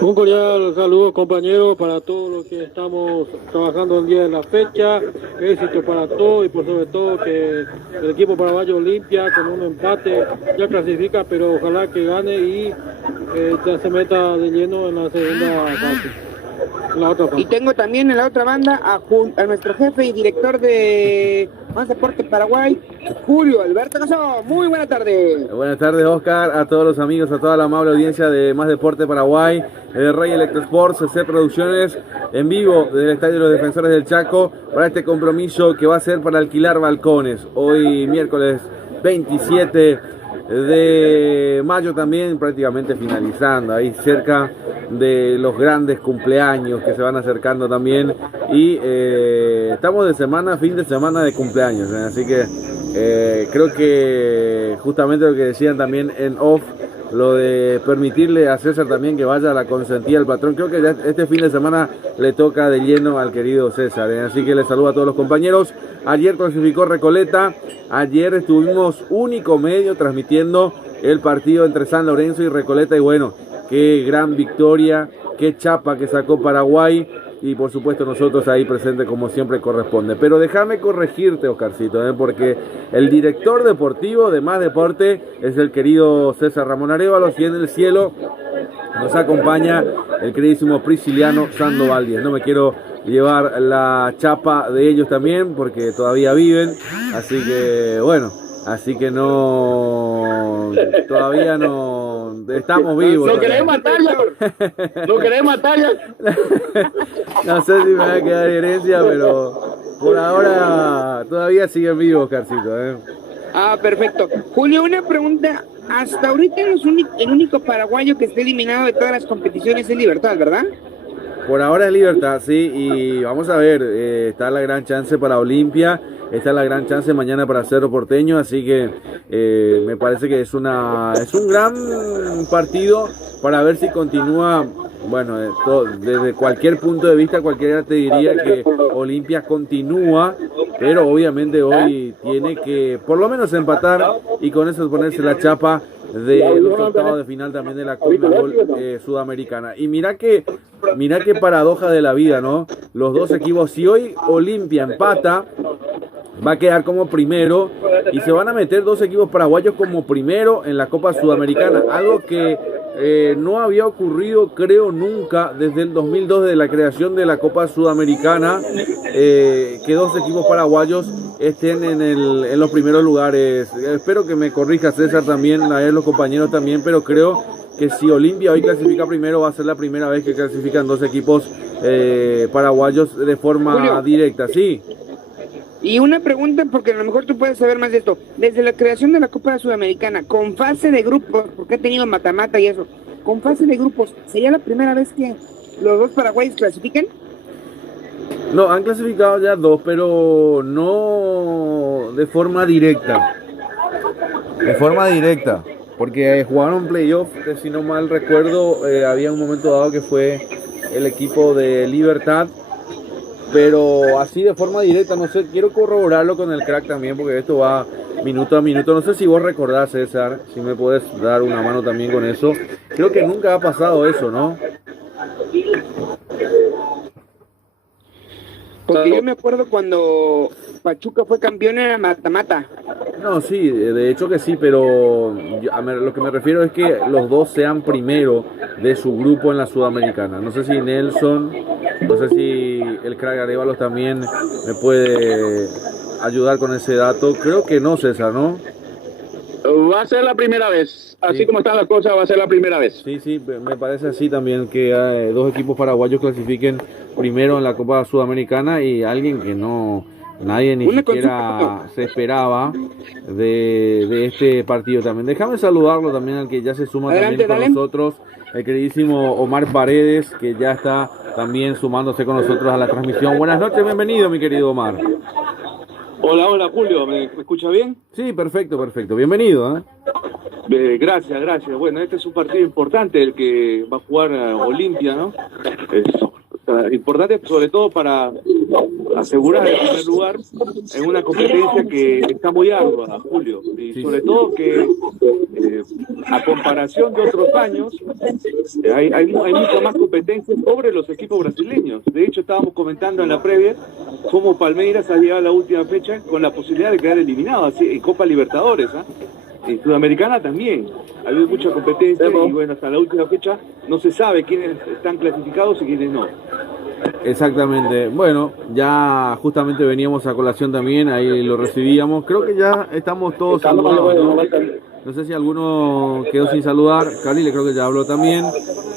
Un cordial saludo, compañeros, para todos los que estamos trabajando el día de la fecha. Éxito para todos y por sobre todo que el equipo paraguayo Olimpia con un empate ya clasifica, pero ojalá que gane y ya se meta de lleno en la segunda fase. La otra fase. Y tengo también en la otra banda a nuestro jefe y director de Más Deporte Paraguay, Julio Alberto Casó. Muy buena tarde. Buenas tardes, Oscar, a todos los amigos, a toda la amable audiencia de Más Deporte Paraguay, el Rey Electrosports, CC Producciones, en vivo desde el Estadio de los Defensores del Chaco, para este compromiso que va a ser para alquilar balcones. Hoy miércoles 27 de mayo también, prácticamente finalizando, ahí cerca de los grandes cumpleaños que se van acercando también, y estamos de semana, fin de semana de cumpleaños, así que creo que justamente lo que decían también en off, lo de permitirle a César también que vaya a la consentida del patrón, creo que ya este fin de semana le toca de lleno al querido César, así que le saludo a todos los compañeros. Ayer clasificó Recoleta, ayer estuvimos único medio transmitiendo el partido entre San Lorenzo y Recoleta, y bueno, qué gran victoria, qué chapa que sacó Paraguay, y por supuesto nosotros ahí presentes como siempre corresponde. Pero déjame corregirte, Oscarcito, porque el director deportivo de Más Deporte es el querido César Ramón Arévalos, y en el cielo nos acompaña el queridísimo Prisciliano Sandoval Díez. No me quiero llevar la chapa de ellos también porque todavía viven, así que bueno, todavía no estamos vivos. ¿No querés matarla? ¿No querés matarla? No sé si me va a quedar herencia, pero por ahora todavía siguen vivos, Carcito, Ah, perfecto. Julio, una pregunta. Hasta ahorita el único paraguayo que esté eliminado de todas las competiciones es Libertad, ¿verdad? Por ahora es Libertad, sí, y vamos a ver, está la gran chance para Olimpia, está la gran chance mañana para Cerro Porteño, así que me parece que es un gran partido para ver si continúa, bueno, desde cualquier punto de vista, cualquiera te diría que Olimpia continúa, pero obviamente hoy tiene que por lo menos empatar y con eso ponerse la chapa de los octavos de final también de la Conmebol Sudamericana. Y mira qué paradoja de la vida, ¿no? Los dos equipos, si hoy Olimpia empata, va a quedar como primero y se van a meter dos equipos paraguayos como primero en la Copa Sudamericana, algo que no había ocurrido, creo, nunca desde el 2002, de la creación de la Copa Sudamericana, que dos equipos paraguayos estén en los primeros lugares. Espero que me corrija César también, a ver los compañeros también, pero creo que si Olimpia hoy clasifica primero, va a ser la primera vez que clasifican dos equipos paraguayos de forma directa, sí. Y una pregunta, porque a lo mejor tú puedes saber más de esto. Desde la creación de la Copa Sudamericana, con fase de grupos, porque ha tenido mata-mata y eso, con fase de grupos, ¿sería la primera vez que los dos paraguayos clasifiquen? No, han clasificado ya dos, pero no de forma directa. De forma directa, porque jugaron playoff, que si no mal recuerdo, había un momento dado que fue el equipo de Libertad, pero así de forma directa, no sé, quiero corroborarlo con el crack también, porque esto va minuto a minuto. No sé si vos recordás, César, si me puedes dar una mano también con eso. Creo que nunca ha pasado eso, ¿no? Porque yo me acuerdo cuando Pachuca fue campeón en la mata-mata. No, sí, de hecho que sí, pero lo que me refiero es que los dos sean primero de su grupo en la Sudamericana. No sé si Nelson, no sé si el crack Arévalos también me puede ayudar con ese dato. Creo que no, César, ¿no? Va a ser la primera vez, así como están las cosas, va a ser la primera vez. Sí, me parece así también, que dos equipos paraguayos clasifiquen primero en la Copa Sudamericana, y alguien que nadie ni siquiera se esperaba de este partido también. Déjame saludarlo también al que ya se suma también con nosotros, el queridísimo Omar Paredes, que ya está también sumándose con nosotros a la transmisión. Buenas noches, bienvenido, mi querido Omar. Hola Julio, ¿me escucha bien? Sí, perfecto, bienvenido. Gracias. Bueno, este es un partido importante, el que va a jugar Olimpia, ¿no? importante sobre todo para asegurar el primer lugar en una competencia que está muy ardua, Julio, y sobre todo que a comparación de otros años hay mucha más competencia sobre los equipos brasileños. De hecho, estábamos comentando en la previa cómo Palmeiras ha llegado a la última fecha con la posibilidad de quedar eliminado así en Copa Libertadores, en Sudamericana también ha habido mucha competencia y bueno, hasta la última fecha no se sabe quiénes están clasificados y quiénes no. Exactamente. Bueno, ya justamente veníamos a colación también, ahí lo recibíamos. Creo que ya estamos todos saludados, ¿no? No sé si alguno quedó sin saludar. Carile creo que ya habló también.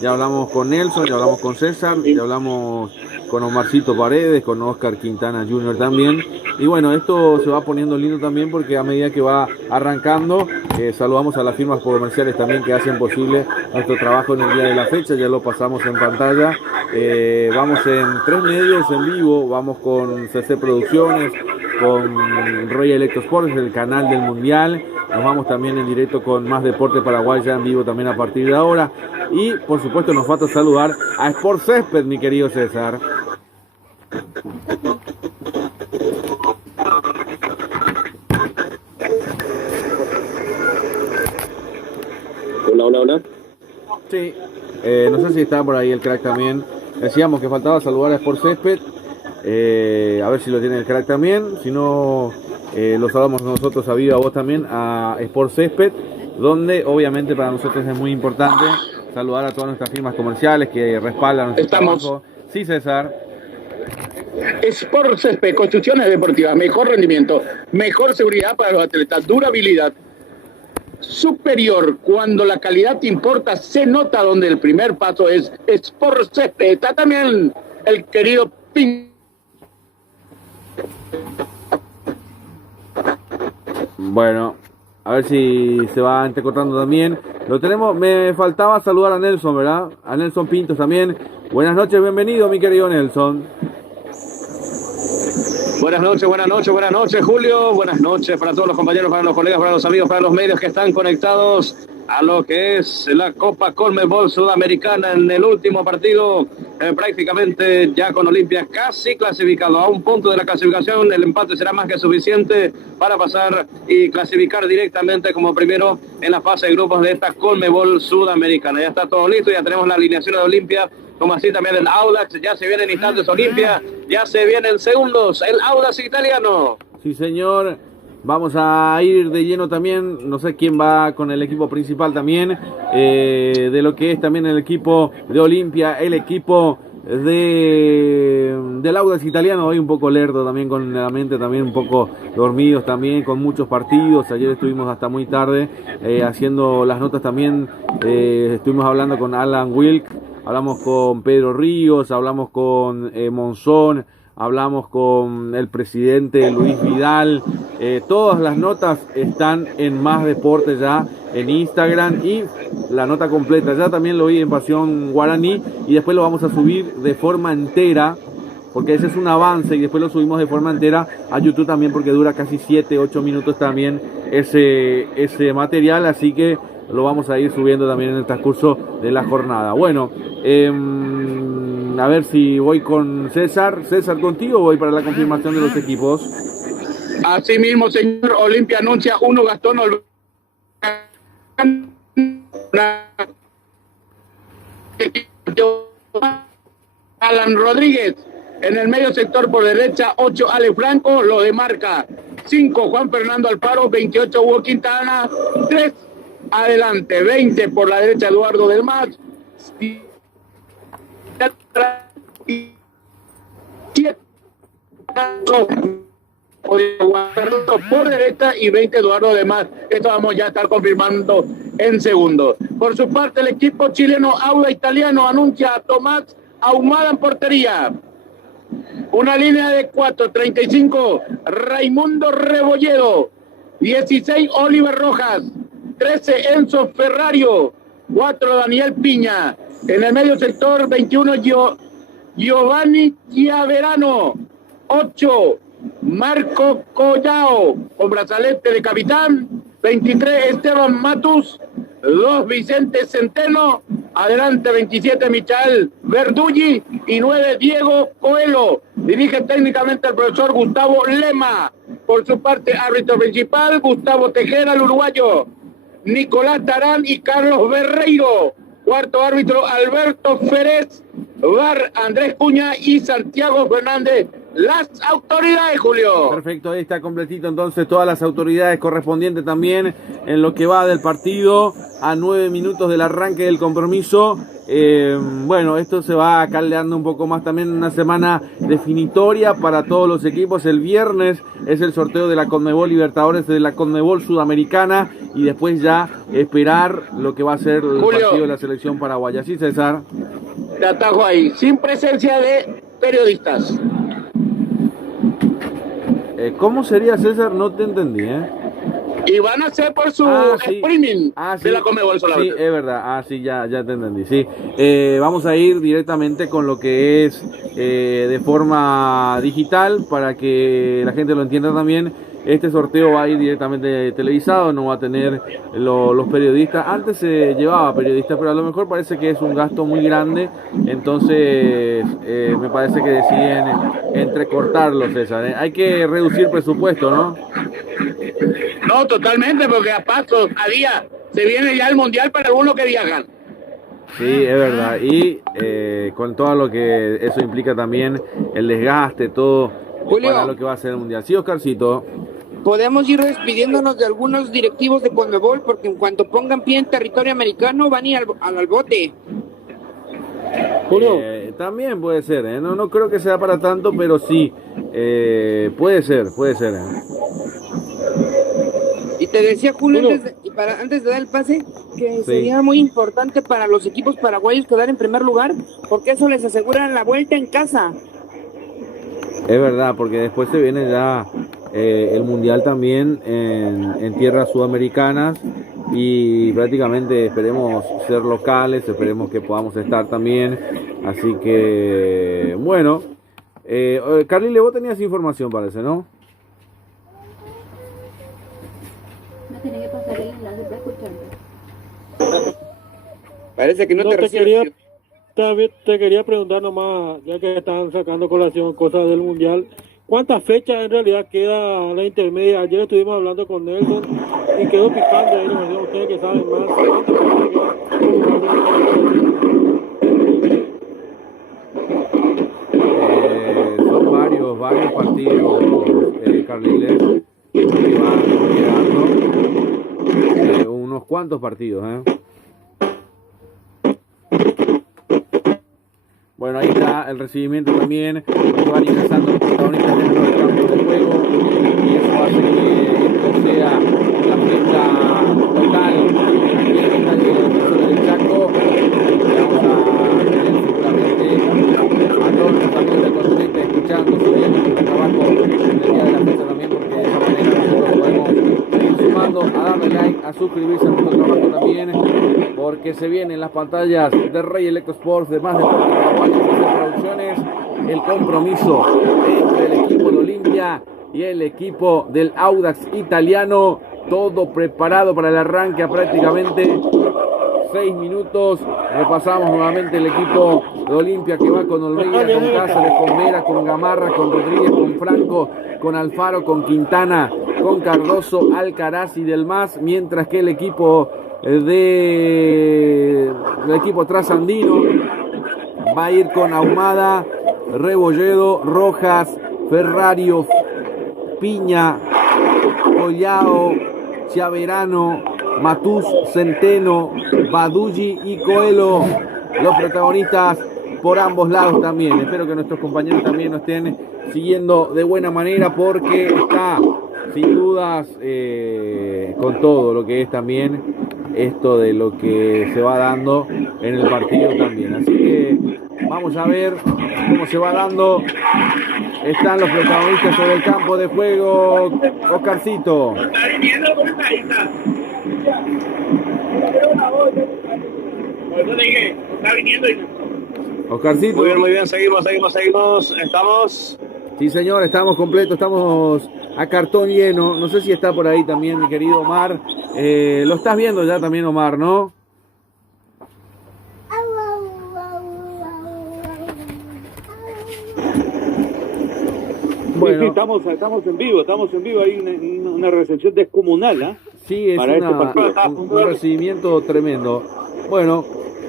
Ya hablamos con Nelson, ya hablamos con César, ya hablamos con Omarcito Paredes, con Oscar Quintana Jr. también. Y bueno, esto se va poniendo lindo también porque a medida que va arrancando, saludamos a las firmas comerciales también que hacen posible nuestro trabajo en el día de la fecha. Ya lo pasamos en pantalla. Vamos en 3 medios en vivo, vamos con CC Producciones, con Royal Electrosports, el canal del Mundial. Nos vamos también en directo con Más Deporte Paraguay, ya en vivo también a partir de ahora. Y por supuesto nos falta saludar a Sport Césped, mi querido César. Hola. Sí, no sé si está por ahí el crack también. Decíamos que faltaba saludar a Sport Césped. A ver si lo tiene el crack también. Si no, lo saludamos nosotros a viva voz también a Sport Césped, donde obviamente para nosotros es muy importante saludar a todas nuestras firmas comerciales que respaldan nuestro trabajo. Sí, César. Sport Césped, construcciones deportivas, mejor rendimiento, mejor seguridad para los atletas, durabilidad superior. Cuando la calidad te importa, se nota donde el primer paso es Sport Césped. Está también el querido Pin. Bueno, a ver si se va entrecortando también. Lo tenemos, me faltaba saludar a Nelson, ¿verdad? A Nelson Pintos también. Buenas noches, bienvenido, mi querido Nelson. Buenas noches, Julio. Buenas noches para todos los compañeros, para los colegas, para los amigos, para los medios que están conectados a lo que es la Copa Conmebol Sudamericana en el último partido, prácticamente ya con Olimpia casi clasificado a un punto de la clasificación. El empate será más que suficiente para pasar y clasificar directamente como primero en la fase de grupos de esta Conmebol Sudamericana. Ya está todo listo, ya tenemos la alineación de Olimpia, como así también el Audax. Ya se vienen instantes Olimpia, ya se vienen segundos el Audax italiano. Sí, señor. Vamos a ir de lleno también, no sé quién va con el equipo principal también, de lo que es también el equipo de Olimpia, el equipo del Audax italiano, hoy un poco lerdo también, con la mente también un poco dormidos también, con muchos partidos. Ayer estuvimos hasta muy tarde haciendo las notas también, estuvimos hablando con Alan Wilk, hablamos con Pedro Ríos, hablamos con Monzón, hablamos con el presidente Luis Vidal. Todas las notas están en Más Deporte ya en Instagram, y la nota completa ya también lo vi en Pasión Guaraní, y después lo vamos a subir de forma entera, porque ese es un avance, y después lo subimos de forma entera a YouTube también, porque dura casi 7-8 minutos también ese material, así que lo vamos a ir subiendo también en el transcurso de la jornada. Bueno, a ver si voy con César. César, contigo voy para la confirmación de los equipos. Así mismo, señor. Olimpia anuncia 1 Gastón Alan Rodríguez. En el medio sector por derecha, 8 Ale Franco, lo demarca 5 Juan Fernando Alfaro, 28 Hugo Quintana, 3 adelante, 20 por la derecha Eduardo del Mas, 7 por derecha y 20 Eduardo de Más. Esto vamos ya a estar confirmando en segundo. Por su parte, el equipo chileno Audax italiano anuncia a Tomás Ahumada en portería. Una línea de 4, 35 Raimundo Rebolledo, 16 Oliver Rojas, 13 Enzo Ferrario, 4 Daniel Piña. En el medio sector, 21 Giovanni Chiaverano, 8 Marco Collao con brazalete de capitán, 23 Esteban Matus, 2 Vicente Centeno, Adelante 27 Michael Verdulli y 9 Diego Coelho. Dirige técnicamente el profesor Gustavo Lema. Por su parte, árbitro principal Gustavo Tejera, el uruguayo. Nicolás Tarán y Carlos Berreiro. Cuarto árbitro Alberto Férez. VAR Andrés Cuña y Santiago Fernández. Las autoridades, Julio. Perfecto, ahí está completito entonces todas las autoridades correspondientes también en lo que va del partido a 9 minutos del arranque del compromiso. Bueno, esto se va caldeando un poco más también en una semana definitoria para todos los equipos. El viernes es el sorteo de la Conmebol Libertadores, de la Conmebol Sudamericana, y después ya esperar lo que va a ser el partido de la selección paraguaya. ¿Sí, César? Te atajo ahí, sin presencia de periodistas. ¿Cómo sería, César? No te entendí, Y van a hacer por su streaming sí, de la Conmebol solamente. Sí, es verdad. Sí, ya te entendí. Sí. Vamos a ir directamente con lo que es de forma digital para que la gente lo entienda también. Este sorteo va a ir directamente televisado, no va a tener los periodistas. Antes se llevaba periodistas, pero a lo mejor parece que es un gasto muy grande. Entonces me parece que deciden entrecortarlo, César. Hay que reducir presupuesto, ¿no? No, totalmente, porque a pasos, a día, se viene ya el Mundial para algunos que viajan. Sí, es verdad. Y con todo lo que eso implica también, el desgaste, todo, Julio, para lo que va a ser el Mundial. Sí, Oscarcito. Podemos ir despidiéndonos de algunos directivos de Conmebol, porque en cuanto pongan pie en territorio americano van a ir al bote. Julio. También puede ser, no creo que sea para tanto, pero sí, puede ser. Y te decía, Julio, antes de dar el pase, que sería muy importante para los equipos paraguayos quedar en primer lugar, porque eso les asegura la vuelta en casa. Es verdad, porque después se viene ya el Mundial también en tierras sudamericanas, y prácticamente esperemos ser locales, esperemos que podamos estar también. Así que, bueno, Carlile, vos tenías información, parece, ¿no? Tiene que pasar el enlace para escucharte. Parece que no te quería, te quería preguntar nomás, ya que están sacando colación cosas del Mundial, ¿cuántas fechas en realidad queda la intermedia? Ayer estuvimos hablando con Nelson y quedó picante ahí, nos dijeron ustedes que saben más. Son varios partidos, Carliles, que van quedando, unos cuantos partidos, Bueno, ahí está el recibimiento también, que van ingresando los protagonistas dentro del campo de juego, y eso hace que esto sea una fiesta total aquí en el estadio de Defensores del Chaco. Y vamos a tener seguramente a todos los amigos del continente escuchando, siguiendo nuestro trabajo en el día de la fecha también, porque de esa manera nosotros podemos ir sumando a darle like, a suscribirse a nuestro trabajo también, porque se vienen las pantallas de Rey Electro Sports, de Más Deporte Paraguay, Producciones, el compromiso entre el equipo de Olimpia y el equipo del Audax italiano, todo preparado para el arranque a prácticamente 6 minutos. Repasamos nuevamente el equipo de Olimpia, que va con Olmeida, con Cáceres, con Vera, con Gamarra, con Rodríguez, con Franco, con Alfaro, con Quintana, con Cardoso, Alcaraz y del Mas, mientras que el equipo trasandino va a ir con Ahumada, Rebolledo, Rojas, Ferrario, Piña, Collao, Chiaverano, Matús, Centeno, Badulli y Coelho, los protagonistas por ambos lados también. Espero que nuestros compañeros también nos estén siguiendo de buena manera, porque está sin dudas con todo lo que es también esto de lo que se va dando en el partido también. Así que vamos a ver cómo se va dando. Están los protagonistas sobre el campo de juego. Oscarcito. Oscarcito. Muy bien, seguimos. Estamos. Sí, señor, estamos completos, estamos a cartón lleno. No sé si está por ahí también mi querido Omar. Lo estás viendo ya también, Omar, ¿no? Bueno, sí, estamos en vivo, hay una recepción descomunal, ¿ah? Sí, es Para este partido. un recibimiento tremendo. Bueno,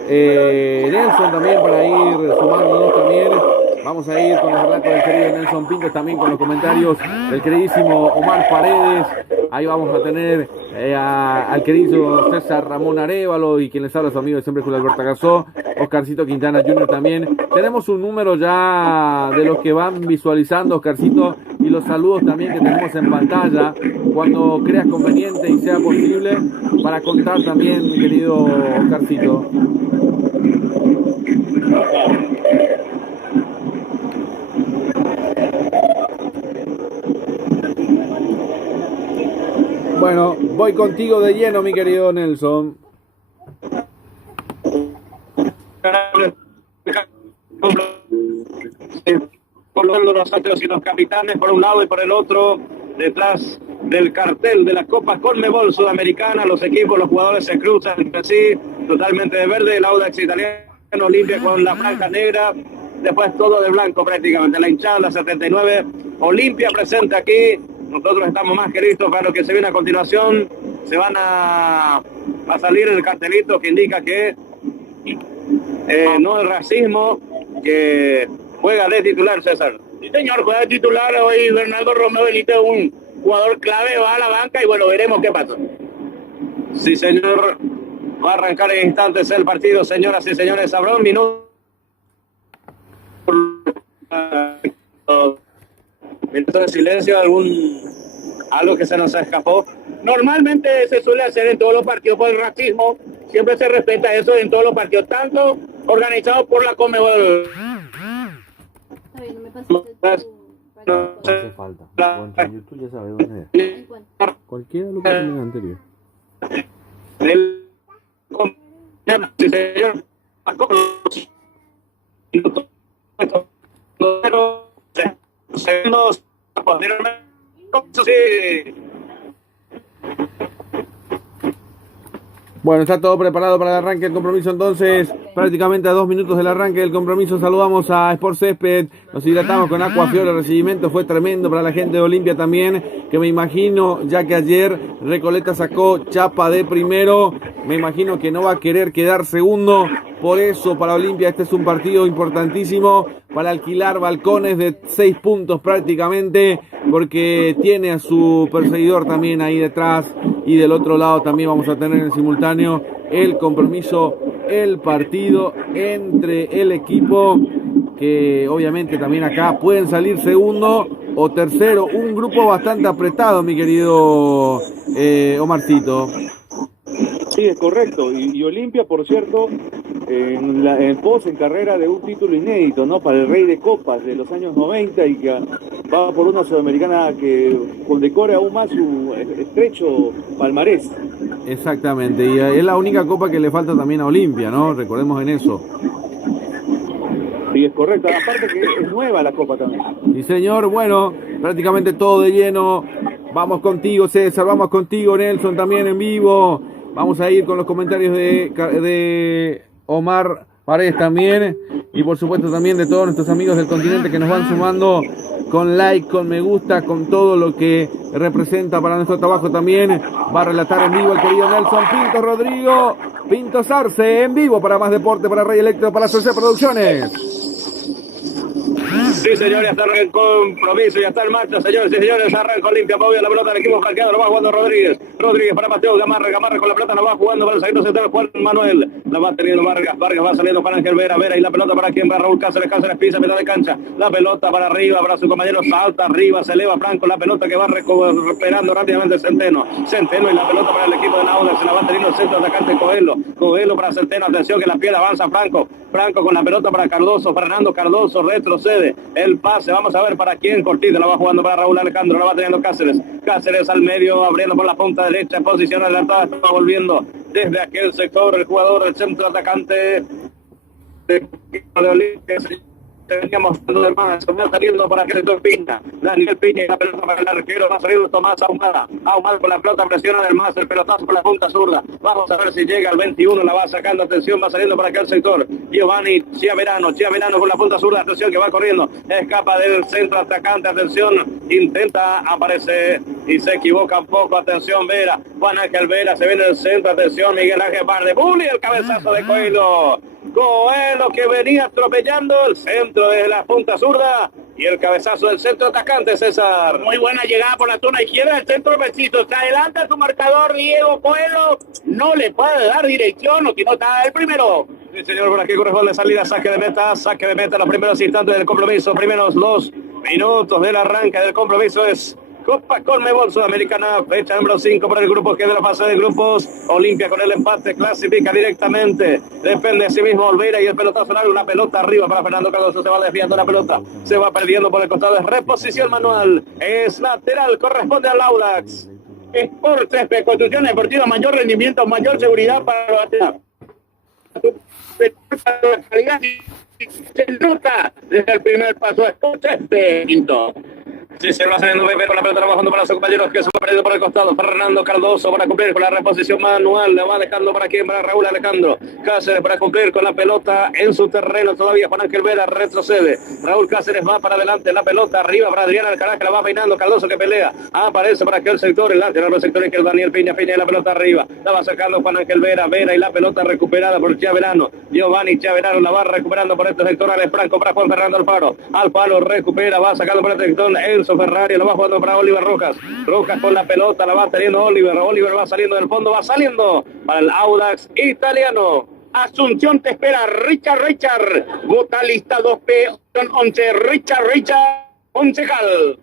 Nelson también para ir sumándonos también. Vamos a ir con los relatos del querido Nelson Pintos, también con los comentarios del queridísimo Omar Paredes. Ahí vamos a tener al querido César Ramón Arévalo y quien les habla, su amigo de siempre, Julio Alberto Gasó, Oscarcito Quintana Jr. también. Tenemos un número ya de los que van visualizando, Oscarcito, y los saludos también que tenemos en pantalla, cuando creas conveniente y sea posible, para contar también, mi querido Oscarcito. Bueno, voy contigo de lleno, mi querido Nelson. Por los socios y los capitanes por un lado y por el otro, detrás del cartel de la Copa Conmebol Sudamericana, los equipos, los jugadores se cruzan entre sí, totalmente de verde, el Audax italiano, Olimpia con la franja negra, después todo de blanco prácticamente, la hinchada, la 79, Olimpia presente aquí. Nosotros estamos más que listos para lo que se viene a continuación. Se van a salir el cartelito que indica que no es racismo, que juega de titular, César. Sí, señor, juega de titular hoy Bernardo Romeo Benítez, un jugador clave, va a la banca y bueno, veremos qué pasa. Sí, señor. Va a arrancar en instantes el partido, señoras y señores. Habrá un minuto. Minuto de silencio, algo que se nos escapó. Normalmente se suele hacer en todos los partidos por el racismo, siempre se respeta eso en todos los partidos, tanto organizados por la Conmebol. Está bien, no me pases No hace falta. Bueno, YouTube ya sabe dónde es. Cualquiera de lo que tiene anterior. Sí, señor. Segundos, sí. Bueno, está todo preparado para el arranque del compromiso, entonces prácticamente a 2 minutos del arranque del compromiso saludamos a Sport Césped, nos hidratamos con Aqua Fiora, el recibimiento fue tremendo para la gente de Olimpia también, que me imagino, ya que ayer Recoleta sacó chapa de primero, me imagino que no va a querer quedar segundo, por eso para Olimpia este es un partido importantísimo para alquilar balcones de 6 puntos prácticamente, porque tiene a su perseguidor también ahí detrás. Y del otro lado también vamos a tener en simultáneo el compromiso, el partido entre el equipo que obviamente también acá pueden salir segundo o tercero. Un grupo bastante apretado, mi querido Omarcito. Sí, es correcto. Y Olimpia, por cierto, en carrera de un título inédito, ¿no? Para el Rey de Copas de los años 90 y que va por una sudamericana que condecora aún más su estrecho palmarés. Exactamente, y es la única copa que le falta también a Olimpia, ¿no? Recordemos en eso. Sí, es correcto. Aparte que es nueva la copa también. Sí, señor. Bueno, prácticamente todo de lleno. Vamos contigo, César. Vamos contigo, Nelson, también en vivo. Vamos a ir con los comentarios de Omar Paredes también. Y por supuesto también de todos nuestros amigos del continente que nos van sumando con like, con me gusta, con todo lo que representa para nuestro trabajo también. Va a relatar en vivo el querido Nelson Pintos Rodrigo. Pintos Arce en vivo para Más Deporte, para Rey Electro, para CC Producciones. Sí, señores, está el compromiso, ya está en marcha, señores y señores, arranca Olimpia, movía la pelota, el equipo franqueado, lo va jugando Rodríguez para Mateo, Gamarra con la pelota, la va jugando para el segundo central, Juan Manuel, la va teniendo Vargas va saliendo para Ángel Vera, y la pelota para quien va Raúl Cáceres pisa, mitad de cancha, la pelota para arriba, para su compañero, salta arriba, se eleva Franco, la pelota que va recuperando rápidamente Centeno y la pelota para el equipo de la Audax, se la va teniendo el centro atacante Coelho para Centeno, atención que la piel avanza Franco con la pelota para Cardoso, Fernando Cardoso retrocede, el pase, vamos a ver para quién, Cortita la va jugando para Raúl Alejandro, la va teniendo Cáceres al medio, abriendo por la punta derecha, en posición adelantada, está volviendo desde aquel sector el jugador, el centro atacante de Olimpia, te veníamos dando del más, se va saliendo por aquel sector Piña, Daniel Piña y la pelota para el arquero, va saliendo Tomás Ahumada, Ahumada con la pelota, presiona del más, el pelotazo por la punta zurda, vamos a ver si llega al 21, la va sacando, atención, va saliendo por aquel sector, Giovanni Chiaverano con la punta zurda, atención que va corriendo, escapa del centro atacante, atención, intenta, aparece y se equivoca un poco, atención Vera, Juan Ángel Vera, se viene el centro, atención Miguel Ángel Bardebuli, el cabezazo de Coelho que venía atropellando el centro de la punta zurda y el cabezazo del centro atacante, César. Muy buena llegada por la zona izquierda del centro preciso. Se adelanta su marcador Diego Coelho. No le puede dar dirección, o si no está el primero. Sí, señor, por aquí corresponde salida, saque de meta, los primeros instantes del compromiso, primeros 2 minutos del arranque del compromiso es Copa Conmebol Sudamericana, fecha número 5 para el grupo que de la fase de grupos. Olimpia con el empate clasifica directamente. Depende de sí mismo Olveira y el pelotazo largo, una pelota arriba para Fernando Cardoso. Se va desviando la pelota, se va perdiendo por el costado. Es reposición manual, es lateral, corresponde al Audax. Sport 3, construcción deportiva, mayor rendimiento, mayor seguridad para los atletas. Se nota desde el primer paso. Sport 3, quinto. Sí, se va saliendo Pepe con la pelota, bajando para sus compañeros que se va perdiendo por el costado. Fernando Cardoso para cumplir con la reposición manual. Le va dejando para quién, para Raúl Alejandro Cáceres para cumplir con la pelota en su terreno. Todavía Juan Ángel Vera retrocede. Raúl Cáceres va para adelante. La pelota arriba para Adrián Alcaraz que la va peinando. Cardoso que pelea. Aparece para aquel sector. El lateral del sector izquierdo Daniel Piña y la pelota arriba. La va sacando Juan Ángel Vera y la pelota recuperada por Chiaverano. Giovanni Chiaverano la va recuperando por este sector. Alex Franco para Juan Fernando Alfaro. Alfaro recupera, va sacando por este sector Enzo Ferrari, lo va jugando para Oliver Rojas con la pelota, la va teniendo Oliver va saliendo del fondo, va saliendo para el Audax italiano. Asunción te espera, Richard, vocalista 2P, 11, Richard, concejal.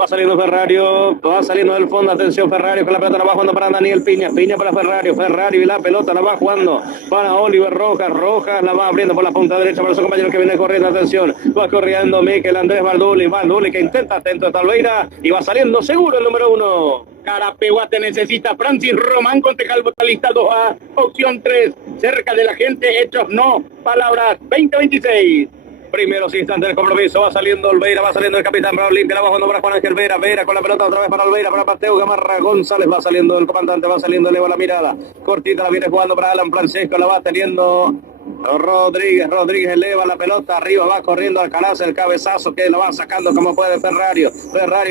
Va saliendo Ferrario, va saliendo del fondo, atención Ferrario con la pelota, la va jugando para Daniel Piña para Ferrario y la pelota la va jugando para Oliver Rojas la va abriendo por la punta derecha para su compañero que viene corriendo, atención, va corriendo Miquel Andrés Barduli que intenta atento a Olveira y va saliendo seguro el número 1. Carapeguate necesita Francis Román, concejal vocalista 2A, opción 3, cerca de la gente, hechos no, palabras 2026. Primeros instantes del compromiso, va saliendo Olveira, va saliendo el capitán para Olimpia, la va jugando para Juan Ángel Vera con la pelota otra vez para Olveira, para Mateo Gamarra González, va saliendo el comandante, va saliendo, eleva la mirada, cortita la viene jugando para Alan Francisco, la va teniendo Rodríguez eleva la pelota arriba, va corriendo Alcaraz, el cabezazo que lo va sacando como puede Ferrari,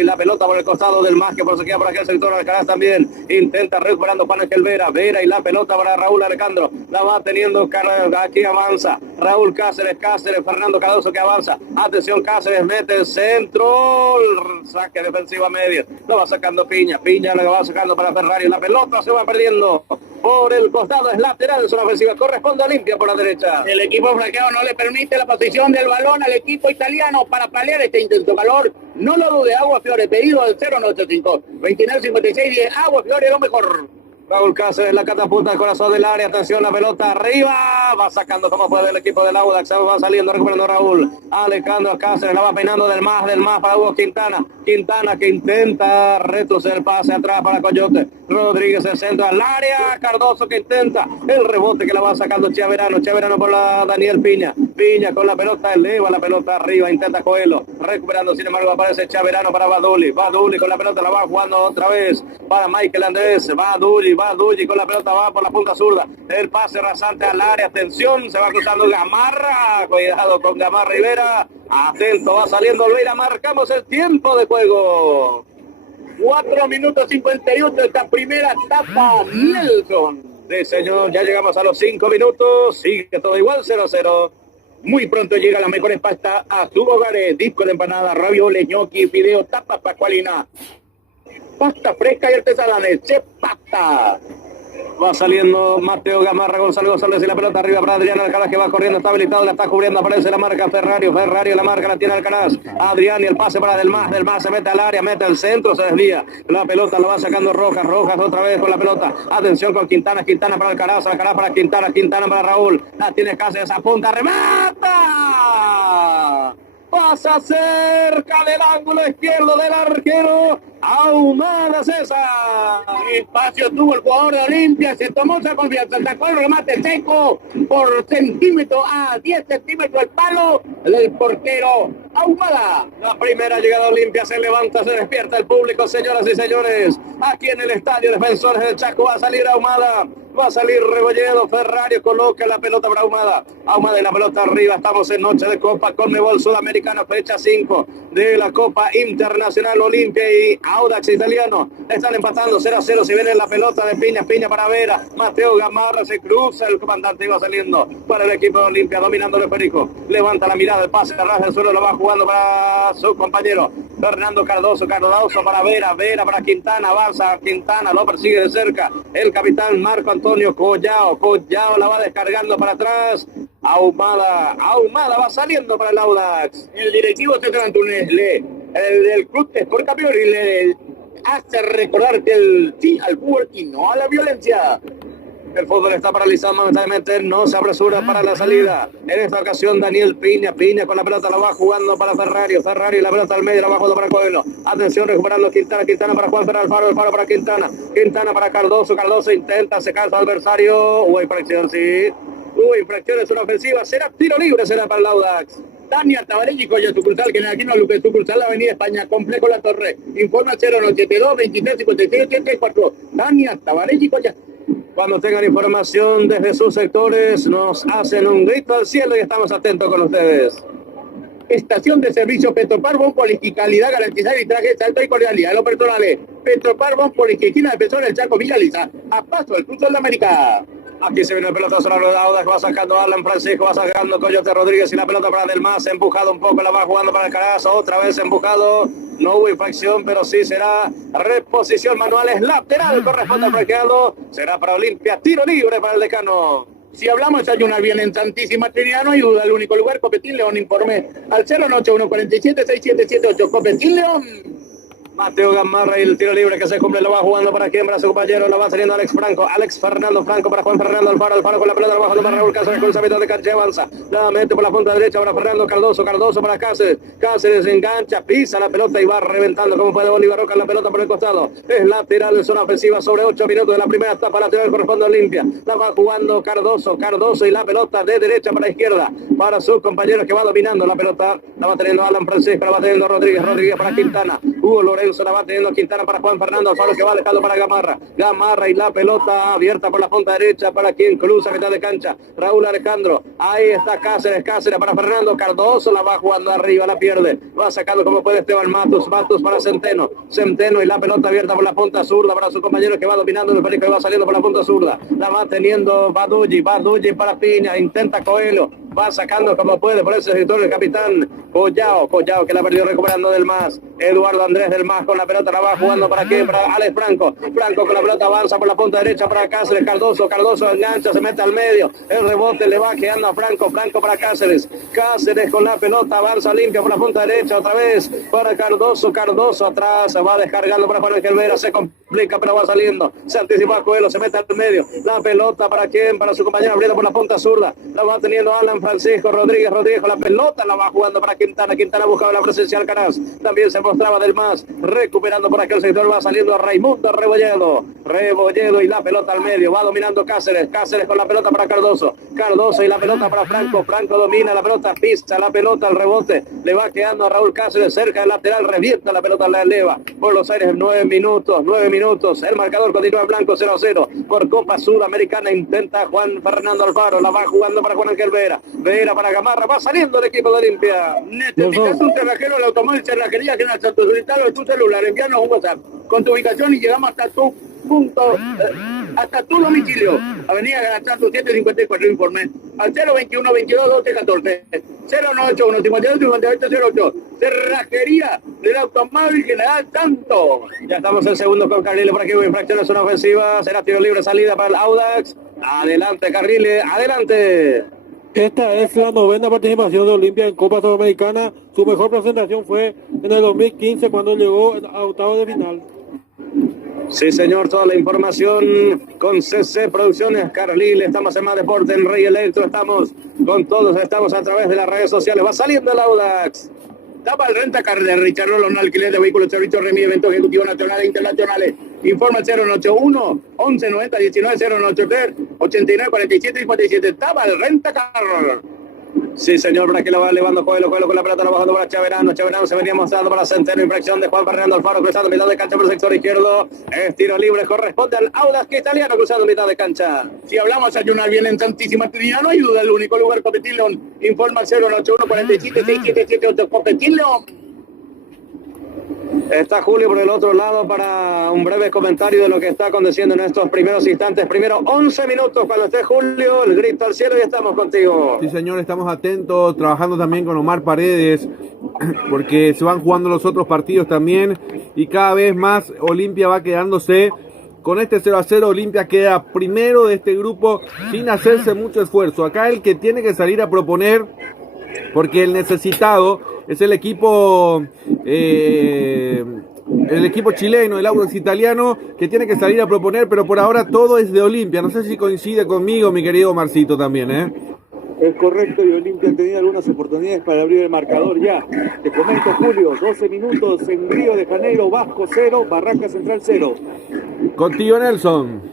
la pelota por el costado del más que por se queda por aquel sector. Alcaraz también intenta recuperando Juan Ángel Vera y la pelota para Raúl Alejandro, la va teniendo, aquí avanza Raúl Cáceres, Fernando Cardoso que avanza, atención Cáceres, mete el centro, saque defensivo a media, lo va sacando Piña lo va sacando para Ferrari, la pelota se va perdiendo por el costado, es lateral, es una ofensiva, corresponde a Olimpia por la derecha. El equipo franqueado no le permite la posición del balón al equipo italiano para paliar este intenso calor. No lo dude, Agua Fiore, pedido al 0985 295610, Agua Fiore, lo mejor. Raúl Cáceres, la catapulta al corazón del área, atención, la pelota arriba, va sacando como puede el equipo del Audax, va saliendo, recuperando Raúl Alejandro Cáceres, la va peinando del más para Hugo Quintana que intenta retroceder el pase atrás para Coyote, Rodríguez el centro al área, Cardoso que intenta el rebote que la va sacando Chiaverano por la Daniel Piña con la pelota, eleva la pelota arriba, intenta Coelho, recuperando, sin embargo aparece Chiaverano para Baduli con la pelota, la va jugando otra vez para Michael Andrés, Baduli con la pelota, va por la punta zurda, el pase rasante al área, atención, se va cruzando Gamarra, cuidado con Gamarra Rivera, atento, va saliendo Olveira, marcamos el tiempo de juego. 4 minutos 58 esta primera etapa, Nelson. Sí, señor, ya llegamos a los 5 minutos, sigue todo igual, 0-0. Muy pronto llega la mejor pasta a sus hogares, disco de empanada, ravioles, ñoqui, fideo, tapas pascualina. Pasta fresca y artesanal, Chef Pasta. Va saliendo Mateo Gamarra González y la pelota arriba para Adrián Alcaraz que va corriendo, está habilitado, la está cubriendo, aparece la marca Ferrari la marca la tiene Alcaraz, Adrián y el pase para Del Más se mete al área, mete al centro, se desvía, la pelota la va sacando Rojas otra vez con la pelota, atención con Quintana para Alcaraz para Quintana para Raúl, la tiene Cáceres, apunta, remata, pasa cerca del ángulo izquierdo del arquero Ahumada César. Espacio tuvo el jugador de Olimpia, se tomó esa confianza, sacó el remate seco por centímetro a 10 centímetros el palo del portero Ahumada. La primera llegada a Olimpia, se levanta, se despierta el público, señoras y señores. Aquí en el estadio Defensores del Chaco va a salir Ahumada. Va a salir Rebolledo, Ferrario coloca la pelota para Ahumada. Ahumada y la pelota arriba. Estamos en noche de Copa Conmebol Sudamericana, fecha 5 de la Copa Internacional. Olimpia y Audax Italiano están empatando 0-0. Si viene la pelota de Piña, Piña para Vera. Mateo Gamarra se cruza, el comandante va saliendo para el equipo de Olimpia, dominando el Perico. Levanta la mirada, el pase, arrastra el suelo, lo va jugando para su compañero Fernando Cardoso. Cardoso para Vera, Vera para Quintana, avanza Quintana, lo persigue de cerca el capitán Marco Antonio Collao. Collao la va descargando para atrás. Ahumada va saliendo para el Audax. El directivo César Antunes, el club Sport Campeón, le hace recordar que el sí al fútbol y no a la violencia. El fútbol está paralizado momentáneamente, no se apresura para la salida. En esta ocasión Daniel Piña con la pelota la va jugando para Ferrario la pelota al medio la va jugando para Coelho. Atención, recuperando Quintana para Juan Ferrer, Alfaro para Quintana para Cardoso intenta secar a su adversario. Hubo infracción, sí. Hubo infracción, es una ofensiva, será tiro libre, será para el Audax. Tania Tabarelli, Coya sucursal, que aquí no Luque, sucursal, la Avenida España, Complejo La Torre. Informa 092 23 56 84. Tania Tabarelli, Coya. Cuando tengan información desde sus sectores, nos hacen un grito al cielo y estamos atentos con ustedes. Estación de servicio Petropar Bonpolis y calidad garantizada y trajes alto y cordialidad. Los personales, Petropar Bonpolis, esquina Defensor del Chaco, Villa Lisa, a paso del Cruz de América. Aquí se viene el pelotazo a la Audax, va sacando Alan Francisco, va sacando Coyote Rodríguez y la pelota para Del Mas, empujado un poco, la va jugando para el Carazo, otra vez empujado, no hubo infracción, pero sí será reposición manual, es lateral, corresponde al bloqueado, será para Olimpia, tiro libre para el Decano. Si hablamos hay una bien en Santísima Trinidad, no hay duda, el único lugar, Copetín León, informe al 081 47 6778, Copetín León. Mateo Gamarra y el tiro libre que se cumple, lo va jugando para quien, para su compañero, lo va saliendo Alex Fernando Franco para Juan Fernando Alfaro con la pelota, lo va jugando para Raúl Cáceres, con el de cancha, avanza, nuevamente por la punta derecha para Fernando Cardoso para Cáceres engancha, pisa la pelota y va reventando como puede Bolívar Roca, la pelota por el costado, es lateral en zona ofensiva sobre 8 minutos de la primera etapa, lateral corresponde a Olimpia, la va jugando Cardoso y la pelota de derecha para izquierda, para sus compañeros que va dominando la pelota, la va teniendo Alan Francisco, la va teniendo Rodríguez para Quintana, Hugo Lorenzo, la va teniendo Quintana para Juan Fernando Alfaro que va dejando para Gamarra y la pelota abierta por la punta derecha para quien cruza mitad de cancha, Raúl Alejandro, ahí está Cáceres para Fernando Cardoso, la va jugando arriba, la pierde, va sacando como puede Esteban Matus para Centeno y la pelota abierta por la punta zurda para su compañero que va dominando el peligro, que va saliendo por la punta zurda, la va teniendo Badulli para Piña, intenta Coelho, va sacando como puede por ese sector el capitán Collao que la perdió recuperando Del Mas, Eduardo Andrés Del Mas con la pelota, la va jugando para quién, para Alex Franco con la pelota avanza por la punta derecha para Cáceres, Cardoso engancha, se mete al medio, el rebote le va quedando a Franco para Cáceres con la pelota, avanza limpia por la punta derecha, otra vez para Cardoso atrás, se va descargando para Juan Ángel Vera, se complica pero va saliendo, se anticipa a Coelho, se mete al medio, la pelota para quién, para su compañero abriendo por la punta zurda, la va teniendo Alan Francisco, Rodríguez con la pelota, la va jugando para Quintana buscaba la presencia de Alcaraz, también se mostraba Del Mas, recuperando por aquel sector, va saliendo a Raimundo Rebolledo y la pelota al medio, va dominando Cáceres con la pelota para Cardoso y la pelota para Franco domina la pelota, pisa la pelota, al rebote, le va quedando a Raúl Cáceres cerca del lateral, revienta la pelota, la eleva por los aires, 9 minutos, el marcador continúa en blanco, 0-0, por Copa Sudamericana, intenta Juan Fernando Alfaro, la va jugando para Juan Ángel Vera para Gamarra, va saliendo el equipo de Olimpia. Necesitas un cerrajero, el automóvil cerrajería que en el Santo Solicitalo de tu celular, envíanos un WhatsApp con tu ubicación y llegamos hasta tu punto, hasta tu domicilio, Avenida Gran Santo 754, informe al 021 22 12 14 091 52 58 08, cerrajería del automóvil General Santo. Ya estamos en segundo con Carriles, por aquí hubo infracciones, una ofensiva, será tiro libre, salida para el Audax, adelante Carriles, adelante. Esta es la 9ª participación de Olimpia en Copa Sudamericana. Su mejor presentación fue en el 2015 cuando llegó a octavos de final. Sí, señor, toda la información con CC Producciones Carlil, estamos en Más Deporte, en Rey Electro, estamos con todos, estamos a través de las redes sociales, va saliendo el Audax. Tapa el renta car de Richard Rolón, alquiler de vehículos, servicio, remite, eventos ejecutivos nacionales e internacionales. Informa al 081 11 90 19 083 89 47 57. Tapa el renta car. Sí, señor, por aquí lo va elevando Coelho con la pelota, lo bajando para Chaverano se venía mostrando para Centeno, infracción de Juan Fernando Alfaro, cruzando mitad de cancha por el sector izquierdo, es tiro libre, corresponde al Audax Italiano, cruzando mitad de cancha. Si hablamos ayunar bien en Santísima Trinidad, no hay duda, el único lugar Copetillo. Informa al 081 47 6778 Copetillo. Está Julio por el otro lado para un breve comentario de lo que está aconteciendo en estos primeros instantes. Primero 11 minutos cuando esté Julio, el grito al cielo y estamos contigo. Sí, señor, estamos atentos, trabajando también con Omar Paredes, porque se van jugando los otros partidos también y cada vez más Olimpia va quedándose. Con este 0-0 Olimpia queda primero de este grupo sin hacerse mucho esfuerzo. Acá el que tiene que salir a proponer, porque el necesitado es el equipo chileno, el Audax Italiano, que tiene que salir a proponer, pero por ahora todo es de Olimpia. No sé si coincide conmigo, mi querido Marcito, también, Es correcto, y Olimpia ha tenido algunas oportunidades para abrir el marcador ya. Te comento, Julio, 12 minutos en Río de Janeiro, Vasco 0, Barranca Central 0. Contigo, Nelson.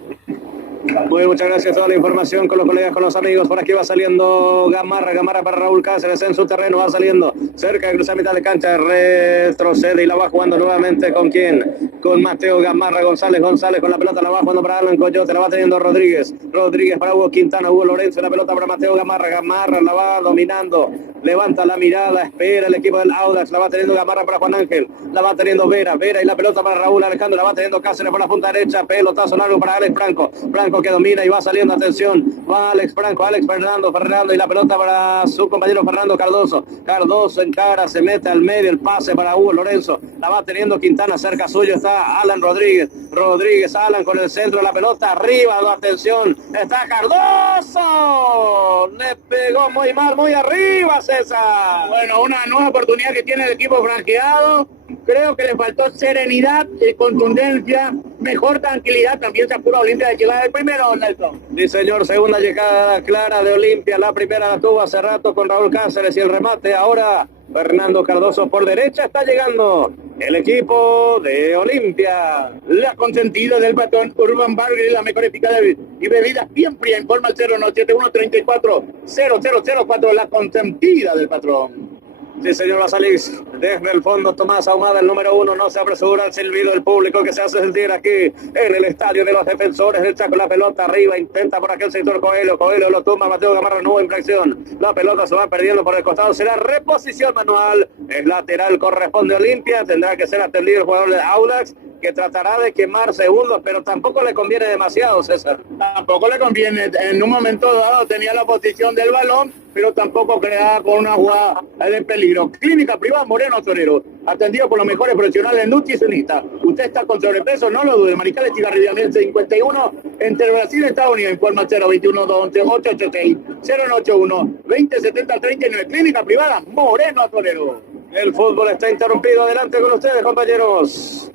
Muy muchas gracias, toda la información con los colegas, con los amigos. Por aquí va saliendo Gamarra para Raúl Cáceres en su terreno, va saliendo cerca de cruzar mitad de cancha, retrocede y la va jugando nuevamente. ¿Con quién? Con Mateo Gamarra, González con la pelota, la va jugando para Alan Coyote, la va teniendo Rodríguez para Hugo Quintana, Hugo Lorenzo, la pelota para Mateo Gamarra la va dominando, levanta la mirada, espera el equipo del Audax, la va teniendo Gamarra para Juan Ángel, la va teniendo Vera y la pelota para Raúl Alejandro, la va teniendo Cáceres por la punta derecha, pelotazo largo para Alex Franco que domina y va saliendo, atención, va Alex Fernando y la pelota para su compañero Fernando Cardoso encara, se mete al medio, el pase para Hugo Lorenzo, la va teniendo Quintana, cerca suyo está Alan Rodríguez, Alan con el centro de la pelota, arriba, atención, está Cardoso, le pegó muy mal, muy arriba, César. Bueno, una nueva oportunidad que tiene el equipo franqueado. Creo que le faltó serenidad y contundencia, mejor tranquilidad. También se apura Olimpia de llegar el primero, Nelson. Sí, señor, segunda llegada clara de Olimpia. La primera la tuvo hace rato con Raúl Cáceres y el remate ahora Fernando Cardoso por derecha. Está llegando el equipo de Olimpia. La consentida del patrón Urban Barger, la mejor picada y bebida bien fría. Informa al 091 34 0004, la consentida del patrón. Sí, señor, va a salir desde el fondo Tomás Ahumada, el número 1, no se apresura el silbido del público que se hace sentir aquí en el estadio de los Defensores del Chaco, la pelota arriba, intenta por aquel sector Coelho lo tumba, Mateo Gamarra, no hubo infracción, la pelota se va perdiendo por el costado, será reposición manual, es lateral, corresponde a Olimpia, tendrá que ser atendido el jugador de Audax, que tratará de quemar segundos, pero tampoco le conviene demasiado, César. Tampoco le conviene, en un momento dado tenía la posición del balón, pero tampoco creaba con una jugada de peligro. Clínica Privada Moreno Torero, atendido por los mejores profesionales nutricionistas. Usted está con sobrepeso, no lo dude. Mariscal Cigarrillo 51, entre Brasil y Estados Unidos. Informa 021 211 886 081 2070 39. Clínica Privada Moreno Torero. El fútbol está interrumpido. Adelante con ustedes, compañeros.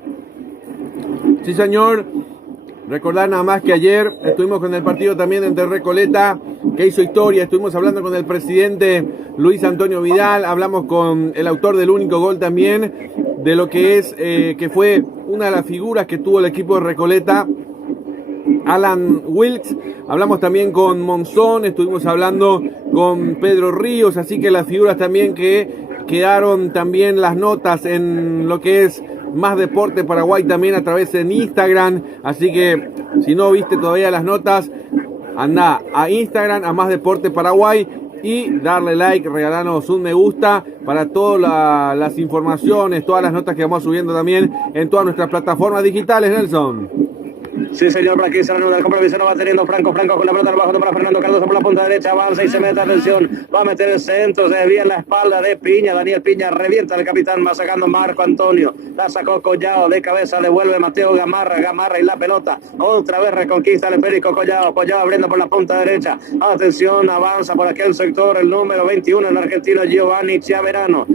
Sí, señor. Recordar nada más que ayer estuvimos con el partido también entre Recoleta, que hizo historia. Estuvimos hablando con el presidente Luis Antonio Vidal, hablamos con el autor del único gol también, de lo que es, que fue una de las figuras que tuvo el equipo de Recoleta, Alan Wilkes. Hablamos también con Monzón, estuvimos hablando con Pedro Ríos, así que las figuras también que quedaron también las notas en lo que es Más Deporte Paraguay también a través de Instagram, así que si no viste todavía las notas, anda a Instagram, a Más Deporte Paraguay, y darle like, regalarnos un me gusta para todas las informaciones, todas las notas que vamos subiendo también en todas nuestras plataformas digitales, Nelson. Sí, señor, por aquí se reanuda el compromiso, no va teniendo Franco con la pelota abajo para Fernando Cardoso por la punta derecha, avanza y se mete, atención, va a meter el centro, se desvía en la espalda de Piña, Daniel Piña, revienta el capitán, va sacando Marco Antonio, la sacó Collado, de cabeza le vuelve Mateo Gamarra y la pelota, otra vez reconquista el esférico Collado abriendo por la punta derecha, atención, avanza por aquel sector, el número 21, el argentino Giovanni Chiaverano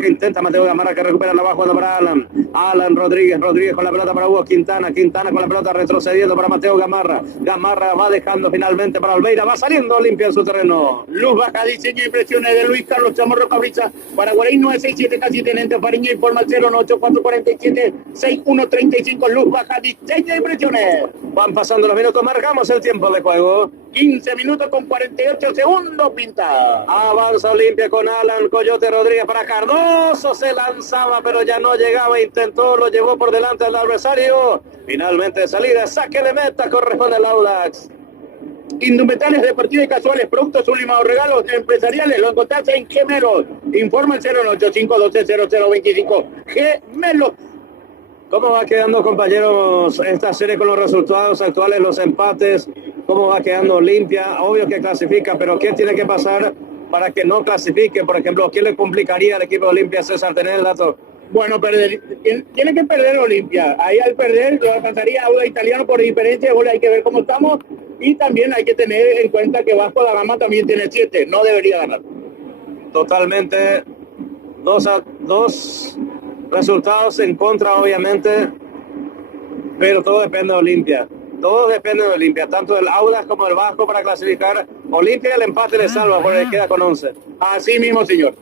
que intenta Mateo Gamarra, que recupera la abajo para Alan, Alan Rodríguez con la pelota para Hugo Quintana con la pelota retrocediendo para Mateo Gamarra va dejando finalmente para Olveira, va saliendo limpio en su terreno. Luz baja, diseño y impresiones de Luis Carlos Chamorro Cabrisa para Guaraní 967, casi tenente Fariña, informa al 09447 6135. Luz baja, diseño y impresiones. Van pasando los minutos, marcamos el tiempo de juego. 15 minutos con 48 segundos, Pinta. Avanza Olimpia con Alan Coyote Rodríguez para Cardoso, se lanzaba pero ya no llegaba, intentó, lo llevó por delante al adversario. Finalmente salida, saque de meta, corresponde al Audax. Indumentales deportivos y casuales, productos sublimados, regalos empresariales, lo encontrás en Gemelos. Informa el 085-120025. Gemelos. ¿Cómo va quedando, compañeros, esta serie con los resultados actuales, los empates? ¿Cómo va quedando Olimpia? Obvio que clasifica, pero ¿qué tiene que pasar para que no clasifique? Por ejemplo, ¿qué le complicaría al equipo de Olimpia, César, tener el dato? Bueno, tiene que perder Olimpia. Ahí al perder lo alcanzaría Auda Italiano por diferencia de goles. Hay que ver cómo estamos. Y también hay que tener en cuenta que Vasco da Gama también tiene 7. No debería ganar. Totalmente. Dos resultados en contra, obviamente. Pero todo depende de Olimpia. Todo depende de Olimpia. Tanto del Audax como del Vasco para clasificar. Olimpia el empate le salva porque queda con 11. Así mismo, señor.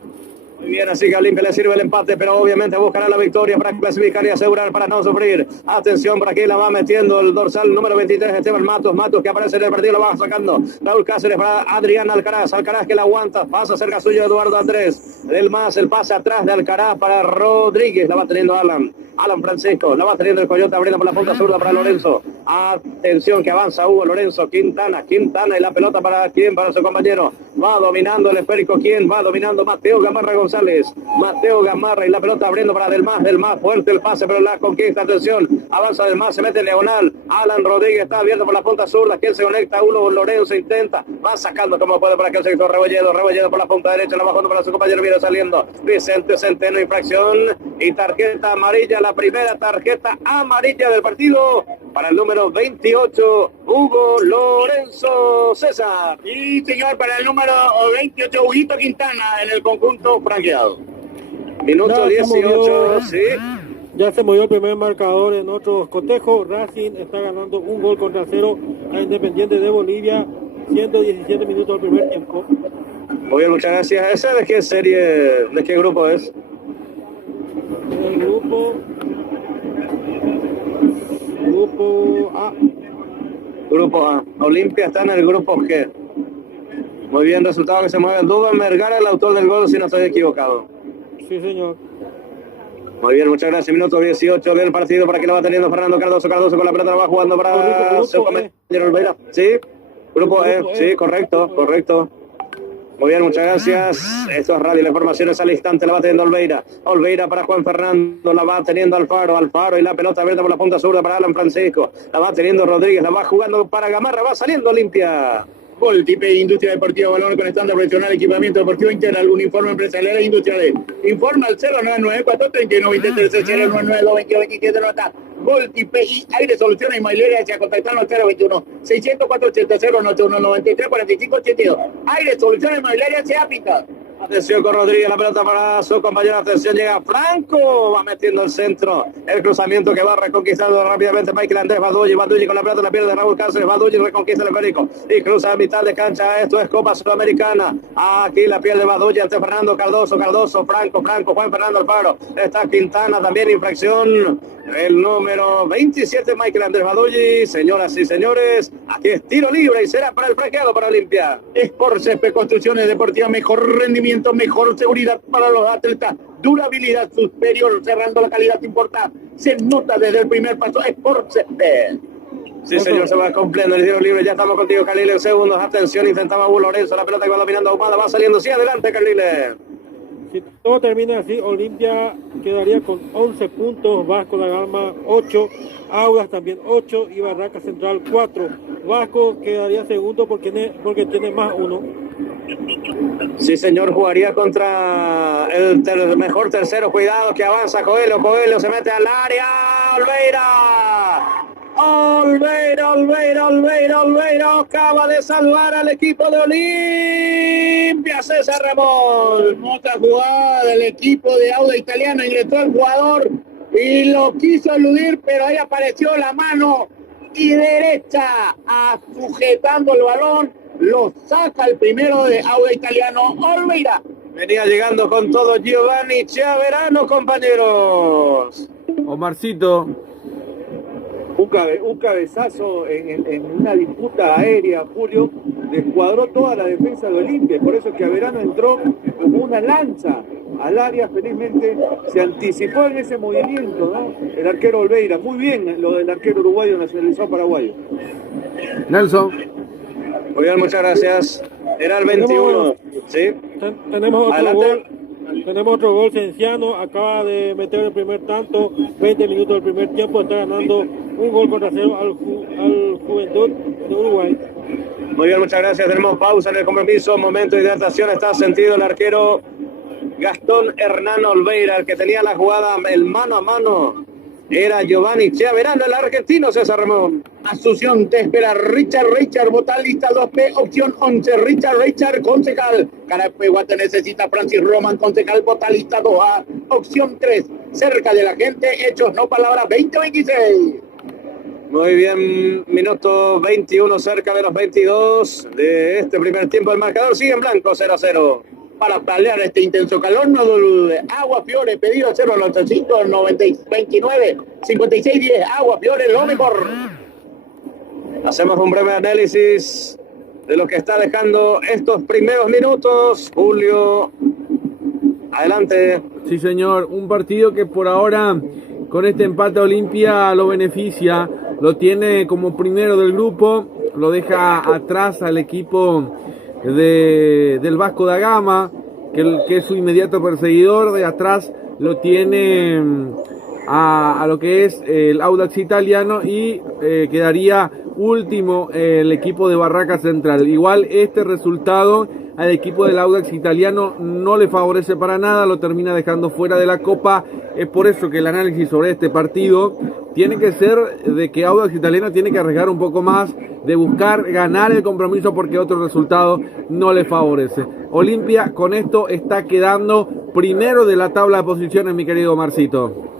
Muy bien, así que a Olimpia le sirve el empate, pero obviamente buscará la victoria para clasificar y asegurar para no sufrir. Atención, por aquí la va metiendo el dorsal número 23, Esteban Matos que aparece en el partido, lo va sacando. Raúl Cáceres para Adrián Alcaraz que la aguanta, pasa cerca suyo Eduardo Andrés. Del más, el pase atrás de Alcaraz para Rodríguez, la va teniendo Alan Francisco, la va teniendo el Coyote abriendo por la punta zurda para Lorenzo. Atención que avanza Hugo Lorenzo, Quintana y la pelota para quién, para su compañero. Va dominando el esférico, ¿quién? Va dominando Mateo Gamarra González. Mateo Gamarra y la pelota abriendo para Del Más fuerte el pase, pero la conquista, atención, avanza Del Más, se mete en diagonal. Alan Rodríguez está abierto por la punta zurda, quien se conecta, Hugo Lorenzo intenta, va sacando como puede para aquel sector, Rebolledo por la punta derecha, la bajando para su compañero, viene saliendo Vicente Centeno, infracción y tarjeta amarilla, la primera tarjeta amarilla del partido para el número 28, Hugo Lorenzo, César. Y señor, para el número 28, Huguito Quintana en el conjunto franqueado. Minuto 18, sí. Ya se movió el primer marcador en otros cotejos. Racing está ganando 1-0 a Independiente de Bolivia, 117 minutos del primer tiempo. Muy bien, muchas gracias. ¿Ese de qué serie, de qué grupo es? El grupo A. Grupo A. Olimpia está en el grupo G. Muy bien, resultado que se mueve. Dubán Vergara, el autor del gol, si no estoy equivocado. Sí, señor. Muy bien, muchas gracias. Minuto 18 del partido para que lo va teniendo Fernando Cardoso con la pelota, la va jugando para su compañero Olveira. Sí, grupo E, sí, correcto. Muy bien, muchas gracias. Esto es Radio, la información es al instante, la va teniendo Olveira para Juan Fernando, la va teniendo Alfaro y la pelota abierta por la punta zurda para Alan Francisco, la va teniendo Rodríguez, la va jugando para Gamarra, va saliendo limpia. Gol, Tipe Industria Deportiva, balón con estándar profesional, equipamiento deportivo integral, uniforme empresarial e industrial. Informa al 099-431-23-099-222-27. Gol, Tipe y Aire Soluciones y Maileria, hacia contactarnos al 021-604-83-93-45-82. Aire Soluciones y Maileria, se apita. Atención con Rodríguez, la pelota para su compañero, atención, llega Franco, va metiendo el centro, el cruzamiento que va reconquistando rápidamente Michael Andrés Badulli con la pelota en la pierna de Raúl Cáceres, Badulli reconquista el esférico y cruza a mitad de cancha, esto es Copa Sudamericana, aquí la pierde Badulli ante Fernando Cardoso, Franco, Juan Fernando Alfaro, está Quintana, también infracción, el número 27 Michael Andrés Badulli, señoras y señores, aquí es tiro libre y será para el franqueado para Olimpia. Sports Construcciones Deportivas, mejor rendimiento, mejor seguridad para los atletas, durabilidad superior, cerrando la calidad importa, se nota desde el primer paso. Sports. Sí, señor, se va cumpliendo el tiro libre. Ya estamos contigo, Carliles, en segundos. Atención, intentaba Hugo Lorenzo, la pelota que va dominando Ahumada, va saliendo, sí, adelante, Carliles. Si todo termina así, Olimpia quedaría con 11 puntos, Vasco da Gama 8, Audax también 8 y Barraca Central 4. Vasco quedaría segundo porque tiene más 1. Sí, señor, jugaría contra el mejor tercero. Cuidado que avanza Coelho se mete al área. Olveira acaba de salvar al equipo de Olimpia, César Ramón. Otra jugada del equipo de Auda Italiano, ingresó el jugador y lo quiso eludir, pero ahí apareció la mano y derecha sujetando el balón, lo saca el primero de Auda Italiano, Olveira. Venía llegando con todo Giovanni Chiaverano, compañeros. Omarcito. Un cabezazo en una disputa aérea, Julio, descuadró toda la defensa de Olimpia, por eso es que Averano entró como una lanza al área, felizmente se anticipó en ese movimiento, ¿no? El arquero Olveira, muy bien lo del arquero uruguayo nacionalizado paraguayo. Nelson. Muy bien, muchas gracias. Era el 21, ¿sí? Tenemos otro Adelante. gol. Tenemos otro gol. Cienciano acaba de meter el primer tanto, 20 minutos del primer tiempo, está ganando un gol contra cero al Juventud de Uruguay. Muy bien, muchas gracias. Tenemos pausa en el compromiso, momento de hidratación, está sentido el arquero Gastón Hernán Olveira, el que tenía la jugada, el mano a mano, era Giovanni Chiaverano, el argentino, César Ramón. Asunción te espera Richard, votal lista 2P, opción 11, Richard, concejal. Carapeguate necesita Francis Roman, concejal, votal lista 2A, opción 3, cerca de la gente, hechos, no palabras, 20-26. Muy bien, minuto 21, cerca de los 22 de este primer tiempo. El marcador sigue en blanco, 0-0. Para paliar este intenso calor, no dude. Agua Fiore, pedido 085 29 56 10. Agua Fiore, lo mejor. Hacemos un breve análisis de lo que está dejando estos primeros minutos. Julio, adelante. Sí, señor. Un partido que por ahora, con este empate a Olimpia, lo beneficia. Lo tiene como primero del grupo. Lo deja atrás al equipo del Vasco da Gama, que es su inmediato perseguidor. De atrás lo tiene a lo que es el Audax Italiano y quedaría último el equipo de Barraca Central. Igual este resultado al equipo del Audax Italiano no le favorece para nada, lo termina dejando fuera de la Copa. Es por eso que el análisis sobre este partido tiene que ser de que Audax Italiano tiene que arriesgar un poco más, de buscar ganar el compromiso porque otro resultado no le favorece. Olimpia con esto está quedando primero de la tabla de posiciones, mi querido Marcito.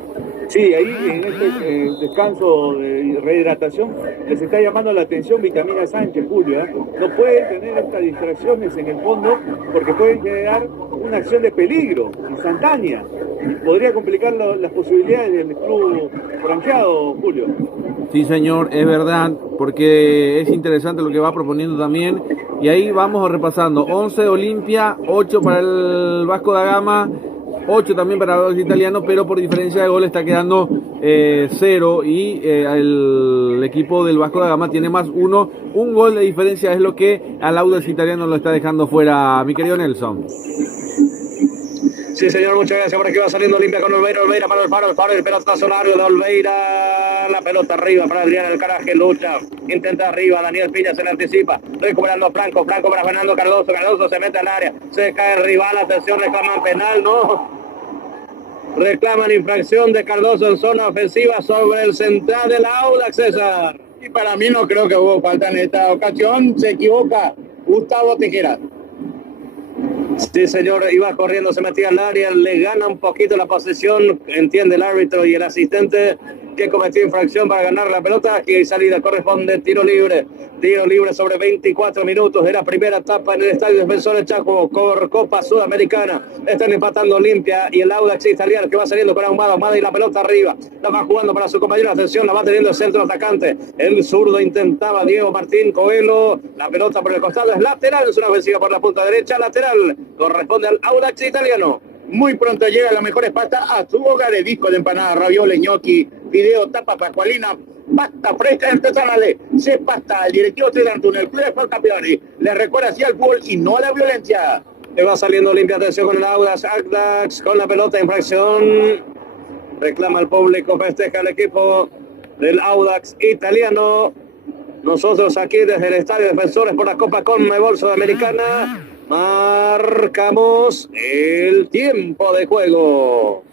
Sí, ahí en este descanso de rehidratación les está llamando la atención Vitamina Sánchez, Julio. No pueden tener estas distracciones en el fondo porque pueden generar una acción de peligro instantánea y podría complicar las posibilidades del club franqueado, Julio. Sí, señor, es verdad, porque es interesante lo que va proponiendo también. Y ahí vamos repasando: 11 Olimpia, 8 para el Vasco da Gama, 8 también para los italianos, pero por diferencia de gol está quedando 0 y el equipo del Vasco da Gama tiene más 1. Un gol de diferencia es lo que al Audax Italiano lo está dejando fuera, mi querido Nelson. Sí, señor, muchas gracias. Por aquí va saliendo Olimpia con Olveira para el faro, el pelotazo largo de Olveira, la pelota arriba para Adrián Alcaraje, lucha, intenta arriba, Daniel Piña se le anticipa, recuperando Franco para Fernando Cardoso se mete al área, se cae el rival, atención, reclaman penal, no, reclaman infracción de Cardoso en zona ofensiva sobre el central del Audax, César. Y para mí no creo que hubo falta en esta ocasión, se equivoca Gustavo Tejera. Sí, señor, iba corriendo, se metía al área, le gana un poquito la posesión, entiende el árbitro y el asistente que cometió infracción para ganar la pelota. Aquí hay salida, corresponde tiro libre sobre 24 minutos de la primera etapa en el Estadio Defensores Chaco por Copa Sudamericana. Están empatando Olimpia y el Audax Italiano, que va saliendo con Ahumada y la pelota arriba, la va jugando para su compañero, atención, la va teniendo el centro atacante, el zurdo intentaba Diego Martín Coelho, la pelota por el costado es lateral, es una ofensiva por la punta derecha, lateral, corresponde al Audax Italiano. Muy pronto llega la mejor pasta a su hogar, de disco de empanada, ravioles, gnocchi, video, tapa pascualina, pasta fresca artesanales. Se pasta, el directivo Tridantun, el club de Fort Campeoni, le recuerda así al fútbol y no a la violencia. Le va saliendo limpia, atención con el Audax con la pelota, infracción, reclama el público, festeja el equipo del Audax Italiano. Nosotros aquí desde el Estadio Defensores por la Copa Conmebol Sudamericana marcamos el tiempo de juego.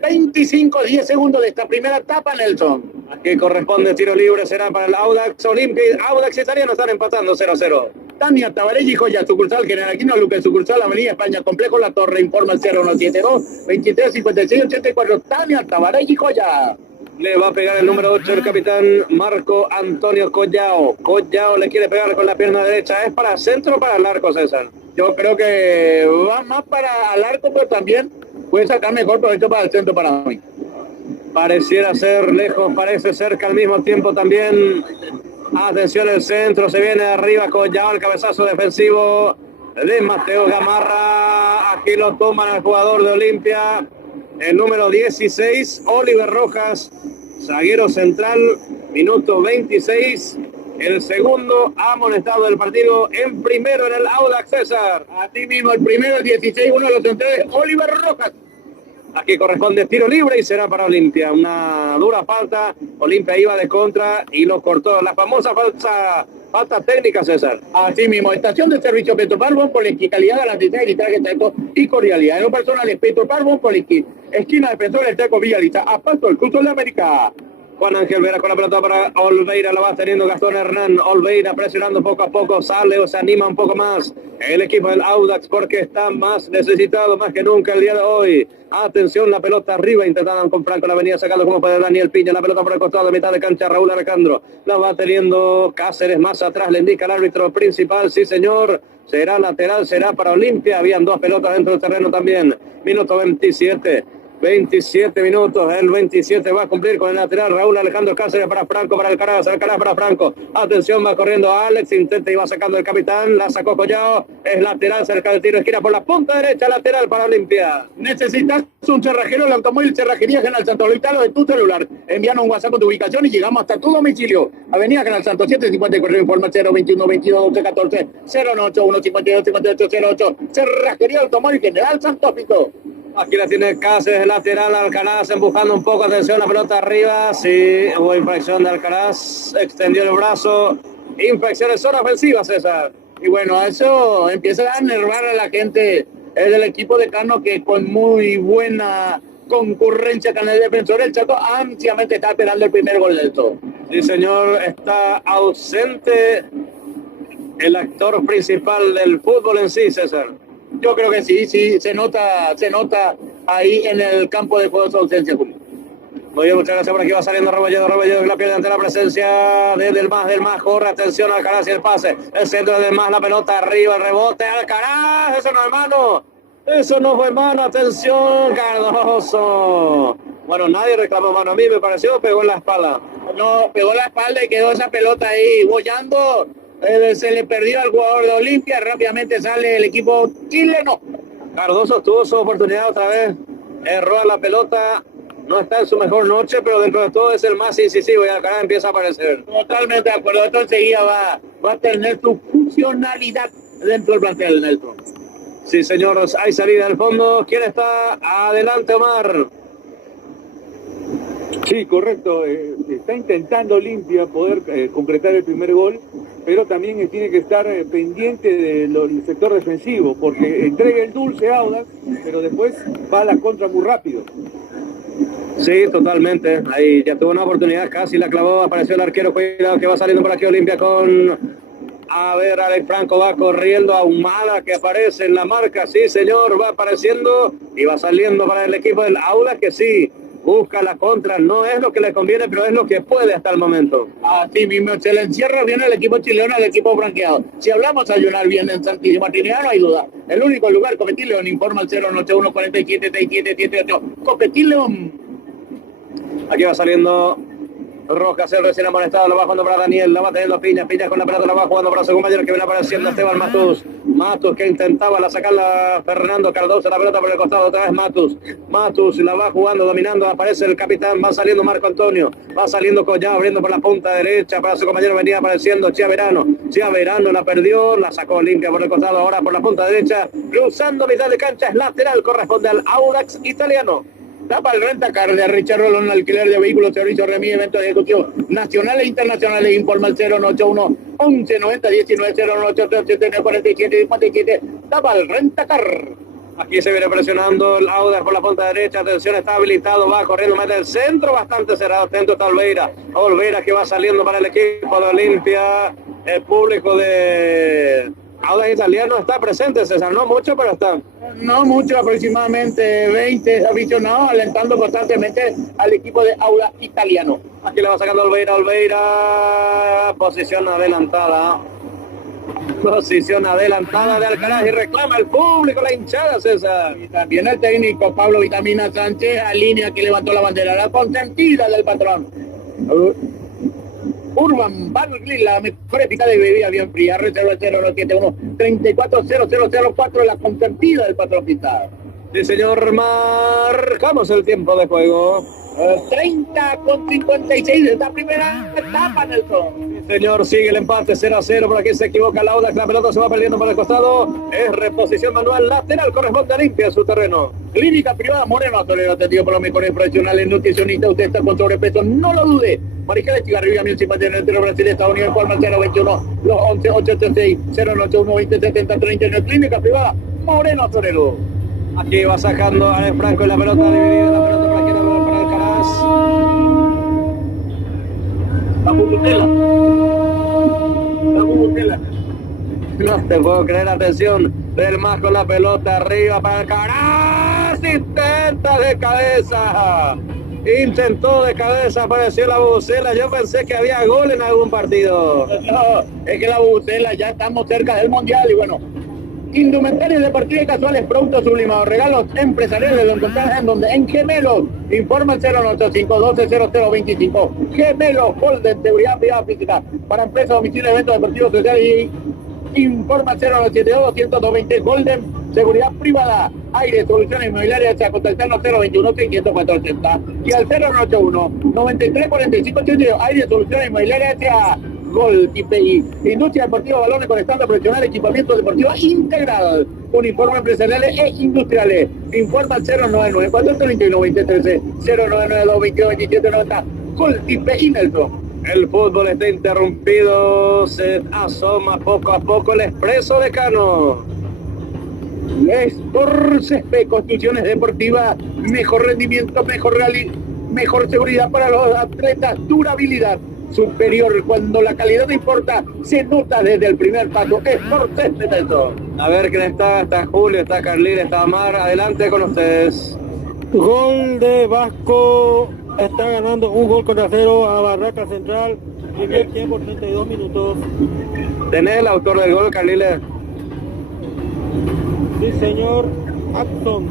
25-10 segundos de esta primera etapa, Nelson. Aquí corresponde tiro libre, será para el Audax Olimpia. Audax Italiano están empatando 0-0. Tania Tabarelli Joya, sucursal General Aquino Luque, sucursal Avenida España, Complejo La Torre, informa el 0172 23 56 84. Tania Tabarelli Joya. Le va a pegar el número 8 el capitán Marco Antonio Collao. Collao le quiere pegar con la pierna derecha. ¿Es para centro o para el arco, César? Yo creo que va más para el arco, pero también puede sacar mejor provecho para el centro para mí. Pareciera ser lejos, parece cerca al mismo tiempo también. Atención, el centro, se viene arriba Collao, el cabezazo defensivo de Mateo Gamarra. Aquí lo toman al jugador de Olimpia, el número 16, Oliver Rojas, zaguero central, minuto 26. El segundo amonestado del partido, en primero en el Audax, César. Así mismo, el primero, el 16, uno de los centrales, Oliver Rojas. Aquí corresponde tiro libre y será para Olimpia. Una dura falta. Olimpia iba de contra y lo cortó. La famosa falta técnica, César. Así mismo, estación de servicio Petropar Bon Polenki, calidad garantizada y trato y cordialidad. En lo personal es Petropar Bon Polenki, esquina defensor del Teco Villalista, a paso el curso de América. Juan Ángel Vera con la pelota para Olveira, la va teniendo Gastón Hernán. Olveira presionando poco a poco, sale o se anima un poco más el equipo del Audax porque está más necesitado más que nunca el día de hoy. Atención, la pelota arriba, intentaban con Franco, la venía sacando como puede Daniel Piña, la pelota por el costado de mitad de cancha, Raúl Alejandro, la va teniendo Cáceres más atrás, le indica el árbitro principal, sí señor, será lateral, será para Olimpia, habían dos pelotas dentro del terreno también, minuto 27 minutos, el 27 va a cumplir con el lateral, Raúl Alejandro Cáceres para Franco, para Alcaraz para Franco, atención, va corriendo Alex, intenta y va sacando el capitán, la sacó Collao, es lateral, cerca del tiro, esquina por la punta derecha, lateral para Olimpia. Necesitas un cerrajero, el automóvil Cerrajería General Santo, lo de tu celular, envíanos un WhatsApp con tu ubicación y llegamos hasta tu domicilio, Avenida General Santo, 754, informa 021 22 12 14 081 52 58 08, Cerrajería Automóvil General Santo Pico. Aquí la tiene Cáceres, lateral, Alcaraz empujando un poco, atención, la pelota arriba, sí, hubo infracción de Alcaraz, extendió el brazo, infracción en zona ofensiva, César. Y bueno, eso empieza a enervar a la gente del equipo de Cano, que con muy buena concurrencia con el defensor, el Chaco ansiamente está esperando el primer gol de esto. Sí, señor, está ausente el actor principal del fútbol en sí, César. Yo creo que sí, se nota ahí en el campo de juego su ausencia, Julio. Muy bien, muchas gracias. Por aquí va saliendo Rebolledo que la pierde ante la presencia del más, corre, atención, Alcaraz y el pase, el centro del más, la pelota arriba, el rebote, Alcaraz, eso no es mano, eso no fue mano, atención, Cardoso. Bueno, nadie reclamó mano, a mí me pareció, pegó en la espalda. No, pegó en la espalda y quedó esa pelota ahí bollando. Se le perdió al jugador de Olimpia, rápidamente sale el equipo chileno. Cardoso tuvo su oportunidad otra vez, erró la pelota, no está en su mejor noche, pero dentro de todo es el más incisivo y Alcaraz empieza a aparecer. Totalmente de acuerdo, esto enseguida va a tener su funcionalidad dentro del plantel, Nelson. Sí, señores, hay salida al fondo. ¿Quién está? Adelante, Omar. Sí, correcto. Está intentando Olimpia poder concretar el primer gol, pero también tiene que estar pendiente del sector defensivo, porque entrega el dulce a Audax, pero después va a la contra muy rápido. Sí, totalmente. Ahí ya tuvo una oportunidad, casi la clavó, apareció el arquero, cuidado que va saliendo por aquí Olimpia con... A ver, Alex Franco va corriendo, Ahumada que aparece en la marca, sí señor, va apareciendo y va saliendo para el equipo del Audax, que sí, busca la contra, no es lo que le conviene, pero es lo que puede hasta el momento. Así mismo, se le encierra bien el equipo chileno al equipo franqueado. Si hablamos a ayunar bien en Santísima Trinidad, no hay duda. El único lugar, Copetín León, informa al 081 47 67 78. Copetín León. Aquí va saliendo Rojas, el recién amonestado, lo va jugando para Daniel, la va teniendo Piña con la pelota, la va jugando para su compañero que viene apareciendo Esteban Matus que intentaba la sacarla Fernando Cardoso, la pelota por el costado, otra vez Matus la va jugando, dominando, aparece el capitán, va saliendo Marco Antonio, va saliendo Collao, abriendo por la punta derecha para su compañero, venía apareciendo Chiaverano la perdió, la sacó limpia por el costado, ahora por la punta derecha, cruzando mitad de cancha, es lateral, corresponde al Audax italiano. Tapa el Rentacar de Richard Rolón, alquiler de vehículos, servicio, remis, eventos ejecutivos nacionales e internacionales. Informa el 081 11 90 19 08 39 47 57. Tapa el Rentacar. Aquí se viene presionando el Audax por la punta derecha, atención, está habilitado, va corriendo, mete el centro bastante cerrado, atento está Olveira que va saliendo para el equipo de Olimpia. el público de Audax Italiano está presente, César, no mucho, pero está. No mucho, aproximadamente 20 aficionados alentando constantemente al equipo de Audax Italiano. Aquí le va sacando Olveira, posición adelantada de Alcaraz y reclama el público, la hinchada, César. Y también el técnico Pablo Vitamina Sánchez alinea que levantó la bandera, la consentida del patrón. Urban Barley, la mejor épica de bebida bien fría, reserva el 071 340004, la consentida del patrón pintado. Sí, señor, marcamos el tiempo de juego. 30:56 de esta primera etapa, Nelson. Sí, señor, sigue el empate 0-0, por aquí se equivoca el Audax, la pelota se va perdiendo por el costado, es reposición manual lateral, corresponde a limpia su terreno. Clínica privada Moreno Torero, atendido por los mejores profesionales nutricionistas. Usted está con sobrepeso, no lo dude. Mariscal Chigarriga, 1050 en el entero Brasil, Estados Unidos, forma 021, los 11 886 081 2070 39, Clínica privada Moreno Torero. Aquí va sacando Alex Franco en la pelota, dividida la pelota para que no para Alcaraz. La Bubutela. No te puedo creer, atención del más con la pelota arriba para Alcaraz, intenta de cabeza, apareció la Bubucela. Yo pensé que había gol en algún partido. No, es que la Bubucela ya estamos cerca del Mundial y bueno, indumentaria deportiva y casuales, productos sublimados, regalos empresariales, lo encontrarás en Gemelos. Informa el 085-120025. Gemelos, Golden, seguridad privada física para empresas, domicilio, eventos deportivos, sociales y informa el 092-220 Golden, seguridad privada, aire, soluciones inmobiliarias, a contactarnos 021-600-480 y al 091-93-45-82, aire, soluciones inmobiliarias, Gol IPI, Industria Deportiva, balones con estándar profesional, equipamiento deportivo integral, uniformes empresariales e industriales. Informa al 099-431-2013, 099-222-2790, Gol IPI Nelson. El fútbol está interrumpido, se asoma poco a poco el Expreso de Cano. Por Césped, construcciones deportivas, mejor rendimiento, mejor seguridad para los atletas, durabilidad superior. Cuando la calidad no importa, se nota desde el primer paso. Es por Césped, Nelson. A ver quién está Julio, está Carlín, está Omar, adelante con ustedes. Gol de Vasco, está ganando un gol contra cero a Barraca Central, primer tiempo, 32 minutos. ¿Tenés el autor del gol, Carliles? Sí, señor, Abson,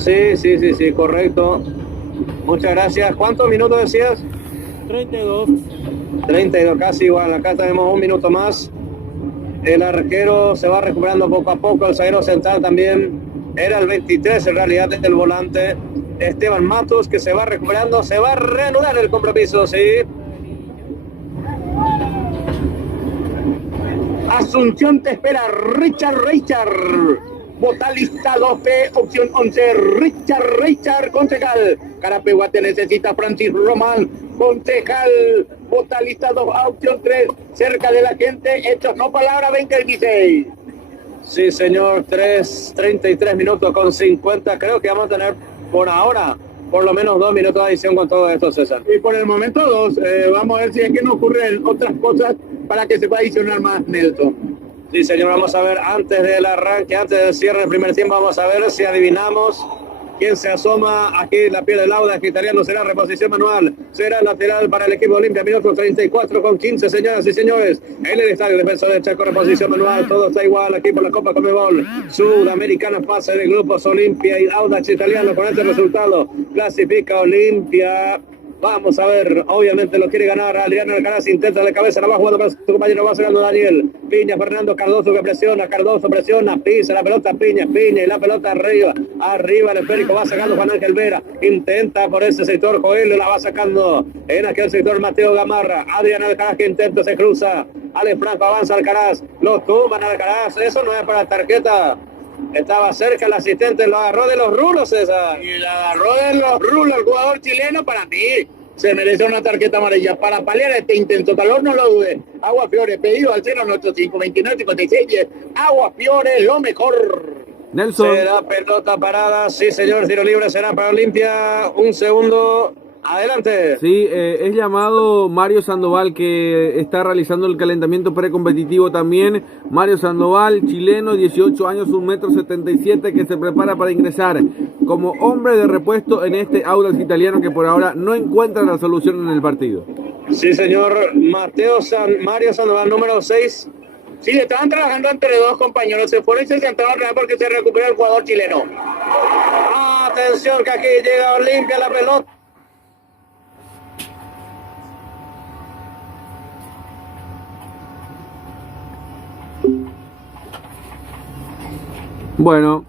sí, correcto. Muchas gracias. ¿Cuántos minutos decías? 32. 32, casi igual. Acá tenemos un minuto más. El arquero se va recuperando poco a poco. El zaguero central también. Era el 23 en realidad del volante. Esteban Matos, que se va recuperando. Se va a reanudar el compromiso, sí. Asunción te espera, Richard. Botalista 2B, opción 11, Richard, concejal. Carapeguate necesita Francis Román, concejal. Botalista 2, opción 3, cerca de la gente, hechos no palabras, 20-16. Sí, señor, 33 minutos con 50. Creo que vamos a tener por ahora por lo menos 2 minutos de adición con todo esto, César. Y por el momento 2. Vamos a ver si es que no ocurren otras cosas para que se pueda adicionar más, Nelson. Sí, señor, vamos a ver antes del arranque, antes del cierre del primer tiempo, vamos a ver si adivinamos quién se asoma. Aquí la piel del Audax Italiano, será reposición manual, será lateral para el equipo Olimpia, minutos 34 con 15, señoras y señores. En el estadio defensor del Chaco, reposición manual, todo está igual aquí por la Copa Conmebol Sudamericana, fase de grupos Olimpia y Audax Italiano. Con este resultado clasifica Olimpia. Vamos a ver, obviamente lo quiere ganar Adriano Alcaraz, intenta de cabeza, la va jugando para su compañero, va sacando Daniel Piña, Fernando Cardoso que presiona, pisa la pelota Piña y la pelota arriba el esférico, va sacando Juan Ángel Vera, intenta por ese sector Joel, la va sacando en aquel sector Mateo Gamarra, Adriano Alcaraz que intenta, se cruza, Alex Franco avanza Alcaraz, lo toman Alcaraz, eso no es para tarjeta. Estaba cerca el asistente, lo agarró de los rulos, César. Y lo agarró de los rulos el jugador chileno. Para mí se merece una tarjeta amarilla para paliar este intenso calor, no lo dude. Agua Fiore, pedido al 085-29-56-10. Agua Fiore, lo mejor. Nelson. Será pelota parada, sí señor, tiro libre será para Olimpia. Un segundo, Adelante. Sí, es llamado Mario Sandoval, que está realizando el calentamiento precompetitivo también. Mario Sandoval, chileno, 18 años, 1,77 m, que se prepara para ingresar como hombre de repuesto en este Audax italiano, que por ahora no encuentra la solución en el partido. Sí, señor. Mario Sandoval, número 6. Sí, estaban trabajando entre dos compañeros. Se fueron y se sentaron atrás porque se recupera el jugador chileno. Atención, que aquí llega Olimpia la pelota. Bueno,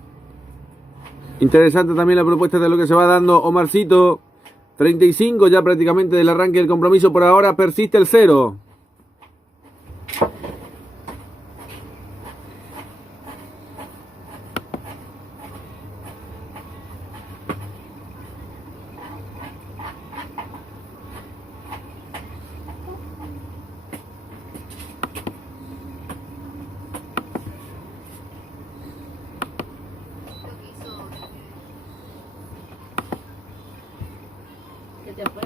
interesante también la propuesta de lo que se va dando Omarcito. 35 ya prácticamente del arranque del compromiso. Por ahora persiste el 0. ¿Qué te fue?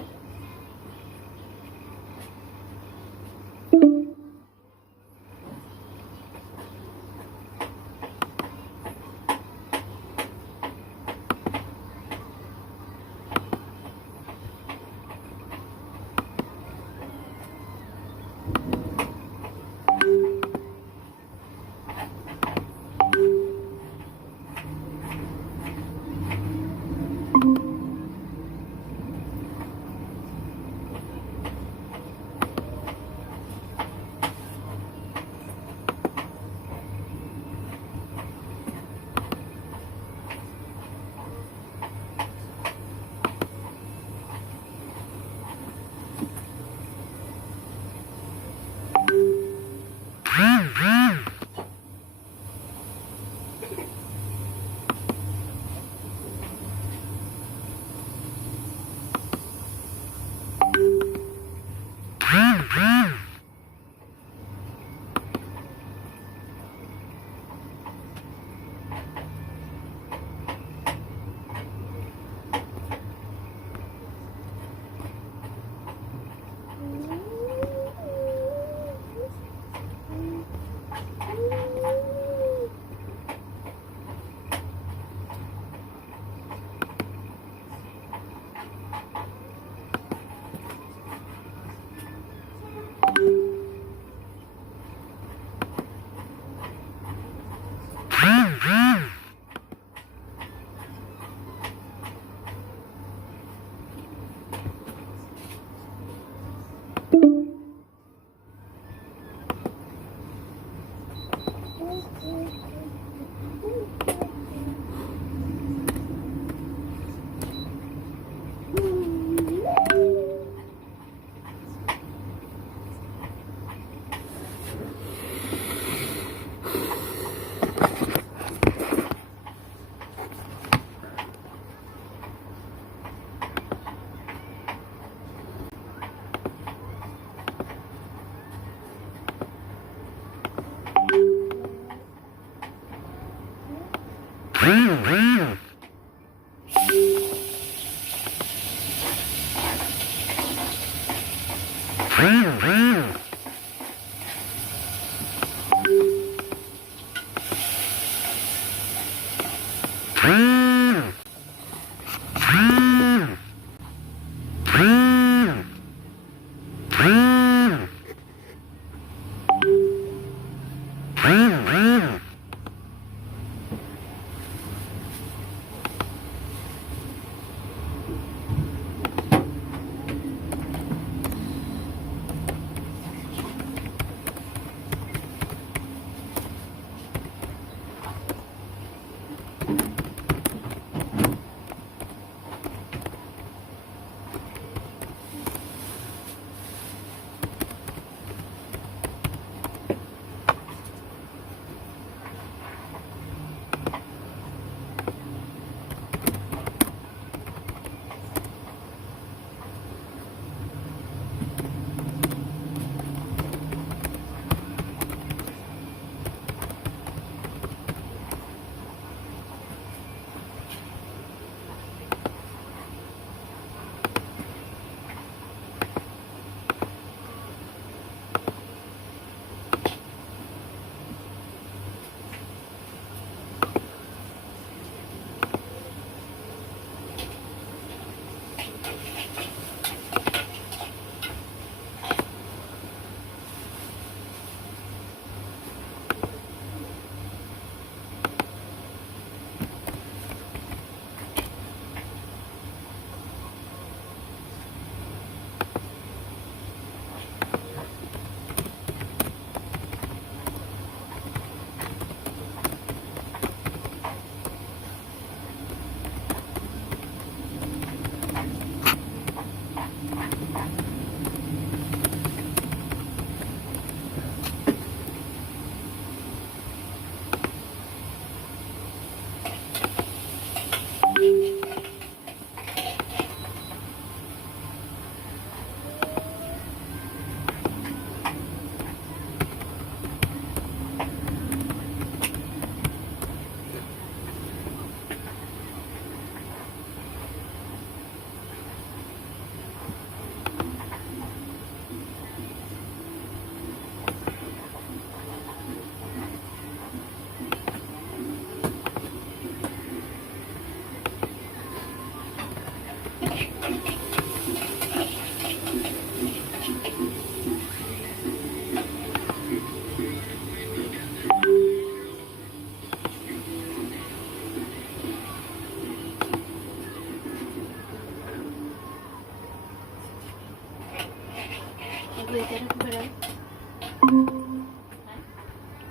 ¿Pudiste recuperar?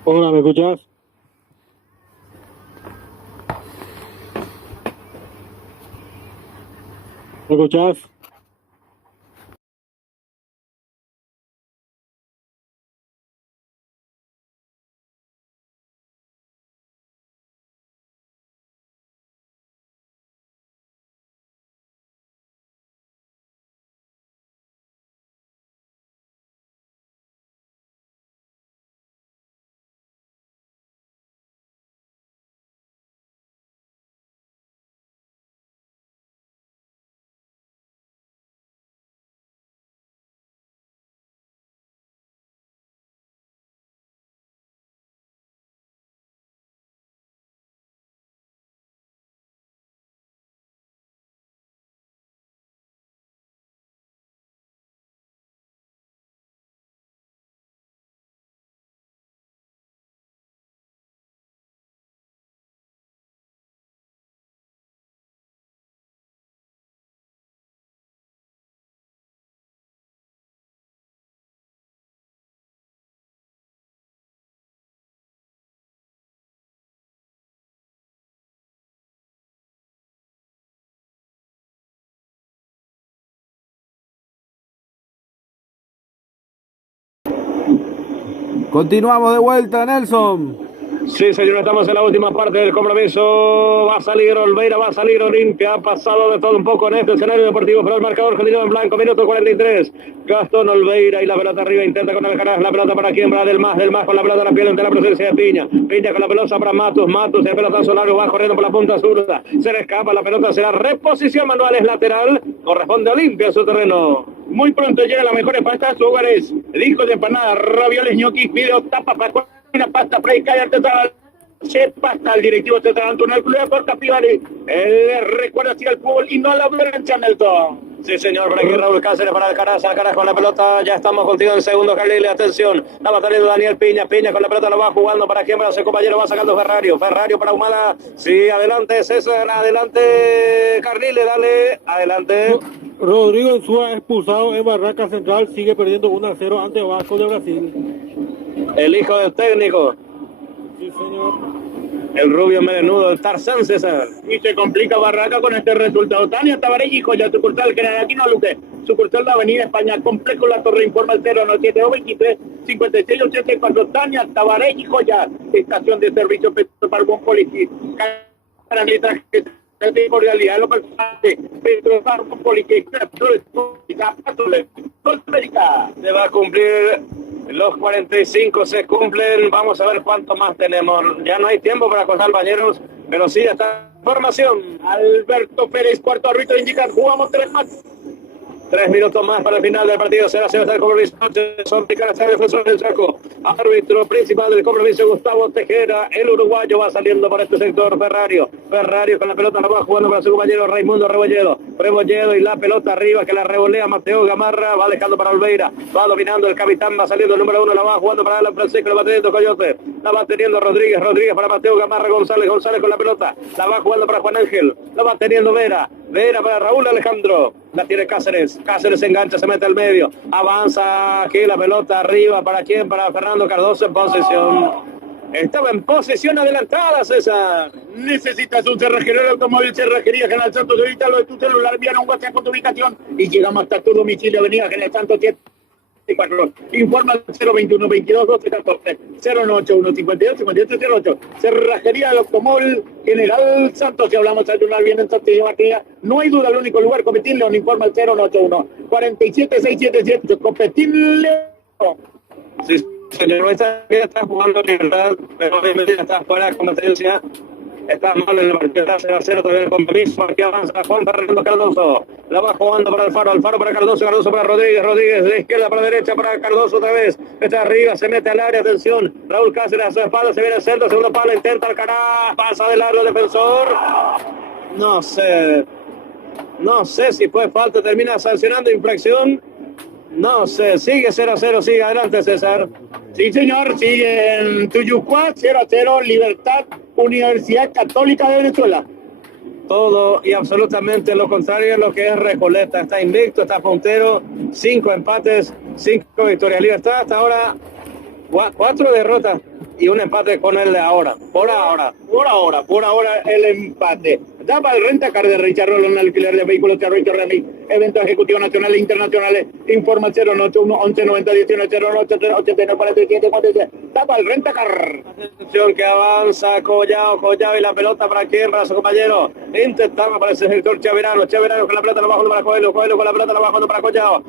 Hola, ¿me escuchas? ¿Me escuchas? Continuamos de vuelta, Nelson. Sí, señor, estamos en la última parte del compromiso. Va a salir Olveira, va a salir Olimpia. Ha pasado de todo un poco en este escenario deportivo, pero el marcador continúa en blanco. Minuto 43. Gastón Olveira y la pelota arriba. Intenta con Alcaraz. La pelota para quien va del más con la pelota en la piel ante la presencia de Piña. Piña con la pelota para Matus. Matus, el pelotazo largo, va corriendo por la punta zurda. Se le escapa la pelota, será reposición manual, es lateral. Corresponde a Olimpia en su terreno. Muy pronto llega la mejor pasta a sus hogares. Discos de empanada, ravioles, ñoquis, video, tapa, pascual, una pasta fresca y artesanal. Se pasa al directivo central Antonio Club por Capivare. Él recuerda hacia el fútbol y no a la violencia, Nelson. Sí, señor, por aquí Raúl Cáceres para Alcaraz con la pelota, ya estamos contigo en segundo, Jalil, atención, la va teniendo Daniel Piña con la pelota, lo va jugando para quien, para su compañero, va sacando Ferrario para Humada, sí, adelante César, adelante Carrile, dale, adelante. Rodrigo Insúa expulsado en Barraca Central, sigue perdiendo 1-0 ante Vasco de Brasil. El hijo del técnico. Sí, señor. El rubio menudo, el Tarzán, César. Y se complica Barraca con este resultado. Tania Tabaré y Joya, sucursal Granadino Luque, sucursal de Avenida España, Complejo La Torre, informa el 09723 5684. Tania Tabaré y Joya, estación de servicio para un policía. Por realidad, lo personal, Petro Barco Poliqueca, se va a cumplir los 45, se cumplen, vamos a ver cuánto más tenemos. Ya no hay tiempo para contar, compañeros, pero sí está formación. Alberto Pérez, cuarto árbitro, indica, jugamos 3 más. 3 minutos más para el final del partido. Se va a el compromiso. Son picaras el defensor del Chaco. Árbitro principal del compromiso, Gustavo Tejera. El uruguayo va saliendo por este sector. Ferrario con la pelota la va jugando para su compañero Raimundo Rebolledo y la pelota arriba que la revolea Mateo Gamarra. Va dejando para Olveira. Va dominando el capitán. Va saliendo el número 1. La va jugando para Alan Francisco. La va teniendo Coyote. La va teniendo Rodríguez para Mateo Gamarra. González con la pelota. La va jugando para Juan Ángel. La va teniendo Vera para Raúl Alejandro. La tiene Cáceres se engancha, se mete al medio, avanza aquí la pelota arriba, ¿para quién? Para Fernando Cardoso en posesión. Estaba en posesión adelantada, César. Necesitas un cerrajero del automóvil, Cerrajería General Santos, evita lo de tu celular, envía un WhatsApp con tu ubicación y llegamos hasta tu domicilio, Avenida General Santos 7. Informa al 021 22 12 14 081 52 58 08. Cerrajería del Automóvil General Santos. Si hablamos de ayunar bien en Santiago, no hay duda, el único lugar. Copetín León informa al 081 47 677. Copetín León. Sí, señor, está jugando Libertad, pero obviamente está fuera de competencia. Está mal en el partido, 0-0 todavía el compromiso. Aquí avanza Juan Fernando Cardoso. La va jugando para Alfaro para Cardoso para Rodríguez de izquierda para derecha para Cardoso otra vez. Está arriba, se mete al área, atención. Raúl Cáceres a su espalda, se viene el centro, segundo palo, intenta Alcaraz, pasa de largo el defensor. No sé si fue falta, termina sancionando infracción. No sé, sigue 0-0, sigue adelante, César. Sí, señor, sigue en Tuyucuá, 0-0, Libertad, Universidad Católica de Venezuela. todo y absolutamente lo contrario a lo que es Recoleta. Está invicto, está puntero, 5 empates, 5 victorias. Libertad hasta ahora 4 derrotas y un empate con el de ahora. Por ahora el empate. Daba el rentacar de Richard Rolón, alquiler de vehículos Charrito Remy, evento ejecutivo nacional e internacionales. Informa el 091 11 90 19 08 89 47 47. Daba el rentacar. Atención que avanza Collao y la pelota para quién, para su compañero. Intentaba para el sector Chaverano con la pelota abajo para Coelho con la pelota abajo para Collao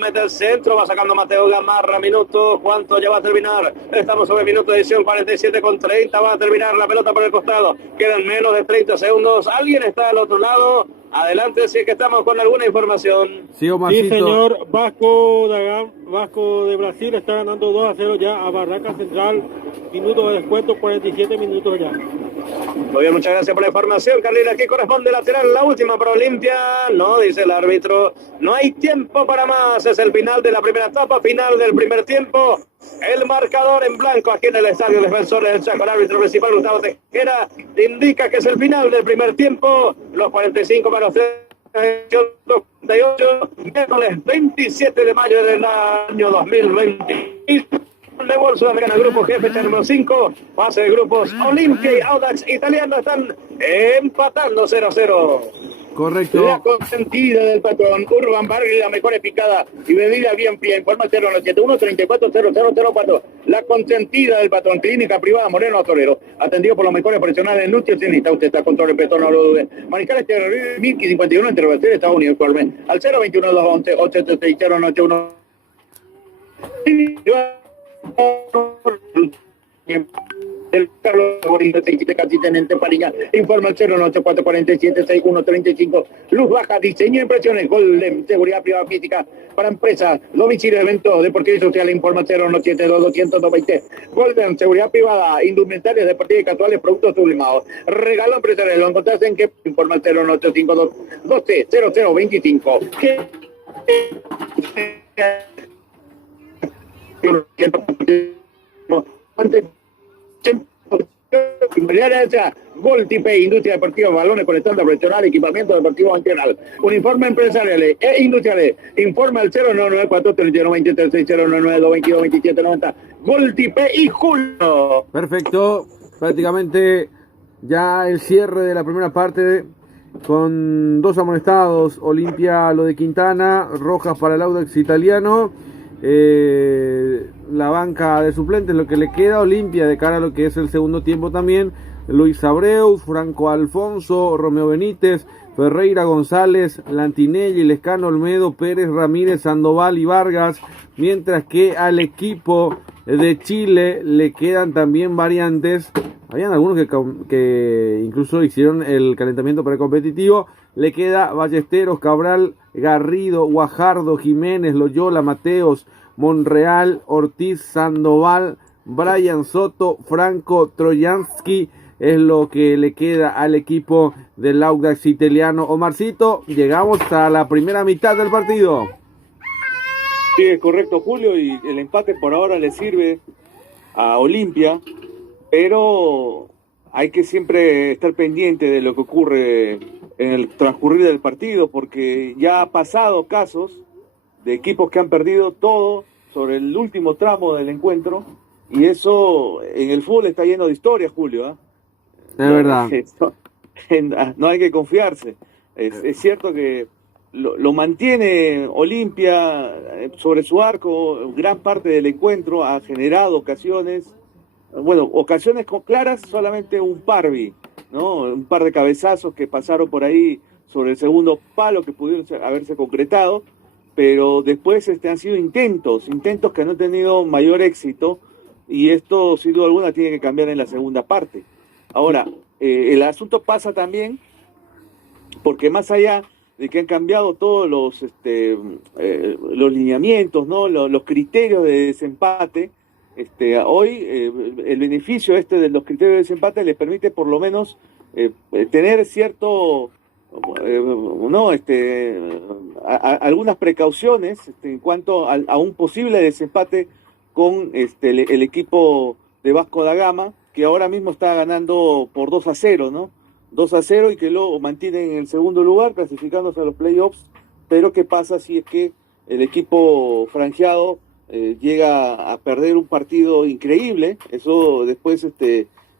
mete el centro, va sacando Mateo Gamarra. Minuto, ¿cuánto ya va a terminar? Estamos sobre minuto de edición 47 con 30, va a terminar la pelota por el costado. Quedan menos de 30 segundos. ¿Alguien está al otro lado? Adelante, si es que estamos con alguna información. Sí, Omarcito. Sí, señor. Vasco de Brasil está ganando 2-0 ya a Barraca Central. Minuto de descuento, 47 minutos ya. Muy bien, muchas gracias por la información, Carlina. Aquí corresponde lateral, la última para Olimpia. No, dice el árbitro. No hay tiempo para más. Es el final de la primera etapa, final del primer tiempo. El marcador en blanco aquí en el estadio Defensores del Chaco. El árbitro principal, Gustavo Tejera, indica que es el final del primer tiempo. Los 45 para los 38, miércoles 27 de mayo del año 2020. De Bolsa Sudamericana, grupo G, fecha número 5, fase de grupos. Olimpia y Audax Italiano están empatando 0-0. Correcto. La consentida del patrón Urban Vargas, la mejor picada y bebida bien fría. Informa 091 34 0004. La consentida del patrón, clínica privada Moreno Torero. Atendido por los mejores profesionales nutricionistas. Usted está con todo el respeto, no lo dude. Mariscal este 1051 entre Brasil y Estados Unidos. Al 021 211 876 091. El Carlos Borinda, casi tenente Parilla, informa el 094476135, luz baja, diseño e impresiones, Golden, seguridad privada física para empresas, domicilio, eventos deportivos y sociales, informa 0172220, Golden, seguridad privada, indumentarias deportivas y casuales, productos sublimados, regalo empresarial, lo encontrás en que informa el 09852120025. Goltipe, industria deportiva, balones con estándar profesional, equipamiento deportivo integral, uniforme empresariales e industriales. Informa al 0994-3123-099-222-2790. Goltipe y Julio. Perfecto. Prácticamente ya el cierre de la primera parte con 2 amonestados. Olimpia lo de Quintana, rojas para el Audax Italiano. La banca de suplentes, lo que le queda a Olimpia de cara a lo que es el segundo tiempo también: Luis Abreu, Franco Alfonso, Romeo Benítez, Ferreira González, Lantinelli, Lescano Olmedo, Pérez Ramírez, Sandoval y Vargas, mientras que al equipo de Chile le quedan también variantes. Habían algunos que incluso hicieron el calentamiento precompetitivo. Le queda Ballesteros, Cabral, Garrido, Guajardo, Jiménez, Loyola, Mateos, Monreal, Ortiz, Sandoval, Brian Soto, Franco, Trojansky. Es lo que le queda al equipo del Audax Italiano. Omarcito, llegamos a la primera mitad del partido. Sí, es correcto, Julio, y el empate por ahora le sirve a Olimpia, pero hay que siempre estar pendiente de lo que ocurre en el transcurrir del partido, porque ya ha pasado casos de equipos que han perdido todo sobre el último tramo del encuentro, y eso en el fútbol está lleno de historias, Julio, ¿eh? Es verdad. No hay que confiarse. Es cierto que lo mantiene Olimpia sobre su arco gran parte del encuentro, ha generado ocasiones, ocasiones claras, solamente un par ¿no? Un par de cabezazos que pasaron por ahí sobre el segundo palo que pudieron haberse concretado, pero después han sido intentos que no han tenido mayor éxito, y esto sin duda alguna tiene que cambiar en la segunda parte. Ahora, el asunto pasa también porque más allá de que han cambiado todos los lineamientos, ¿no? Los criterios de desempate, hoy el beneficio de los criterios de desempate le permite por lo menos tener cierto algunas precauciones en cuanto a un posible desempate con el equipo de Vasco da Gama, que ahora mismo está ganando por 2-0, ¿no? 2-0 y que lo mantienen en el segundo lugar, clasificándose a los playoffs. Pero ¿qué pasa si es que el equipo franjeado llega a perder un partido increíble? Eso después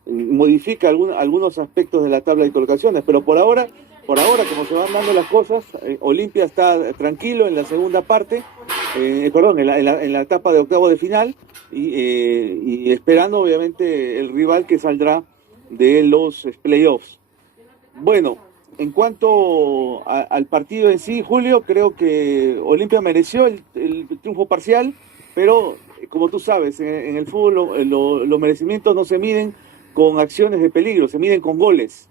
modifica algunos aspectos de la tabla de colocaciones, pero por ahora, como se van dando las cosas, Olimpia está tranquilo en la segunda parte, en la etapa de octavo de final, y esperando obviamente el rival que saldrá de los playoffs. Bueno, en cuanto al partido en sí, Julio, creo que Olimpia mereció el triunfo parcial, pero como tú sabes, en el fútbol los merecimientos no se miden con acciones de peligro, se miden con goles.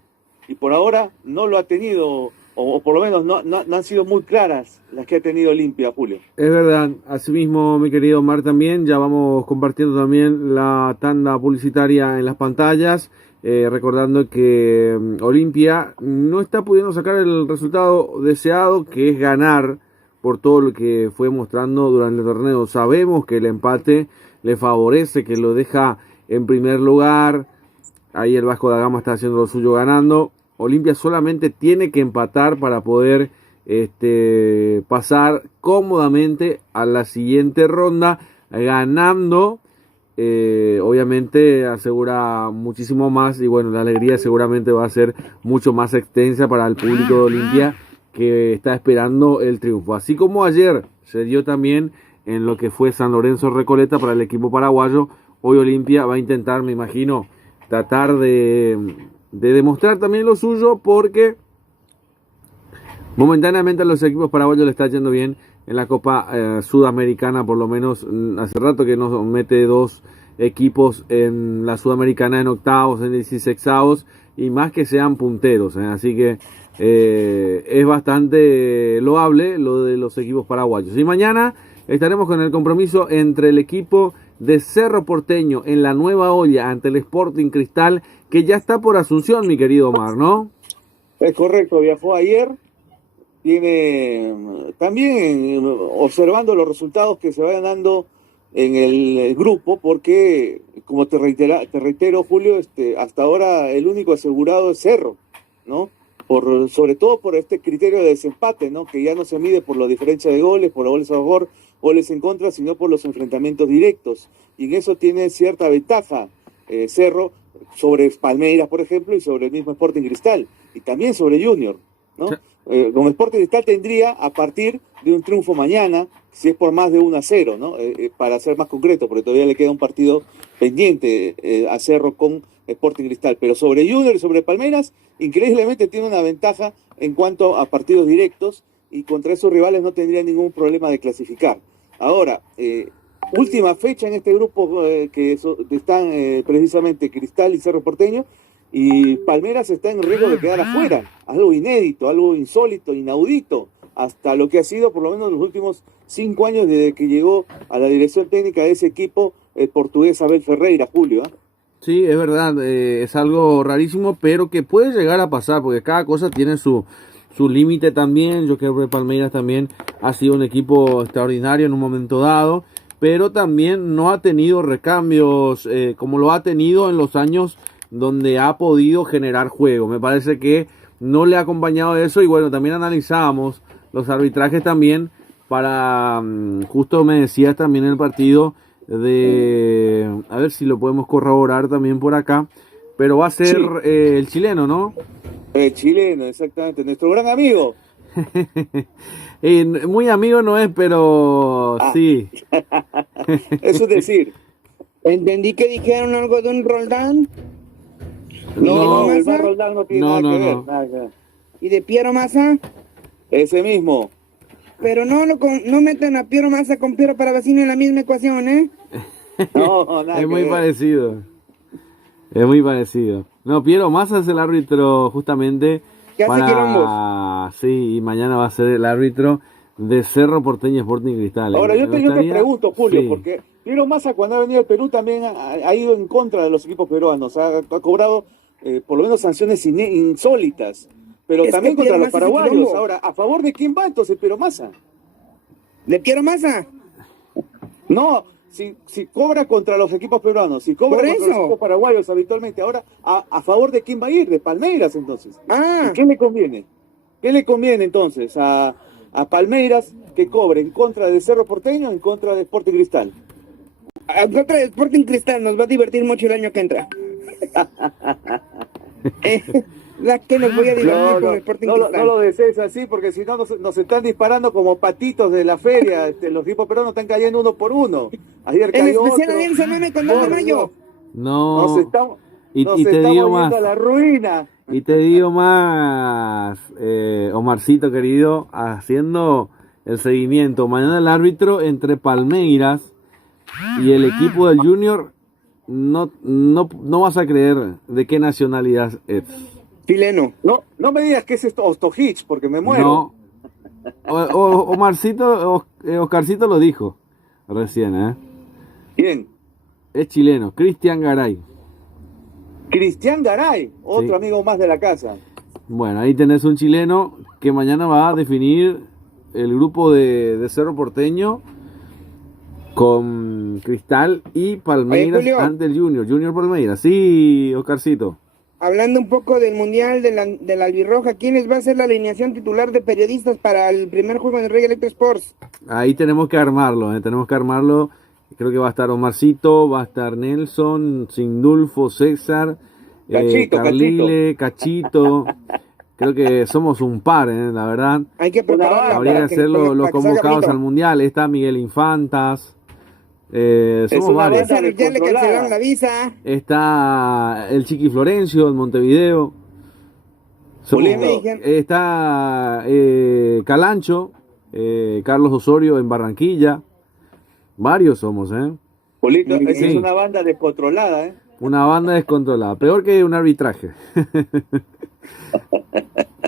Y por ahora no lo ha tenido, o por lo menos no han sido muy claras las que ha tenido Olimpia, Julio. Es verdad, asimismo, mi querido Omar, también ya vamos compartiendo también la tanda publicitaria en las pantallas, recordando que Olimpia no está pudiendo sacar el resultado deseado, que es ganar por todo lo que fue mostrando durante el torneo. Sabemos que el empate le favorece, que lo deja en primer lugar. Ahí el Vasco da Gama está haciendo lo suyo ganando. Olimpia solamente tiene que empatar para poder pasar cómodamente a la siguiente ronda, ganando. Obviamente asegura muchísimo más, y bueno, la alegría seguramente va a ser mucho más extensa para el público de Olimpia, que está esperando el triunfo. Así como ayer se dio también en lo que fue San Lorenzo Recoleta para el equipo paraguayo, hoy Olimpia va a intentar, me imagino, tratar de demostrar también lo suyo, porque momentáneamente a los equipos paraguayos le está yendo bien en la Copa Sudamericana. Por lo menos hace rato que nos mete 2 equipos en la Sudamericana en octavos, en 16avos, y más que sean punteros, así que es bastante loable lo de los equipos paraguayos. Y mañana estaremos con el compromiso entre el equipo de Cerro Porteño en la Nueva Olla ante el Sporting Cristal, que ya está por Asunción, mi querido Omar, ¿no? Es correcto, viajó ayer, tiene también observando los resultados que se vayan dando en el grupo, porque como te reitero, Julio, hasta ahora el único asegurado es Cerro, ¿no? Sobre todo por este criterio de desempate, ¿no? Que ya no se mide por la diferencia de goles, por los goles a favor, goles en contra, sino por los enfrentamientos directos. Y en eso tiene cierta ventaja Cerro sobre Palmeiras, por ejemplo, y sobre el mismo Sporting Cristal, y también sobre Junior, ¿no? Sí. Como Sporting Cristal tendría, a partir de un triunfo mañana, si es por más de 1-0, ¿no? Para ser más concreto, porque todavía le queda un partido pendiente a Cerro con Sporting Cristal, pero sobre Junior y sobre Palmeiras, increíblemente tiene una ventaja en cuanto a partidos directos, y contra esos rivales no tendría ningún problema de clasificar. Ahora, última fecha en este grupo que están precisamente Cristal y Cerro Porteño, y Palmeiras está en riesgo de quedar afuera, algo inédito, algo insólito, inaudito, hasta lo que ha sido por lo menos los últimos 5 años desde que llegó a la dirección técnica de ese equipo el portugués Abel Ferreira, Julio. Sí, es verdad, es algo rarísimo, pero que puede llegar a pasar, porque cada cosa tiene su límite también. Yo creo que Palmeiras también ha sido un equipo extraordinario en un momento dado, pero también no ha tenido recambios como lo ha tenido en los años donde ha podido generar juego. Me parece que no le ha acompañado eso, y bueno, también analizábamos los arbitrajes también para, justo me decías también el partido de, a ver si lo podemos corroborar también por acá, pero va a ser sí. El chileno, ¿no? El chileno, exactamente, nuestro gran amigo. Muy amigo no es, pero sí. Eso es decir. Entendí que dijeron algo de un Roldán. No, el Roldán no tiene nada que ver. Nada que ver. ¿Y de Piero Massa? Ese mismo. Pero no meten a Piero Massa con Piero Paravecino en la misma ecuación, ¿eh? No, nada es muy parecido. Es muy parecido. No, Piero Massa es el árbitro justamente ¿Qué hace Quirombos? Sí, y mañana va a ser el árbitro de Cerro Porteño Sporting Cristal. Ahora, yo te pregunto, Julio, sí. Porque Piero Massa cuando ha venido al Perú también ha ido en contra de los equipos peruanos, ha cobrado por lo menos sanciones insólitas, pero también contra los paraguayos. Ahora, ¿a favor de quién va entonces Piero Massa? ¿De Piero Massa? No, si cobra contra los equipos peruanos, si cobra Por contra eso. los equipos paraguayos habitualmente, ahora a favor de quién va a ir, de Palmeiras entonces. Ah, ¿Y qué le conviene? ¿Qué le conviene entonces a Palmeiras que cobre en contra de Cerro Porteño o en contra de Sporting Cristal? a contra de Sporting Cristal nos va a divertir mucho el año que entra. La que nos voy a divertir con el Sporting Cristal. No lo desees así, porque si no nos están disparando como patitos de la feria. Los equipos peruanos están cayendo uno por uno. Ayer En cayó especial otro. Alianza Lima con 2 de Por mayo. Dios. No. Nos estamos, Y nos te estamos digo yendo más. a la ruina. Y te digo más, Omarcito querido, haciendo el seguimiento. Mañana el árbitro entre Palmeiras y el equipo del Junior, no vas a creer de qué nacionalidad es. Chileno. No me digas que es esto Ostojic, porque me muero. No. Oscarcito lo dijo recién, ¿eh? ¿Quién? Es chileno, Cristian Garay. Cristian Garay, otro Sí. amigo más de la casa. Bueno, ahí tenés un chileno que mañana va a definir el grupo de Cerro Porteño con Cristal y Palmeiras Oye, Julio. ante el Junior Palmeiras. Sí, Oscarcito. Hablando un poco del Mundial de la Albirroja, ¿quiénes va a ser la alineación titular de periodistas para el primer juego en Ray Electro Sports? Ahí tenemos que armarlo, tenemos que armarlo. Creo que va a estar Omarcito, va a estar Nelson, Sindulfo, César, Cachito, Carlile, Cachito. Creo que somos un par, la verdad. Hay que prepararla. Habría que para hacer para los que salga convocados bonito. al Mundial. Está Miguel Infantas. Somos una varios. banda Ya le cancelaron la visa. Está el Chiqui Florencio en Montevideo. Lindo. Está Calancho, Carlos Osorio en Barranquilla. Varios somos, Polito, esa Sí. es una banda descontrolada, ¿eh? Una banda descontrolada. Peor que un arbitraje.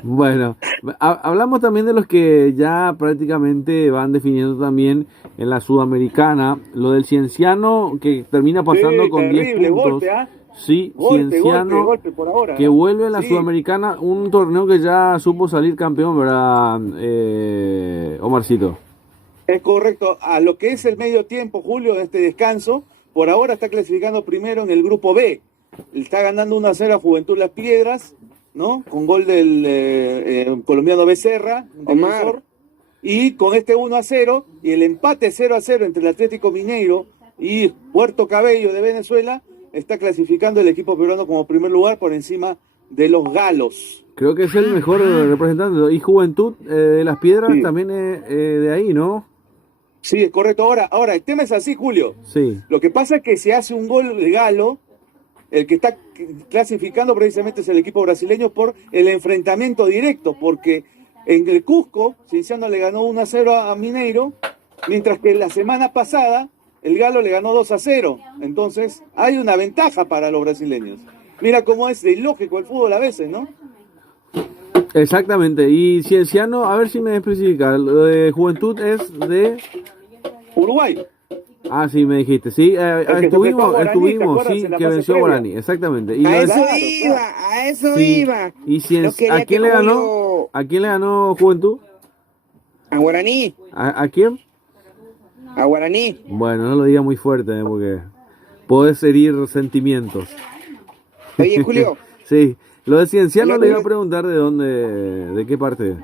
Bueno, hablamos también de los que ya prácticamente van definiendo también en la Sudamericana. Lo del Cienciano que termina pasando Sí, con 10 terrible puntos. golpe, ¿ah? Sí, Golpe, Cienciano golpe por ahora. que vuelve a la Sí. Sudamericana, un torneo que ya supo salir campeón, ¿verdad, Omarcito? Es correcto. A lo que es el medio tiempo, Julio, de este descanso, por ahora está clasificando primero en el grupo B. Está ganando 1-0 a Juventud Las Piedras, ¿no? Con gol del colombiano Becerra, un Omar. defensor. Y con este 1-0 y el empate 0-0 entre el Atlético Mineiro y Puerto Cabello de Venezuela, está clasificando el equipo peruano como primer lugar por encima de los galos. Creo que es el mejor representante. Y Juventud de Las Piedras Sí. también es de ahí, ¿no? Sí, es correcto. Ahora, el tema es así, Julio. Sí. Lo que pasa es que si hace un gol de Galo, el que está clasificando precisamente es el equipo brasileño por el enfrentamiento directo, porque en el Cusco, Cienciano le ganó 1-0 a Mineiro, mientras que la semana pasada el Galo le ganó 2-0. Entonces, hay una ventaja para los brasileños. Mira cómo es de ilógico el fútbol a veces, ¿no? Exactamente. Y Cienciano, a ver si me especifica. Lo de Juventud es de... Uruguay. Ah, sí, me dijiste. Sí, que estuvimos, tocó a Guaraní, ¿te acuerdas? sí, En la que fase venció a previa. Guaraní. Exactamente. Y A lo de- eso Claro, iba, claro. a eso sí. iba. Y Yo quería ¿a que quién le ganó? Julio- ¿A quién le ganó Juventud? A Guaraní, ¿A quién? a Guaraní. Bueno, no lo diga muy fuerte, porque podés herir sentimientos. Oye, Julio, Sí, lo de Cienciano El le iba a otro- preguntar de dónde, de qué parte.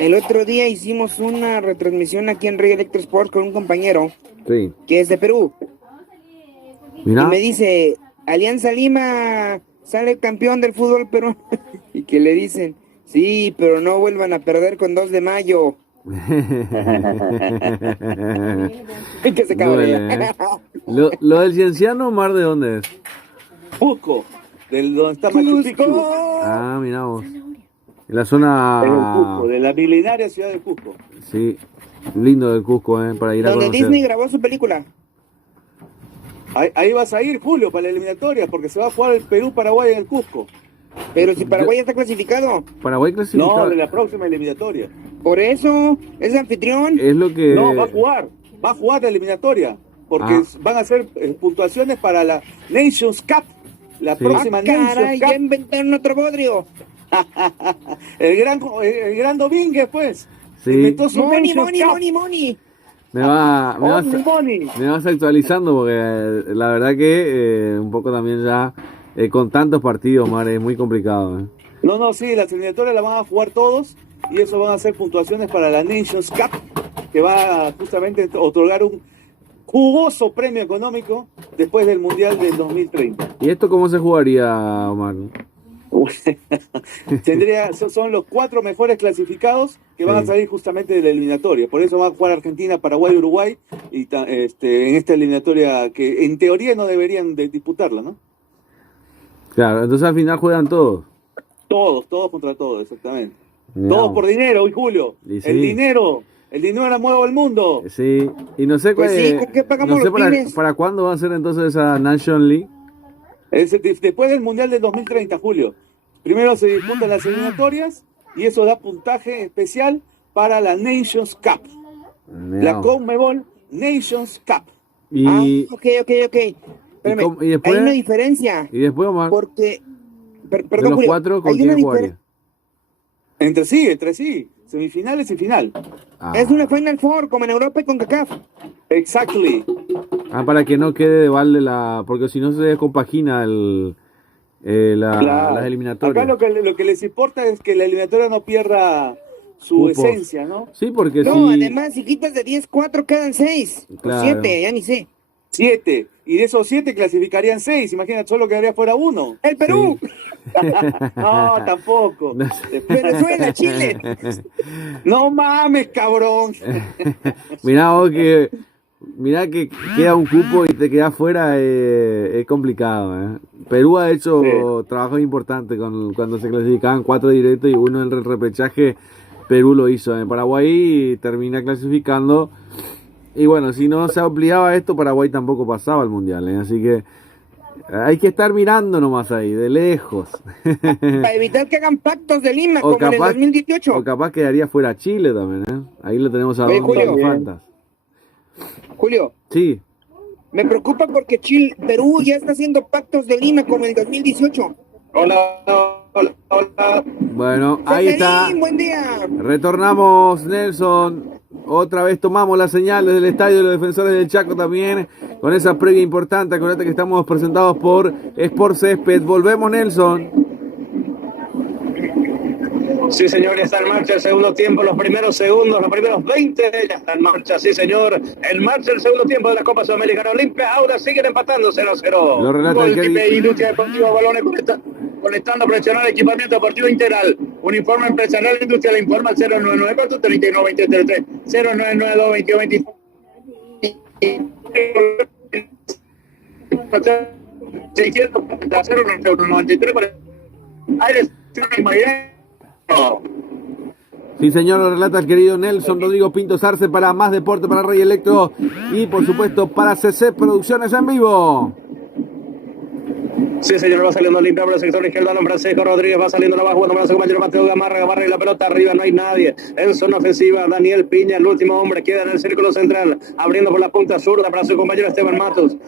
el otro día hicimos una retransmisión aquí en Ray Electro Sports con un compañero Sí. que es de Perú. Mira, Y me dice, Alianza Lima sale campeón del fútbol peruano. Y que le dicen, sí, pero no vuelvan a perder con 2 de mayo. Y que se duele, cabrea. lo del Cienciano, ¿Mar de dónde es? Cusco, del donde está Machu Picchu. Cusco. Ah, mira vos. En la Es el zona... Cusco, de la milenaria ciudad de Cusco. Sí, lindo del Cusco, para ir a Donde conocer. Disney grabó su película. Ahí vas a ir, Julio, para la eliminatoria, porque se va a jugar el Perú-Paraguay en el Cusco. Pero si Paraguay ya está clasificado. Paraguay clasificado. No, de la próxima eliminatoria. Por eso, es anfitrión. Es lo que... No, va a jugar la eliminatoria, porque Ah. van a hacer puntuaciones para la Nations Cup, la Sí. próxima Nations Caray, ya Cup. inventaron otro bodrio. El gran Domínguez, pues. Sí. Inventó su Moni, Nations Moni, Cup. Moni, Moni. me vas actualizando porque la verdad que un poco también ya con tantos partidos, Mar, es muy complicado. No, sí, las eliminatorias las van a jugar todos y eso van a ser puntuaciones para la Nations Cup, que va justamente a otorgar un jugoso premio económico después del Mundial del 2030. ¿Y esto cómo se jugaría, Omar? Son los 4 mejores clasificados que van a salir justamente de la eliminatoria. Por eso va a jugar Argentina, Paraguay, Uruguay y en esta eliminatoria que en teoría no deberían de disputarla, ¿no? Claro, entonces al final juegan todos. Todos contra todos, exactamente. No. Todos por dinero, hoy Julio. El dinero la mueve el mundo. Sí, y no sé, ¿con qué pagamos los para cuándo va a ser entonces esa National League. Después del Mundial del 2030, Julio. Primero se disputan las eliminatorias y eso da puntaje especial para la Nations Cup. La CONMEBOL Nations Cup. Ok. Espérame, ¿Y después? Hay una diferencia. Y después, Omar. Porque, perdón, de los Julio, 4, ¿con quién jugaría? Entre sí. Semifinales y final. Es una Final Four, como en Europa y con CACAF. Exactly. Para que no quede de balde porque si no se compagina las eliminatorias. Acá lo que les importa es que la eliminatoria no pierda su esencia, ¿no? Sí, porque además, si quitas de 10, 4 quedan 6. Claro. 7, ya ni sé. 7. Y de esos 7 clasificarían 6. Imagínate, solo quedaría fuera 1. ¡El Perú! Sí. No, tampoco. Venezuela, Chile. No mames, cabrón. Mirá que queda un cupo y te quedas fuera, es complicado. Perú ha hecho trabajos importantes cuando se clasificaban 4 directos y uno en el repechaje. Perú lo hizo. En Paraguay termina clasificando. Y bueno, si no se ampliaba esto, Paraguay tampoco pasaba al Mundial. Así que hay que estar mirando nomás ahí, de lejos. Para evitar que hagan pactos de Lima, como en el 2018. O capaz quedaría fuera Chile también. Ahí lo tenemos a dos infantas. Julio. Sí. Me preocupa porque Perú ya está haciendo pactos de Lima como en el 2018. Hola. Bueno, ahí está. Buen día. Retornamos, Nelson. Otra vez tomamos la señal desde el estadio de los Defensores del Chaco también, con esa previa importante. Acuérdate que estamos presentados por Sport Césped. Volvemos, Nelson. Sí, señor, ya está en marcha el segundo tiempo, los primeros segundos, los primeros 20, ya está en marcha, sí, señor. En marcha el segundo tiempo de la Copa Sudamericana Olimpia, ahora siguen empatando 0-0. Lo relata el Industria Deportiva Balones conectando profesional equipamiento deportivo integral. Uniforme empresarial industrial informa al 0994 39 2033 0992 22 600 093 Aires. Sí, señor, lo relata el querido Nelson Rodrigo Pinto Sarce para Más Deporte, para Rey Electro y por supuesto para CC Producciones en vivo. Sí, señor, va saliendo limpia por el sector izquierdo, don Francisco Rodríguez, va saliendo la baja, jugando para su compañero Mateo Gamarra y la pelota arriba, no hay nadie. En zona ofensiva, Daniel Piña, el último hombre, queda en el círculo central, abriendo por la punta zurda para su compañero Esteban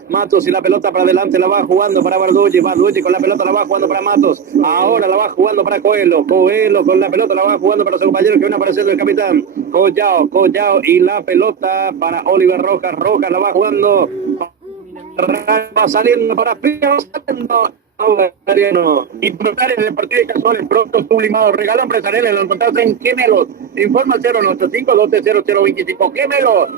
Matos y la pelota para adelante, la va jugando para Barducci con la pelota la va jugando para Matos, ahora la va jugando para Coelho con la pelota la va jugando para su compañero que viene apareciendo el capitán, Collao y la pelota para Oliver Rojas la va jugando. Va saliendo para Piña, Importantes de partidos casuales, pronto sublimados, regalo empresarial, lo encontrás en Gemelos. Informa al 085-120025. Gemelos.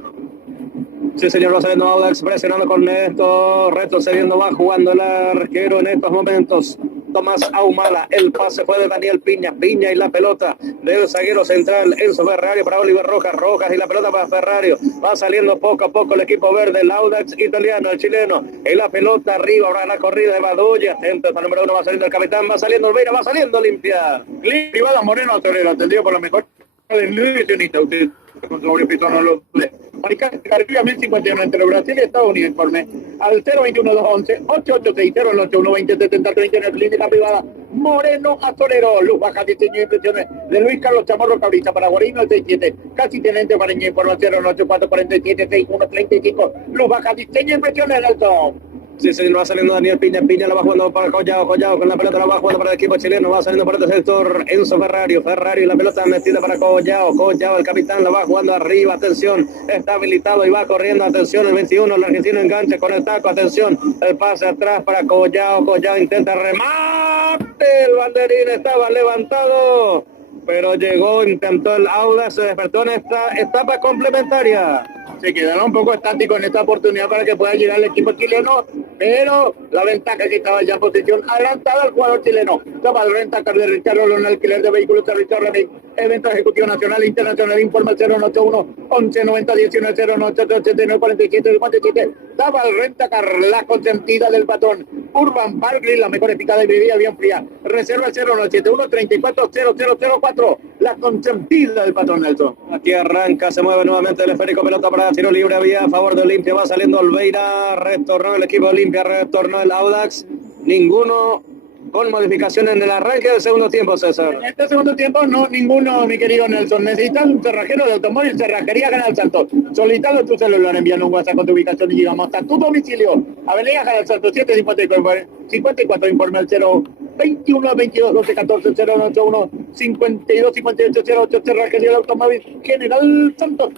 Sí, señor, va saliendo Audax, presionando con esto, retrocediendo, va jugando el arquero en estos momentos. Tomás Ahumada, el pase fue de Daniel Piña y la pelota del zaguero central Enzo Ferrario para Oliver Rojas y la pelota para Ferrario, va saliendo poco a poco el equipo verde, el Audax italiano, el chileno, y la pelota arriba, ahora la corrida de Badulle, atento, hasta el número 1 va saliendo el capitán, va saliendo Olveira, va saliendo limpia. Privada Moreno Torero, atendido por la mejor del nutricionista, usted con sobrepiso no lo dude. Carrera 1051 entre Brasil y Estados Unidos, informe al 021-211-8860-81-20-70-30 en la clínica privada Moreno Torero. Luz baja, diseño y impresiones de Luis Carlos Chamorro Cabrita, para Guarino el 67, casi tenente Pareña, información 08447-6135. Luz baja, diseño y impresiones, Nelson. Sí, señor, va saliendo Daniel Piña. Piña la va jugando para Collao. Collao con la pelota la va jugando para el equipo chileno. Va saliendo por este sector Enzo Ferrario. Ferrario, la pelota metida para Collao. Collao, el capitán, la va jugando arriba. Atención, está habilitado y va corriendo. Atención, el 21, el argentino enganche con el taco. Atención, el pase atrás para Collao. Collao intenta remate. El banderín estaba levantado, pero llegó, intentó el Audax, se despertó en esta etapa complementaria. Se quedaron un poco estáticos en esta oportunidad para que pueda llegar el equipo chileno, pero la ventaja es que estaba ya en posición adelantada al jugador chileno. Estaba el rentacar de Richard Rolón, alquiler de vehículos de Richard Remix, evento ejecutivo nacional e internacional, informa el 081 1190 19 098 89 47 57. Estaba el rentacar, la consentida del patrón. Urban Barkley, la mejor picada y bebida bien fría. Reserva el 0971 34 0004, la consentida del patrón Nelson. Aquí arranca, se mueve nuevamente el esférico, pelota para tiro libre, vía a favor de Olimpia, va saliendo Olveira, retornó el equipo Olimpia, retornó el Audax, ninguno con modificaciones en el arranque del segundo tiempo, César. En este segundo tiempo no, ninguno, mi querido Nelson. Necesitas un cerrajero de automóvil, Cerrajería Canal Santos. Solicitalo tu celular, envíanos un WhatsApp con tu ubicación y llegamos hasta tu domicilio. Avenida Canal Santos 754, informe al 021 22 12 14 081 52 58 08, Cerrajería del Automóvil General Santos.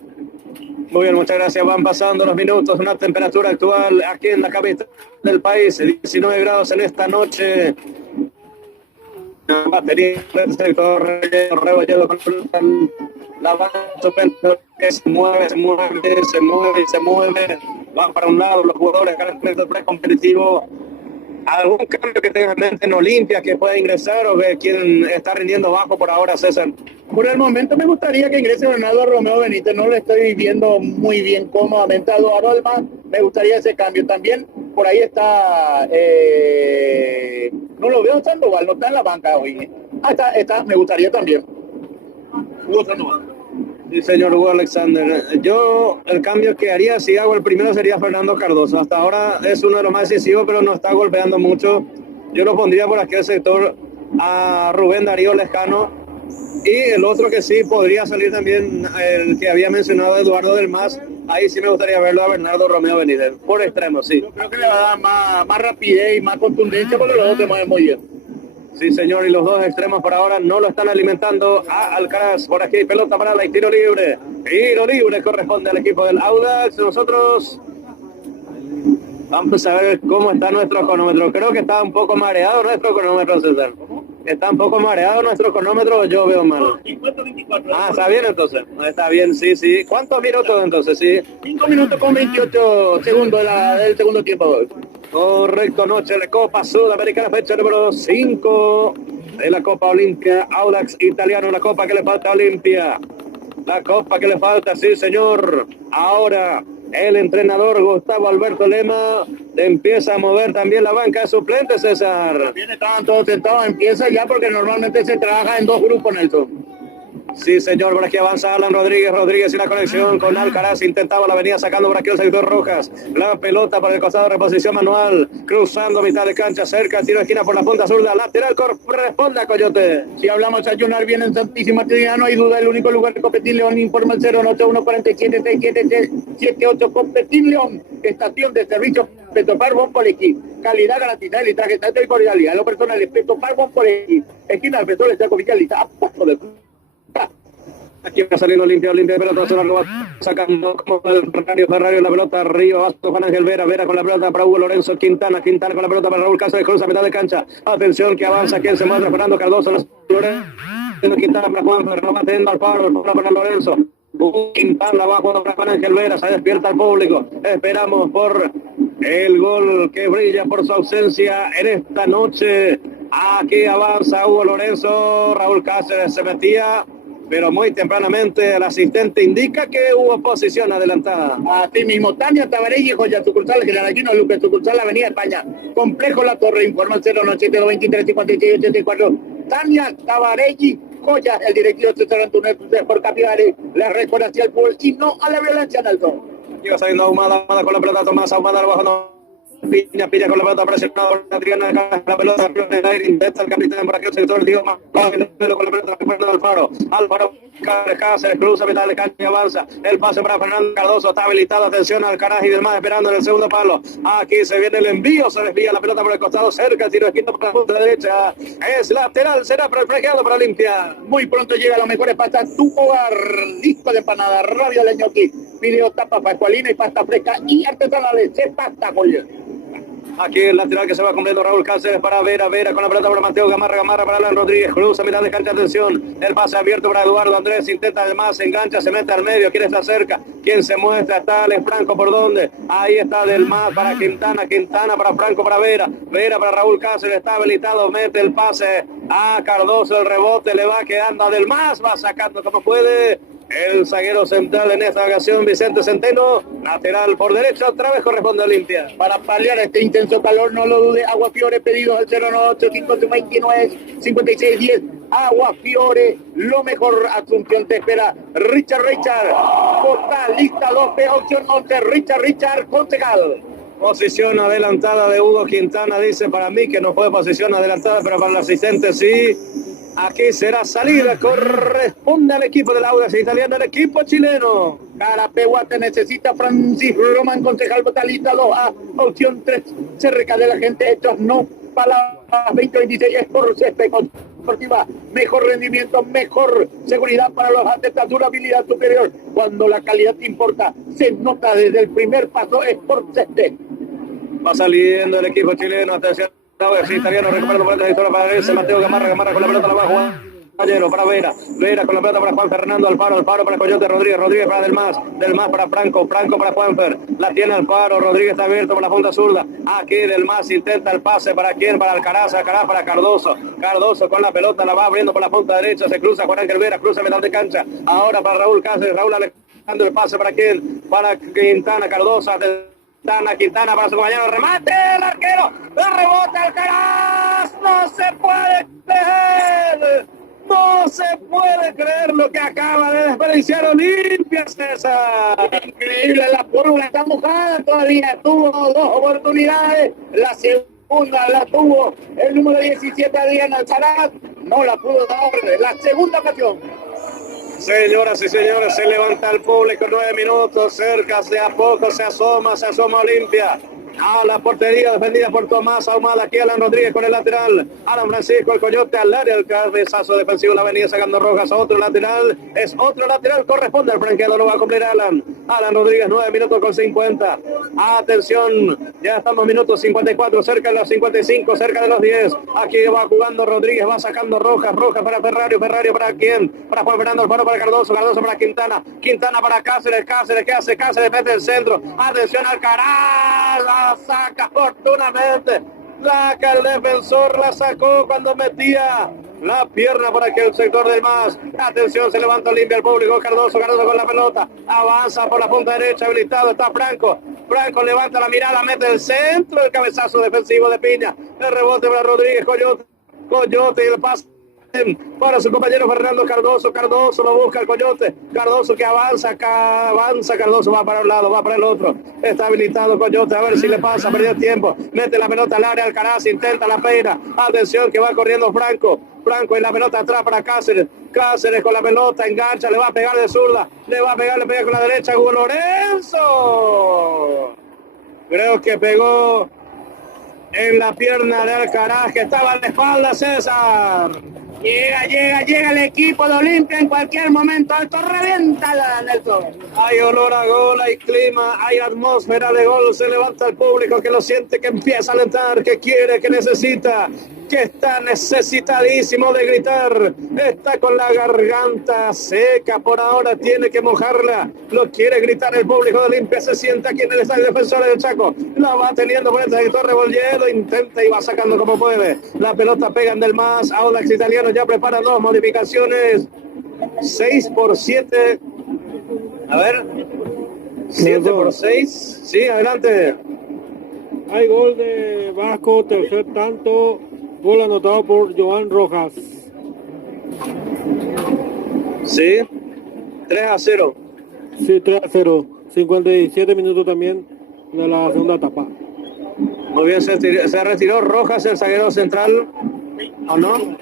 Muy bien, muchas gracias. Van pasando los minutos. Una temperatura actual aquí en la capital del país, 19 grados en esta noche. Batería del sector rebolledo con la banda que se mueve. Van para un lado los jugadores del precompetitivo. ¿Algún cambio que tengan en mente en Olimpia que pueda ingresar o que quién está rindiendo bajo por ahora, César? Por el momento me gustaría que ingrese Bernardo Romeo Benítez. No lo estoy viendo muy bien cómodamente a Eduardo Alma. Me gustaría ese cambio. También por ahí está... no lo veo Sandoval, no está en la banca hoy. Está, me gustaría también. Hugo Sandoval. Sí, señor Hugo Alexander. Yo, el cambio que haría, si hago el primero, sería Fernando Cardoso. Hasta ahora es uno de los más decisivos, pero no está golpeando mucho. Yo lo pondría por aquel sector a Rubén Darío Lejano. Y el otro que sí podría salir también, el que había mencionado Eduardo del Mas. Ahí sí me gustaría verlo a Bernardo Romeo Benítez. Por extremo, sí. Yo creo que le va a dar más rapidez y más contundencia porque los dos se mueven muy bien. Sí, señor, y los dos extremos por ahora no lo están alimentando a Alcaraz. Por aquí, pelota parada y tiro libre. Tiro libre corresponde al equipo del Audax. Nosotros vamos a ver cómo está nuestro cronómetro. Creo que está un poco mareado nuestro cronómetro, César. Está un poco mareado nuestro cronómetro, yo veo mal. 50-24. Ah, está bien entonces. Está bien, sí. ¿Cuántos minutos entonces? Sí. 5 minutos con 28 segundos del segundo tiempo. Correcto, noche de Copa Sudamericana, fecha número 5 de la Copa Olimpia, Audax italiano, la copa que le falta a Olimpia. La copa que le falta, sí señor. Ahora el entrenador Gustavo Alberto Lema empieza a mover también la banca de suplentes, César. También estaban todos sentados, empieza ya porque normalmente se trabaja en dos grupos, Nelson. Sí, señor, por aquí avanza Alan Rodríguez y la conexión con Alcaraz, intentaba la venía sacando por aquí el sector Rojas, la pelota para el costado de reposición manual, cruzando mitad de cancha, cerca, tiro de esquina por la punta zurda, lateral, corresponde a Coyote. Si hablamos a ayunar bien en Santísima Trinidad, no hay duda, el único lugar de competir, León informa el 081 47 677 competir León, estación de servicio Petropar Bonpolequí, calidad garantizada, litraje tanto y cordialidad, en lo personal, Petropar Bonpolequí, esquina del petróleo está oficializada, a paso de... Aquí va saliendo limpia pelota, se la roba, sacando como el Ferrario, la pelota arriba, va Juan Ángel Vera con la pelota para Hugo Lorenzo, Quintana con la pelota para Raúl Cáceres, cruza a mitad de cancha, atención que avanza, quien se muestra, Fernando Cardoso, Lorenzo, Quintana para Juan, pero va teniendo al paro, para Lorenzo, Quintana va jugando para Juan Ángel Vera, se despierta el público, esperamos por el gol que brilla por su ausencia en esta noche, aquí avanza Hugo Lorenzo, Raúl Cáceres se metía, pero muy tempranamente el asistente indica que hubo posición adelantada. Así mismo, Tania Tabarelli, Joya Sucursal, General Aquino Luque, Sucursal, Avenida España, Complejo La Torre, informa el 092 23 56 84. Tania Tabarelli, Joya, el directivo César Antunes por Capivare, la respuesta hacia el fútbol y no a la violencia, Nelson. Iba saliendo Ahumada con la pelota, Tomás Ahumada abajo, no Piña con la pelota presionado por Adriana, la pelota en el aire, intenta el capitán por aquel sector, Diego más con la pelota recuerda Alfaro Cáceres cruza mitad de cancha y avanza, el pase para Fernando Cardoso, está habilitado, atención al Caraj y del más esperando en el segundo palo, aquí se viene el envío, se desvía la pelota por el costado, cerca, tiro esquina por la punta derecha, es lateral, será para el flanqueado para Olimpia. Muy pronto llega a los mejores pastas tu hogar, disco de empanada, rabia de ñoqui, video tapa pascualina y pasta fresca y artesanales, se pasta, oye. Aquí el lateral que se va cumpliendo Raúl Cáceres para Vera con la pelota para Mateo Gamarra para Alan Rodríguez, cruza mitad de cancha, atención, el pase abierto para Eduardo Andrés, intenta además, se engancha, se mete al medio, quiere estar cerca, quien se muestra, está Alex Franco, ¿por dónde? Ahí está Del Más para Quintana para Franco, para Vera para Raúl Cáceres, está habilitado, mete el pase a Cardoso, el rebote le va quedando a Del Más, va sacando como puede. El zaguero central en esta ocasión, Vicente Centeno, lateral por derecha, otra vez corresponde a Olimpia. Para paliar este intenso calor, no lo dude, Agua Fiore, pedidos al 098-529-5610. Agua Fiore, lo mejor, Asunción te espera. Richard, Costa, lista 12, opción 11, Richard, concejal. Posición adelantada de Hugo Quintana, dice para mí que no fue posición adelantada, pero para el asistente sí. Aquí será salida, corresponde al equipo del Audax Italiano, el equipo chileno. Carapehuate necesita Francis Roman, concejal botalista 2A, opción 3, cerca de la gente, estos no palabras, 2026 es por césped deportiva, mejor rendimiento, mejor seguridad para los atletas, durabilidad superior, cuando la calidad importa, se nota desde el primer paso, es por césped. Va saliendo el equipo chileno, atención. Italiano recuperando por la para ese Mateo Gamarra con la pelota la va a jugar Caballero para Vera con la pelota para Juan Fernando Alfaro para Coyote, Rodríguez para Del Más para Franco para Juanfer, la tiene Alfaro, Rodríguez está abierto por la punta zurda, aquí Del Más intenta el pase para quién, para Alcaraz para Cardoso con la pelota la va abriendo por la punta derecha, se cruza Juan Ángel Vera, cruza mitad de cancha, ahora para Raúl Cáceres, Raúl Alejandro, el pase para quién, para Quintana, Cardoso, Quintana para su compañero, remate, el arquero, el rebote, Alcaraz, no se puede creer lo que acaba de desperdiciar Olimpia, César. Increíble, la fórmula está mojada todavía, tuvo 2 oportunidades, la segunda la tuvo el número 17, Adrián Alcaraz, no la pudo dar, la segunda ocasión. Señoras y señores, se levanta el público, 9 minutos, cerca, de a poco se asoma Olimpia. A la portería defendida por Tomás Ahumada, aquí Alan Rodríguez con el lateral, Alan Francisco, el Coyote al área, el cabezazo defensivo, la venía sacando Rojas, otro lateral, corresponde al franqueado, lo va a cumplir Alan Rodríguez, 9 minutos con 50, atención, ya estamos minutos 54, cerca de los 55, cerca de los 10, aquí va jugando Rodríguez, va sacando Rojas para Ferrario para quién, para Juan Fernando Alfaro, para Cardoso para Quintana para Cáceres, ¿qué hace? Cáceres mete el centro, atención al Caral, la saca oportunamente, el defensor la sacó cuando metía la pierna por aquí el sector del Más, atención, se levanta limpia el público, Cardoso con la pelota, avanza por la punta derecha, habilitado está Franco levanta la mirada, mete el centro, el cabezazo defensivo de Piña, el rebote para Rodríguez, Coyote y el pase para su compañero Fernando Cardoso lo busca el Coyote, Cardoso que avanza, Cardoso va para un lado, va para el otro, está habilitado Coyote, a ver si le pasa, perdió tiempo, mete la pelota al área, Alcaraz intenta la peina, atención que va corriendo Franco y la pelota atrás para Cáceres con la pelota, engancha, le va a pegar de zurda, le pega con la derecha, Hugo Lorenzo, creo que pegó en la pierna de Alcaraz que estaba a la espalda, César. Llega el equipo de Olimpia en cualquier momento. Esto revienta la Nelson. Hay olor a gol, hay clima, hay atmósfera de gol. Se levanta el público que lo siente, que empieza a alentar, que quiere, que necesita, que está necesitadísimo de gritar. Está con la garganta seca por ahora, tiene que mojarla. Lo quiere gritar el público de Olimpia. Se sienta aquí en el estadio Defensores del Chaco. La va teniendo por el sector Rebolledo. Intenta y va sacando como puede. La pelota pega en Del Más. Audax Italiano ya prepara 2 modificaciones. 6 por 7. A ver. 7 por 6. Sí, adelante. Hay gol de Vasco, tercer tanto, gol anotado por Joan Rojas. Sí, 3-0. Sí, 3-0. 57 minutos también de la segunda etapa. Muy bien, se retiró Rojas, el zaguero central. ¿O no?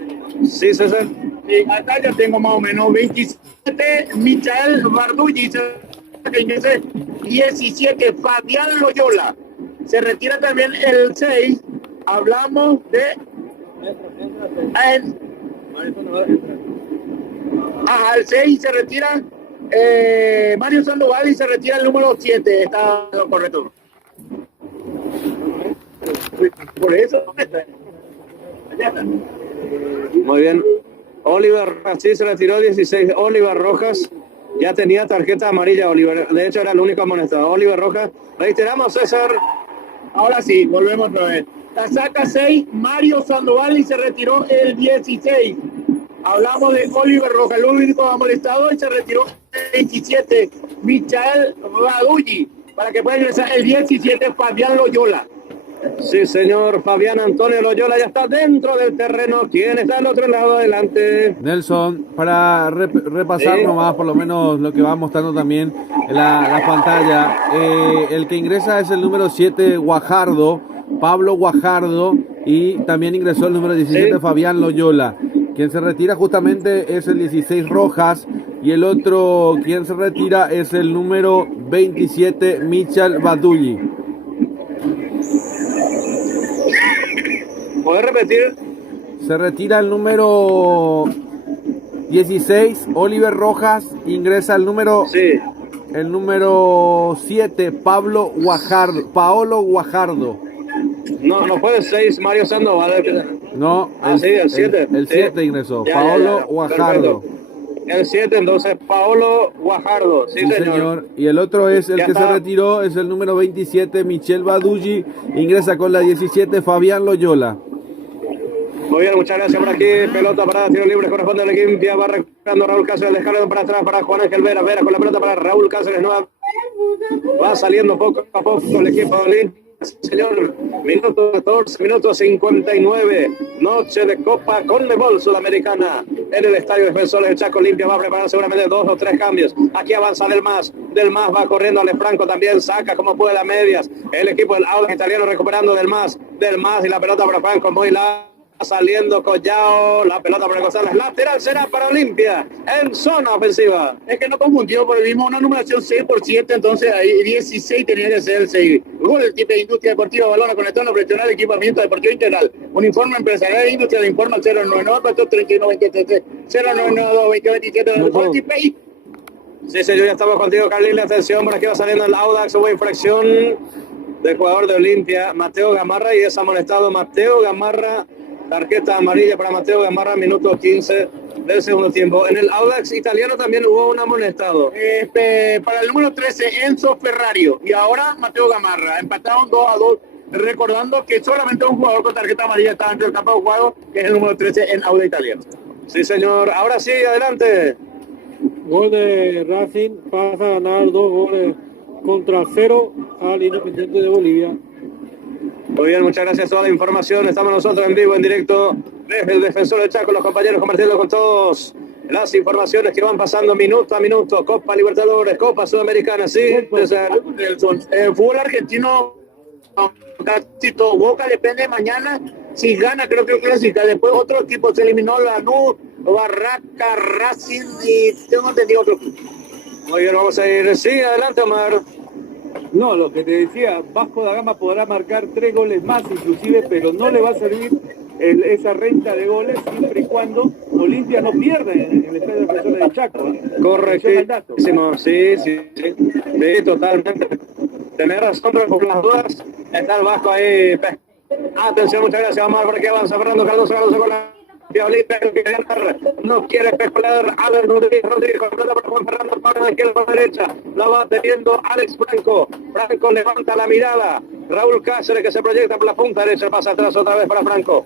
Sí, César. Sí, acá ya tengo más o menos 27, Michael Bardulli, 17, Fabián Loyola. Se retira también el 6. Hablamos de... el 6 se retira Mario Sandoval y se retira el número 7. Está correcto. Por eso... Allá está. Muy bien. Oliver Rojas, sí, se retiró 16. Oliver Rojas ya tenía tarjeta amarilla. Oliver, de hecho, era el único amonestado. Oliver Rojas, reiteramos, César. Ahora sí, volvemos otra vez. La saca 6, Mario Sandoval y se retiró el 16. Hablamos de Oliver Rojas, el único amonestado y se retiró el 27, Michael Badulli. Para que pueda ingresar el 17, Fabián Loyola. Sí, señor, Fabián Antonio Loyola ya está dentro del terreno. ¿Quién está al otro lado? Adelante. Nelson, para repasar Sí. nomás por lo menos lo que va mostrando también en la pantalla. El que ingresa es el número 7, Guajardo, Pablo Guajardo, y también ingresó el número 17, Sí. Fabián Loyola. Quien se retira justamente es el 16, Rojas, y el otro quien se retira es el número 27, Michael Badulli. ¿Puedes repetir? Se retira el número 16, Oliver Rojas, ingresa el número Sí. 7, Paolo Guajardo. No fue 6, Mario Sandoval. No, Sí, el 7. El 7 ingresó, Ya, Paolo ya. Guajardo. Perfecto. El 7, entonces, Paolo Guajardo. Sí, Sí, señor. Y el otro es el Ya que está. se retiró, es el número 27, Michel Badulli, ingresa con la 17, Fabián Loyola. Muy bien, muchas gracias por aquí. Pelota para tiro libre, corresponde al Olimpia. Va recuperando Raúl Cáceres, descarga para atrás para Juan Ángel Vera. Vera con la pelota para Raúl Cáceres. Nueva. Va saliendo poco a poco el equipo de Olimpia. Señor, minuto 14, minuto 59. Noche de Copa Conmebol Sudamericana en el Estadio Defensores del Chaco. Olimpia va a preparar seguramente 2 o 3 cambios. Aquí avanza Del Mas va corriendo. Ale Franco también saca como puede a medias. El equipo del Audax italiano recuperando Del Mas y la pelota para Franco. Muy larga. Saliendo Collao, la pelota para González, lateral será para Olimpia en zona ofensiva. Es que no confundió, porque vimos una numeración 6 por 7, entonces ahí 16 tenía que ser el 6. Gol del tipo de Industria Deportiva, balón con el tono profesional, equipamiento deportivo integral. Un informe empresarial de industria le informa al 099 31 23 0992 2027 gol tipo ahí. Sí, señor, ya estamos contigo, Carlile. Atención, por aquí va saliendo el Audax. Hubo infracción del jugador de Olimpia, Mateo Gamarra, y es amonestado Mateo Gamarra. Tarjeta amarilla para Mateo Gamarra, minuto 15 del segundo tiempo. En el Audax italiano también hubo un amonestado. Para el número 13, Enzo Ferrario. Y ahora Mateo Gamarra. Empataron 2-2. Recordando que solamente un jugador con tarjeta amarilla está dentro del campo de juego, que es el número 13 en Audax italiano. Sí, señor. Ahora sí, adelante. Gol de Racing, pasa a ganar 2 goles contra 0 al Independiente de Bolivia. Muy bien, muchas gracias por toda la información. Estamos nosotros en vivo, en directo desde el Defensor del Chaco, los compañeros compartiendo con todos las informaciones que van pasando minuto a minuto. Copa Libertadores, Copa Sudamericana, sí. El fútbol argentino, Tito, Boca depende mañana. Si gana, creo que clasifica. Después otro equipo se eliminó, Lanús, Barraca, Racing y tengo entendido otro. Muy bien, vamos a ir. Sí, adelante, Omar. No, lo que te decía, Vasco da Gama podrá marcar 3 goles más inclusive, pero no le va a servir esa renta de goles siempre y cuando Olimpia no pierda en el Estadio Defensor del Chaco. Correctísimo, sí, totalmente. Tenés razón, pero por las dudas está el Vasco ahí. Atención, muchas gracias, Omar, por aquí avanza Fernando Cardoso con la Olimpia, que ganar, no quiere especular. Alex Rodríguez con la pelota para Juan Fernando, para la izquierda, para la derecha, la va teniendo Alex Franco levanta la mirada, Raúl Cáceres que se proyecta por la punta derecha, pasa atrás otra vez para Franco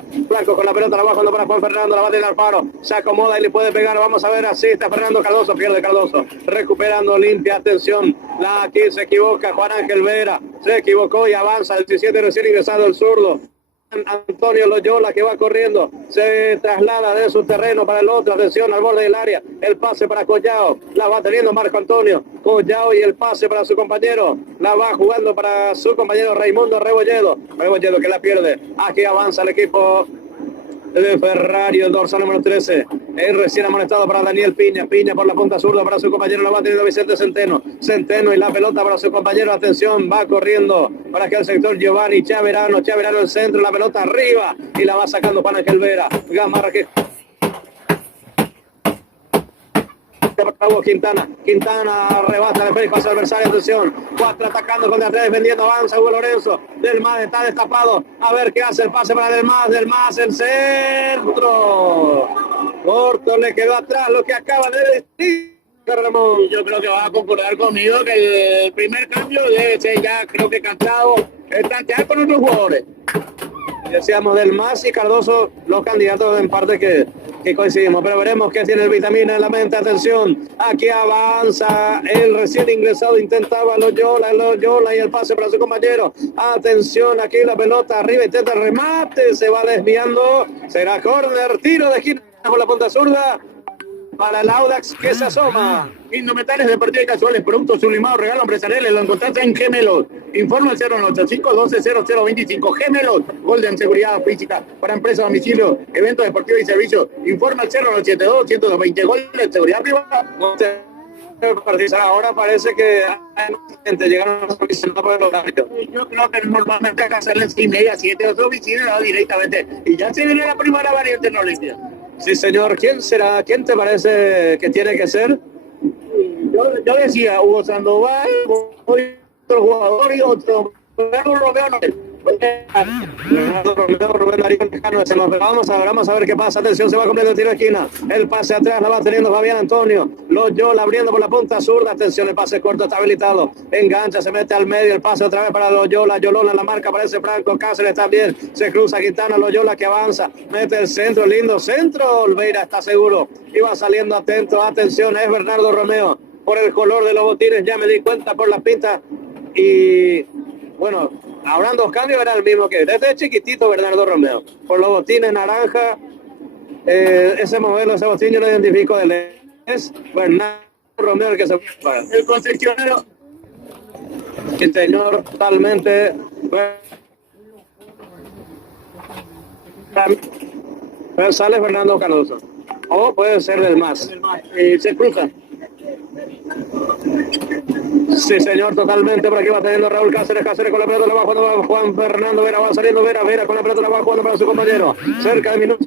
con la pelota, la va jugando para Juan Fernando, la va a tirar Alfaro, se acomoda y le puede pegar, vamos a ver, así está Fernando Cardoso, pierde Cardoso, recuperando Olimpia, atención, aquí se equivoca Juan Ángel Vera, se equivocó y avanza el 17 recién ingresado el zurdo. Antonio Loyola, que va corriendo, se traslada de su terreno para el otro, atención al borde del área, el pase para Collao, la va teniendo Marco Antonio Collao y el pase para su compañero, la va jugando para su compañero Raimundo Rebolledo que la pierde, aquí avanza el equipo de Ferrari, el dorsal número 13, el recién amonestado para Daniel Piña por la punta zurda para su compañero, la va teniendo Vicente Centeno y la pelota para su compañero, atención, va corriendo para que el sector Giovanni Chaverano el centro, la pelota arriba y la va sacando Juan Ángel Vera, Gamarra que Quintana arrebata el pasa adversario, atención, 4 atacando contra 3 defendiendo, avanza Hugo Lorenzo, Del Mas está destapado, a ver qué hace el pase para Del Mas, el centro, corto, le quedó atrás lo que acaba de decir Ramón. Yo creo que va a concordar conmigo que el primer cambio debe ser ya, creo que cantado, el plantear con otros jugadores. Decíamos Del Mas y Cardoso, los candidatos en parte que coincidimos, pero veremos qué tiene el Vitamina en la mente. Atención, aquí avanza el recién ingresado, intentaba Loyola y el pase para su compañero. Atención, aquí la pelota arriba, intenta el remate, se va desviando, será córner, tiro de esquina por la punta zurda para el Audax que se asoma. Indumentarios deportivos y casuales, productos sublimados, regalo empresariales, lo encontraste en Gemelos. Informa al 085-120025. Gemelos, Golden Seguridad Física para empresas, domicilio, eventos deportivos y servicios. Informa al 072-120. Golden Seguridad Privada. Ahora parece que hay gente llegaron a oficina por el horario. Yo creo que normalmente hay que hacerle 6:30, 7 de oficina directamente. Y ya se viene la primera variante no limpia. Sí, señor. ¿Quién será? ¿Quién te parece que tiene que ser? Yo decía Hugo Sandoval, otro jugador y otro. Rubén Darío Lejano, vamos a ver qué pasa. Atención, se va completo el tiro de esquina, el pase atrás la va teniendo Fabián Antonio Loyola abriendo por la punta zurda, atención, el pase corto está habilitado, engancha, se mete al medio, el pase otra vez para Loyola, la marca, aparece Franco Cáceres también, se cruza Quintana, Loyola que avanza, mete el centro, lindo centro, Olveira está seguro y va saliendo atento, atención, es Bernardo Romeo, por el color de los botines, ya me di cuenta por las pintas y bueno, habrán 2 cambios, era el mismo que desde chiquitito Bernardo Romeo, por los botines naranja, ese modelo, ese botín yo lo identifico de él, es Bernardo Romeo el que se para. El concesionario. El señor totalmente sale Fernando Cardoso, o puede ser Del Mas, Se cruza. Sí, señor, totalmente. Por aquí va teniendo Raúl Cáceres con la pelota, la va jugando Juan Fernando Vera, va saliendo Vera con la pelota, la va jugando para su compañero. Cerca de minutos,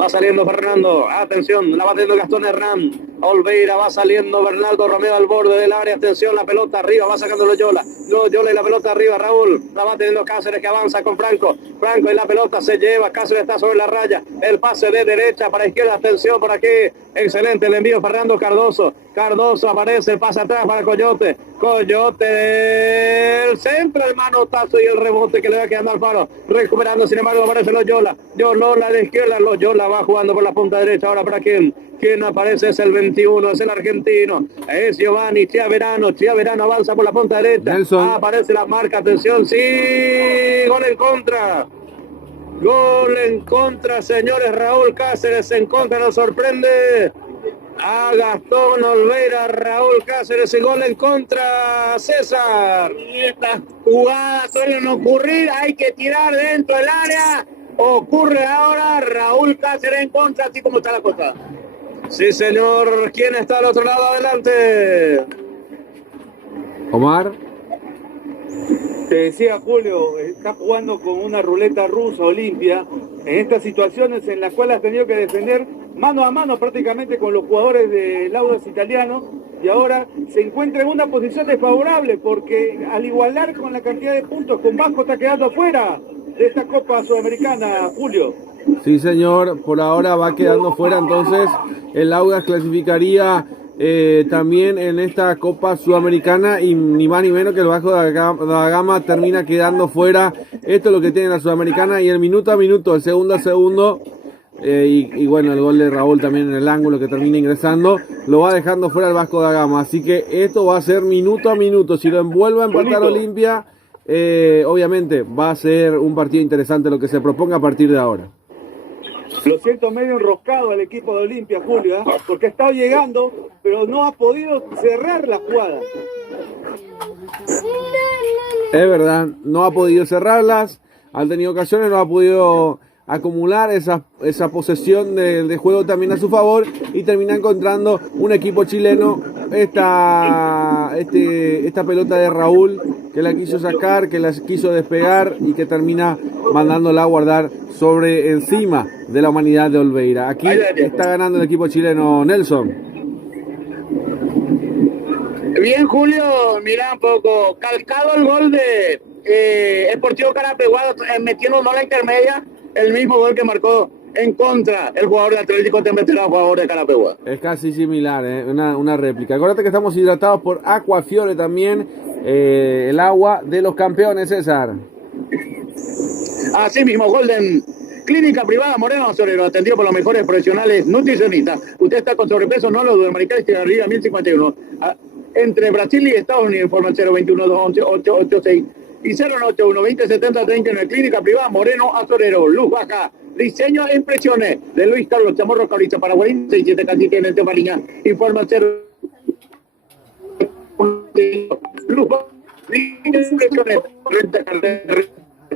va saliendo Fernando. Atención, la va teniendo Gastón Hernán. Olveira va saliendo Bernardo Romeo al borde del área. Atención, la pelota arriba, va sacando Loyola y la pelota arriba, Raúl. La va teniendo Cáceres que avanza con Franco y la pelota se lleva. Cáceres está sobre la raya. El pase de derecha para izquierda. Atención por aquí. Excelente el envío, Fernando Cardoso aparece, el pase atrás para Coyote, el centro, el manotazo y el rebote que le va quedando al Faro, recuperando, sin embargo aparece Loyola a la izquierda, Loyola va jugando por la punta derecha, ahora para quien aparece es el 21, es el argentino, es Giovanni Chiaverano avanza por la punta derecha, aparece la marca, atención, sí, gol en contra, señores, Raúl Cáceres en contra, nos sorprende a Gastón Olveira, Raúl Cáceres y gol en contra, César. Estas jugadas suelen ocurrir, hay que tirar dentro del área, ocurre ahora, Raúl Cáceres en contra, así como está la cosa. Sí, señor, ¿quién está al otro lado? Adelante. Omar. Te decía Julio, está jugando con una ruleta rusa Olimpia en estas situaciones en las cuales has tenido que defender mano a mano prácticamente con los jugadores del Audax italiano y ahora se encuentra en una posición desfavorable porque al igualar con la cantidad de puntos con Vasco está quedando afuera de esta Copa Sudamericana, Julio. Sí, señor, por ahora va quedando fuera, entonces el Audax clasificaría también en esta Copa Sudamericana y ni más ni menos que el Vasco da Gama termina quedando fuera. Esto es lo que tiene la Sudamericana y el minuto a minuto, el segundo a segundo y bueno, el gol de Raúl también en el ángulo que termina ingresando, lo va dejando fuera el Vasco da Gama, así que esto va a ser minuto a minuto. Si lo envuelve a empatar Olimpia, obviamente va a ser un partido interesante lo que se proponga a partir de ahora. Lo siento medio enroscado al equipo de Olimpia, Julio, porque ha estado llegando, pero no ha podido cerrar la jugada. Es verdad, no ha podido cerrarlas, ha tenido ocasiones, no ha podido acumular esa posesión de juego también a su favor y termina encontrando un equipo chileno esta pelota de Raúl que la quiso sacar, que la quiso despegar y que termina mandándola a guardar sobre encima de la humanidad de Olveira. Aquí está ganando el equipo chileno, Nelson. Bien, Julio, mira un poco, calcado el gol de Sportivo Carapeguá, metiendo la intermedia, el mismo gol que marcó en contra el jugador de Atlético Tembeterá, jugador de Carapeguá. Es casi similar, una réplica. Acuérdate que estamos hidratados por Aquafiore también, el agua de los campeones, César. Así mismo, Golden Clínica Privada Moreno Sorero, atendido por los mejores profesionales nutricionistas. Usted está con sobrepeso, no lo dude, Maricales y arriba 1051. Entre Brasil y Estados Unidos, informa 021 211 886 y 081 2070 39. Clínica Privada Moreno Azorero, luz baja, diseño e impresiones de Luis Carlos Chamorro Cabrita, Paraguay 67 casi tiene en Mariña. Informa 0 luz baja, impresiones,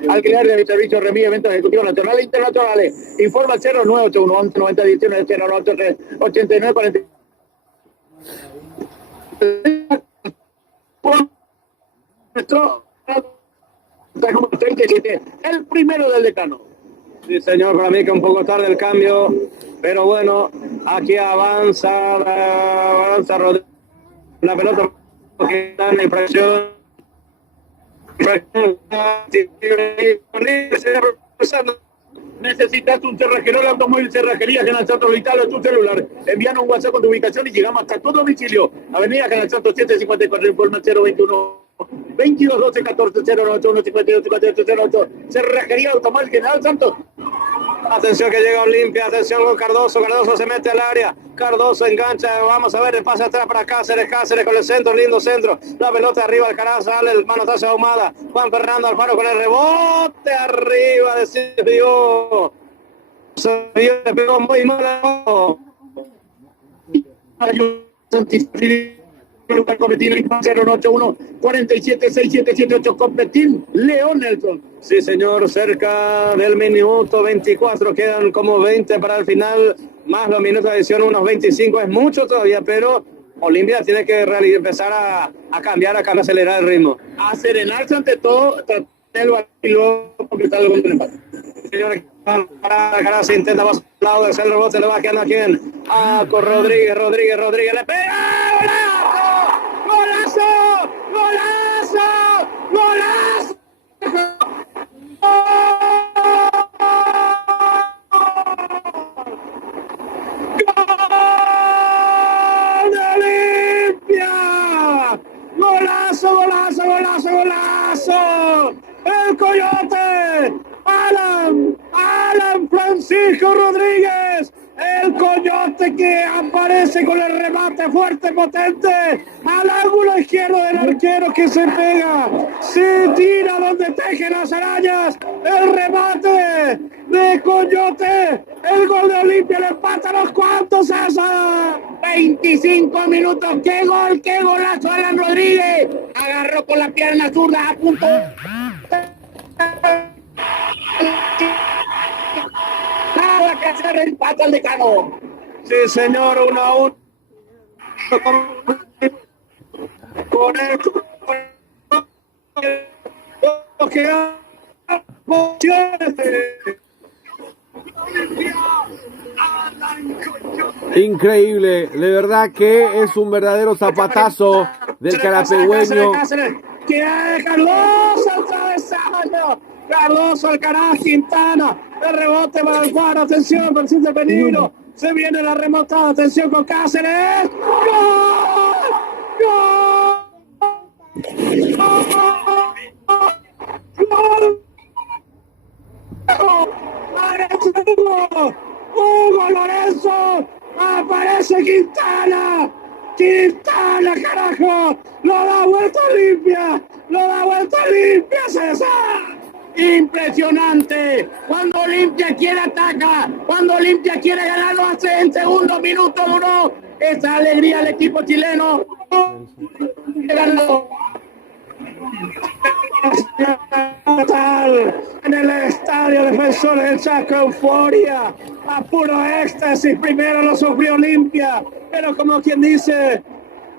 alquiler de servicio, remía, eventos ejecutivos nacionales e internacionales. Informa 0981 11 90 19 093 89 40. El primero del decano. Sí, señor, para mí que un poco tarde el cambio, pero bueno, aquí avanza Rodríguez, la pelota que está en infracción. Necesitas un cerrajero, el automóvil Cerrajería General Santos Vitalo, tu celular. Envían un WhatsApp con tu ubicación y llegamos hasta tu domicilio. Avenida General Santos 754, informa 021 22 12 14 091 52 58 08. Cerrajería Automóvil General Santos. Atención que llega Olimpia, atención con Cardoso se mete al área, Cardoso engancha, vamos a ver el pase atrás para Cáceres con el centro, lindo centro, la pelota arriba, Alcaraz, sale el manotazo Ahumada, Juan Fernando Alfaro con el rebote arriba, decidió, le pegó muy mal. Copetín 081 47 6778 Copetín León Nelson. Sí, señor, cerca del minuto 24, quedan como 20 para el final, más los minutos de adición, unos 25, es mucho todavía, pero Olimpia tiene que empezar a cambiar, a acelerar el ritmo. A serenarse ante todo, y luego completar el gol del empate. Señores, para se intenta más lado, el rebote le va quedando a quién, con Rodríguez, le pega, ¡golazo! ¡Golazo! ¡El Coyote! ¡Alan Francisco Rodríguez! El Coyote que aparece con el remate fuerte, potente, al ángulo izquierdo del arquero que se pega, se tira donde tejen las arañas, el remate de Coyote, el gol de Olimpia, le empata a los cuantos, César. 25 minutos, qué gol, qué golazo, Alan Rodríguez, agarró con la pierna zurda, a punto. Nada que hacer, empata el decano. Sí, señor, 1-1. Con el increíble, de verdad que es un verdadero zapatazo del carapegüeño. Que Cardoso al travesaño, Cardoso, Alcaraz, Quintana, el rebote para Alfaro, atención, persiste el peligro, se viene la remontada, atención con Cáceres, ¡gol! ¡Hugo Lorenzo! ¡Aparece Quintana! ¡Quintana, carajo! ¡Lo da vuelta Olimpia! lo da vuelta Olimpia, César. Impresionante. Cuando Olimpia quiere ataca, cuando Olimpia quiere ganar lo hace en segundos, minutos duró esa alegría del equipo chileno. Ganó. En el estadio Defensores del Chaco, euforia, a puro éxtasis. Primero lo sufrió Olimpia, pero como quien dice,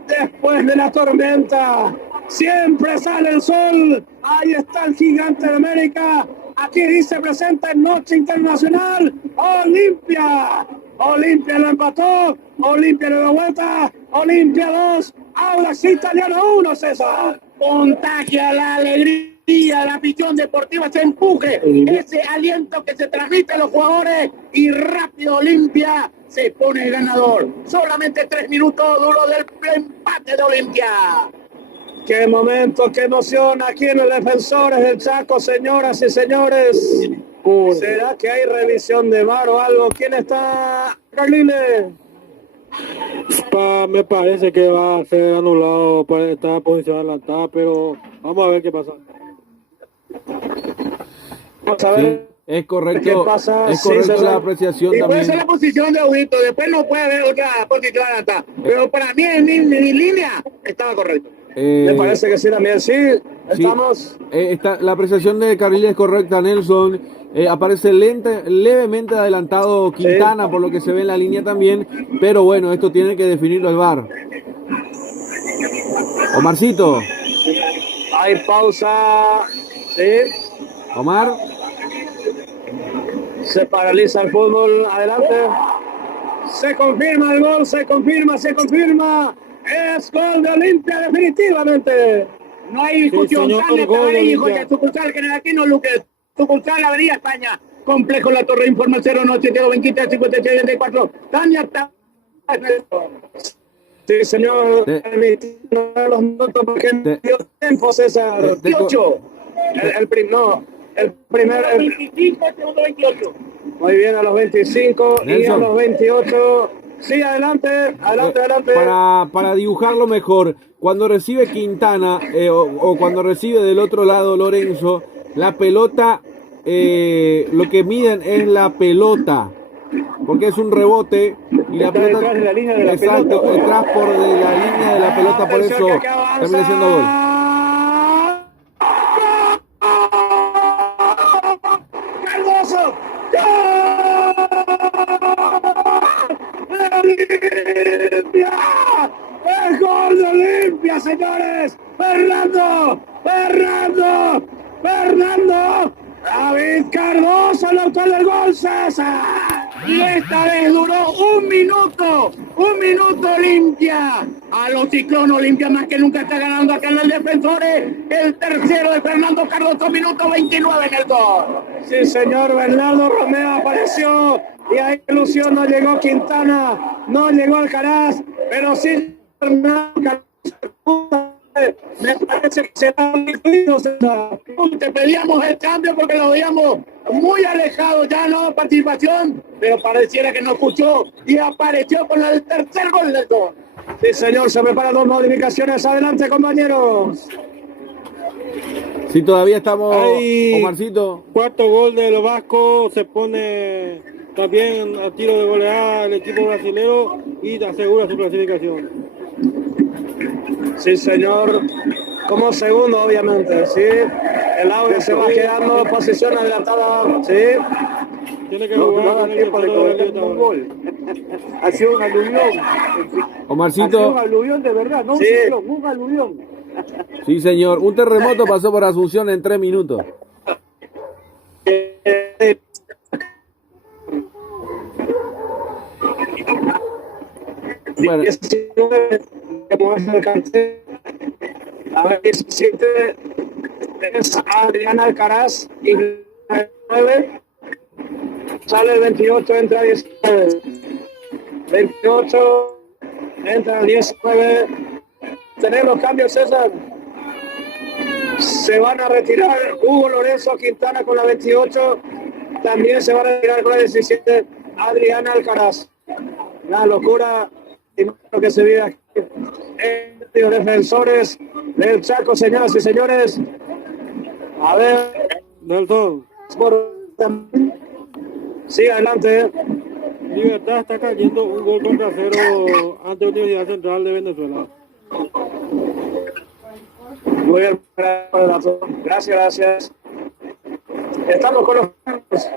después de la tormenta siempre sale el sol. Ahí está el gigante de América. Aquí dice presenta en Noche Internacional. Olimpia. Olimpia lo empató. Olimpia le dio vuelta. Olimpia 2. Audax Italiano 1, César. Contagia la alegría, la afición deportiva, ese empuje, ese aliento que se transmite a los jugadores y rápido Olimpia se pone ganador. Solamente 3 minutos duró del empate de Olimpia. Qué momento, qué emoción aquí en los Defensores del Chaco, señoras y señores. ¿Será que hay revisión de VAR o algo? ¿Quién está, Carline? Me parece que va a ser anulado para esta posición adelantada, pero vamos a ver qué pasa. Vamos a ver. Sí, es correcto, ¿Qué pasa? es correcto Sí, la apreciación y también. puede ser la posición de Audito, después no puede haber otra posición adelantada. Pero para mí en mi línea estaba correcto. Me parece que sí también, sí. Estamos. La apreciación de Carril es correcta, Nelson. Aparece levemente adelantado Quintana, por lo que se ve en la línea también. Pero bueno, esto tiene que definirlo el VAR. Omarcito. Hay pausa. Sí. Omar. Se paraliza el fútbol. Adelante. Se confirma el gol, se confirma. Es gol de Olimpia definitivamente. No hay discusión. Sí, Tania gol de Tavares, hijo Olimpia. de sucursal Generalino Luque. Sucursal Avenida España. Complejo La Torre, informa 08723 56 24. Tania Tavares. Sí, señor. Los minutos porque no dio tiempo, César. 28. El primer. 25, segundo 28. Muy bien, a los 25 y a Nelson. los 28. Sí, adelante. Para dibujarlo mejor, cuando recibe Quintana o cuando recibe del otro lado Lorenzo, la pelota, lo que miden es la pelota, porque es un rebote y la Está pelota detrás de la línea de la exacto, pelota. detrás por de la línea de la pelota, por eso termina siendo gol. ¡Cardoso! ¡Olimpia! ¡El gol de Olimpia, señores! ¡Fernando! ¡David Cardoso, el autor del gol, César! Y esta vez duró un minuto Olimpia. A los Ciclones Olimpia más que nunca está ganando acá en el Defensores. El tercero de Fernando Cardoso, minuto 29 en el gol. Sí, señor, Bernardo Romeo apareció. Y ahí ilusión, no llegó Quintana, no llegó Alcaraz, pero sí Fernando Cardoso. Me parece que será incluido. Te pedíamos el cambio porque lo veíamos muy alejado, ya no participación, pero pareciera que no escuchó y apareció con el tercer gol del gol. Sí, señor, se preparan 2 modificaciones. Adelante, compañeros. Si todavía estamos, Ahí, Omarcito. Cuarto gol de los vascos, se pone también a tiro de goleada el equipo brasilero y asegura su clasificación. Sí, señor. Como segundo, obviamente, sí. El audio se va quedando, posición adelantada, sí. Tiene que jugar No da con el tiempo de tercero del cometer un Libertadores. gol. Ha sido un aluvión. Ha sido Omarcito. un aluvión de verdad, no un Sí. ciclón, un aluvión. Sí, señor. Un terremoto pasó por Asunción en 3 minutos. Bueno. A ver, 17 es Adrián Alcaraz y 9 sale el 28, entra 19. 28, entra 19. Tenemos cambios, César. Se van a retirar Hugo Lorenzo Quintana con la 28. También se va a retirar con la 17 Adrián Alcaraz. Una locura lo que se vive aquí. Defensores del Chaco, señoras y señores. A ver, Nelson, sí, adelante. Libertad está cayendo un gol contra cero ante Universidad Central de Venezuela. Muy bien, gracias. Estamos con los cambios.